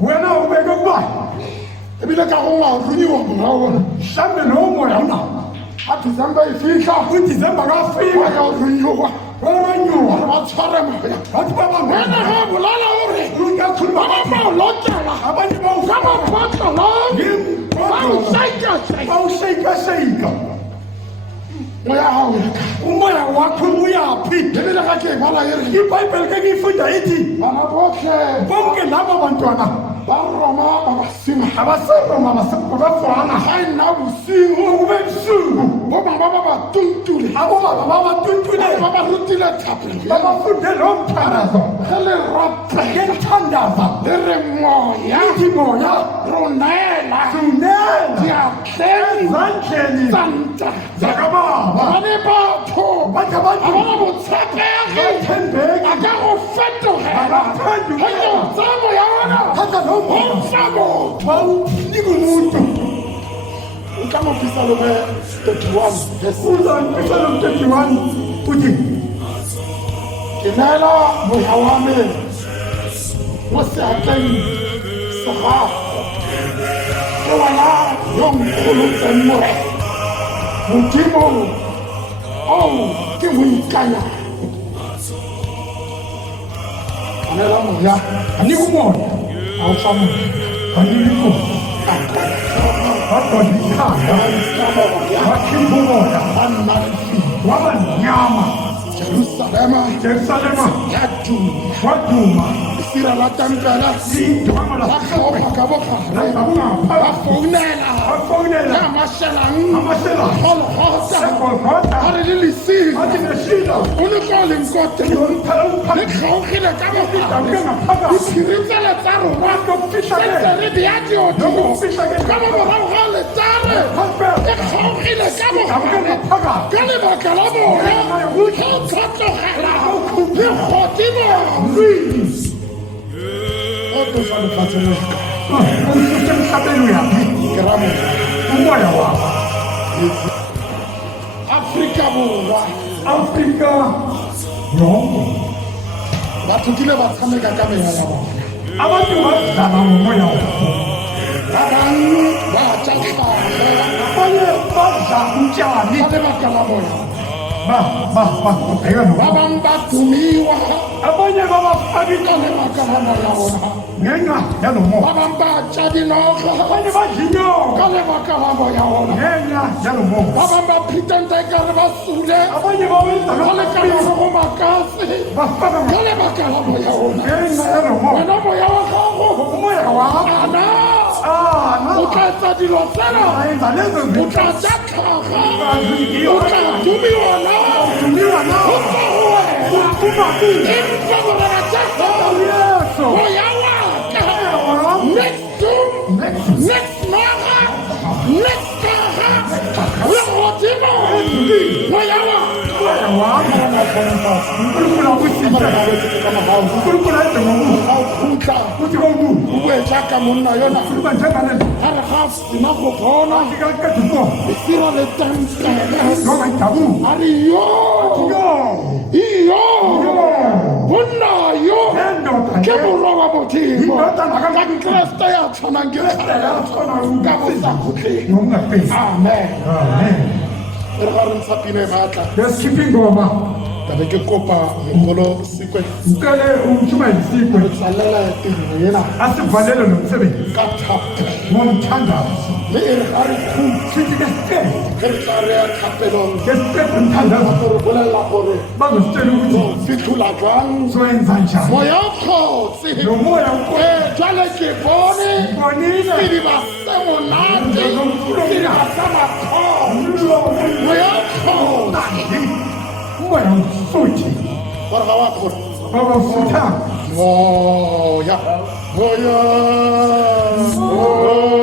Wena ubeke kubani? Ebile ka go wa runyiwa morago Hlambe no moya ona. a December e fitlha December ka wa fika. ya runyiwa Wena wa nyowa. ba tshware moya Batho ba bangwe. wena ga bolala gore O ka khuluma ba ba ba lokela Abanye ba o ka ba patla ba o shaika ba o shake. moya ha o Umoya wakho uyaphi? ebile ga ke bala ere iBhayibheli ke ngifunda ithi bana botlhe bonke laba bantwana ba roma ba basima abaseroma basebafana ga e nna bosigo ube busuku bo bangwe ba ba tuntule abo baba ba batuntule ba ba rutile thapelo babafunde lo mthandazo ge le rape ngenthandaza le re moya ithi moya ronela sunela diatleng ezandleni santa zakababa bane batho bathi a abantu bona botshepegi bathembeki a ka go fetogela Abathandi ge ke tsamo ya ona thatha lo go moya fa motho bawunike umuntu nka mo fisa le be 31 verse uzanipisa lo 31 uthi ke neela moya wa me mo seatleng sa gago ke wena yo nkgolotseng more modimo ao ke mo ikanya neela moya anike umoya a o fa moya anike inkosi badodithanda bakhipha umoya banna wabanyama jerusalema Jerusalema yaduma waduma isira la tempele idwama la kgaoga ka bogare ba founela bafonela ya mashelang amasela golgota segolgotha a re le lesira athi neshila o le ko lenkote le kgaogile ka bogare diphiritsele tsa rona setse re bea diodimo ka mo morago ga letare e kgaogile ka bogare ka lebaka la bona ge o tlhatlogela le godimo o tlosa lefatsheng usemhlabeni uyaphi ke ramo umoya wakho Afrika Borwa Afrika yonke batho kile ba tshameka ka meya ya bona abantu badlala ngomoya wakho ba bangwe ba tja tlhago abanye badla utshani ka lebaka la bona babheka ba no bangwe ba dumiwa abanye ka babafabika lebaka la moya bona ngenxa yalo moya ba bangwe ba tja dinoga abanye badlinyoka ka lebaka la moya bona ngenxa yalo moya ba bangwe ba phitente ka re ba sule abanye bawenza ka lekana go makase bafaka ka lebaka la moya bona ngenxa yalo moya wena moya wa gago umoya wakho ana na o tla etsa dilo tsena ayenza lezo o zinto tla ja tlhaga o tla dumiwa na dumiwa na o tla go wena umapi empa gorena tja gago yeso moya waka next doom next naga next kaga le godimo moya waka umoya wakho unkulunkulu akusile unkulunkulu ayenze ga o khutla ukuthi komuntu o bue jaaka monna yona ukhuluma njengale ga re ga sena go bona ikakadufo e sira le tempele noma idabuka a re yo iyo bonna yo ke borwa wa modimo ka kreste ya tshwanang ke ka go sa kgotleng amen re ga re ntsha pina e maatla ngesikhipha ingoma tabe ke kopa mogolo Sikwe ngicele umshumayeli Sikwe tsalela tiro yena asivalele lo msebenzi ka thapelo ngomthandazo le e re ga re sithi ke sicela ge re tla re ya thapelong ngesicela umthandazo gore bolela gore bazositshela ukuthi fitlhola jwang soyenza njani moya o kgotse nomoya ukhona jwale ke bone bonile sediba se monate sediba sa mathomo moya o kgotse umoya usuthi gore ga wa kgona babafutha moya moya moya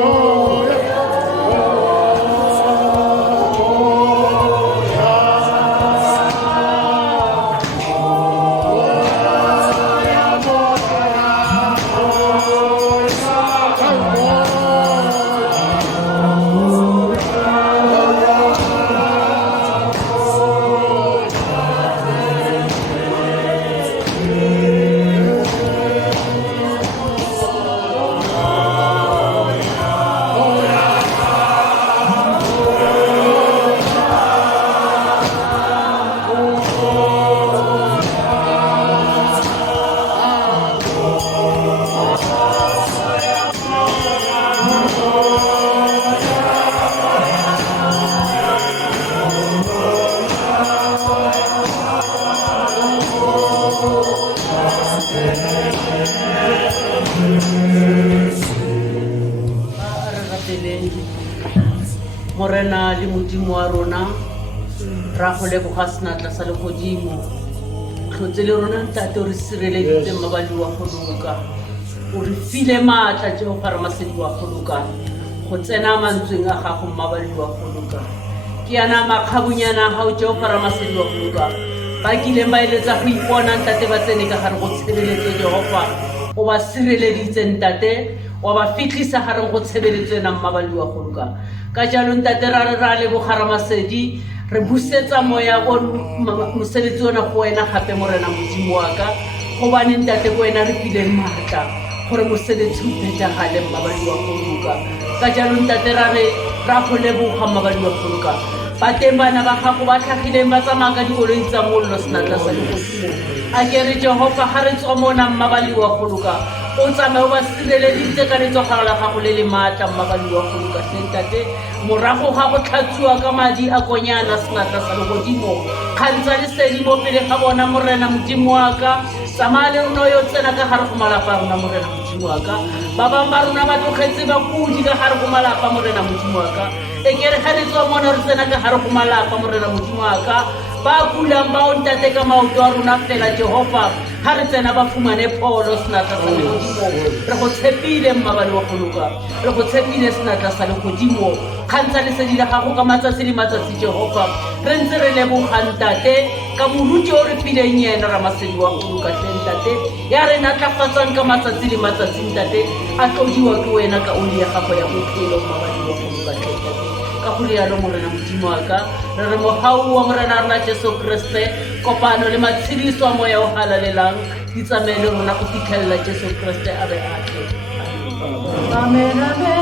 Morena le modimo wa rona ra go leboga senatla sa legodimo tlhotse le rona ntate o re sireleditse mabadi wa go loka o re file maatla Jehova re masedi wa go loka go tsena mantsweng a gago mabadi wa go loka ke yana makgabunyana ga o Jehova re masedi wa go loka ba kileng ba eletsa go ipona ntate ba tsene ka gare go tshebeletse Jehova o ba sireleditse ntate wa ba fitlhisa gare go tshebeletse na mabadi wa go loka ka jalo ntate ra leboga re masedi re busetsa moya o mosebetsi ona go wena gape morena modimo wa ka gobane ntate go wena re fileng maatla gore mosebetsi o phethagale mabadi wa go loka ka jalo ntate ra go leboga mabadi wa go loka ba teng bana ba gago ba tlhagileng ba tsamaya ka dikoloi tsa mollo senatla sa legodimo a ke re Jehova ga re tswa mona mabadi wa go loka o tsamaye o ba sireleditse ka letsogaro la gago le le maatla mabadi wa go loka ntate morago ga go tlhatswiwa ka madi a konyana senatla sa legodimo kgantsa lesedi mo pele ga bona morena modimo wa ka tsamaya le rona yo tsena ka gare go malapa a rona morena modimo wa ka ba bangwe ba rona ba tlogetse bakudi ka gare go malapa morena modimo wa ka e ke re ga le tswa mona re tsena ka gare go malapa morena modimo wa ka ba kulang ba o ntate ka maoto a rona fela Jehova ga re tsena ba fumane pholo senatla sa legodimo re go tshepile mmabadi wa go loka re go tshepile senatla sa legodimo kgantsa lesedi la gago ka matsatsi le matsatsi Jehova re ntse re lebogang ntate ka moruti o re fileng yena ramasedi wa go loka ntate ya re natlafatsang ka matsatsi le matsatsi ntate a tlodiwa ke wena ka oli ya gago ya bophelo mmabadi wa go loka ntate ka go rialo morena modimo wa ka re re mogau wa morena rona Jesu Kriste kopano le matshediso a moya o halalelang di tsamaele rona go fitlhelela Jesu Kriste a be a tle amen amen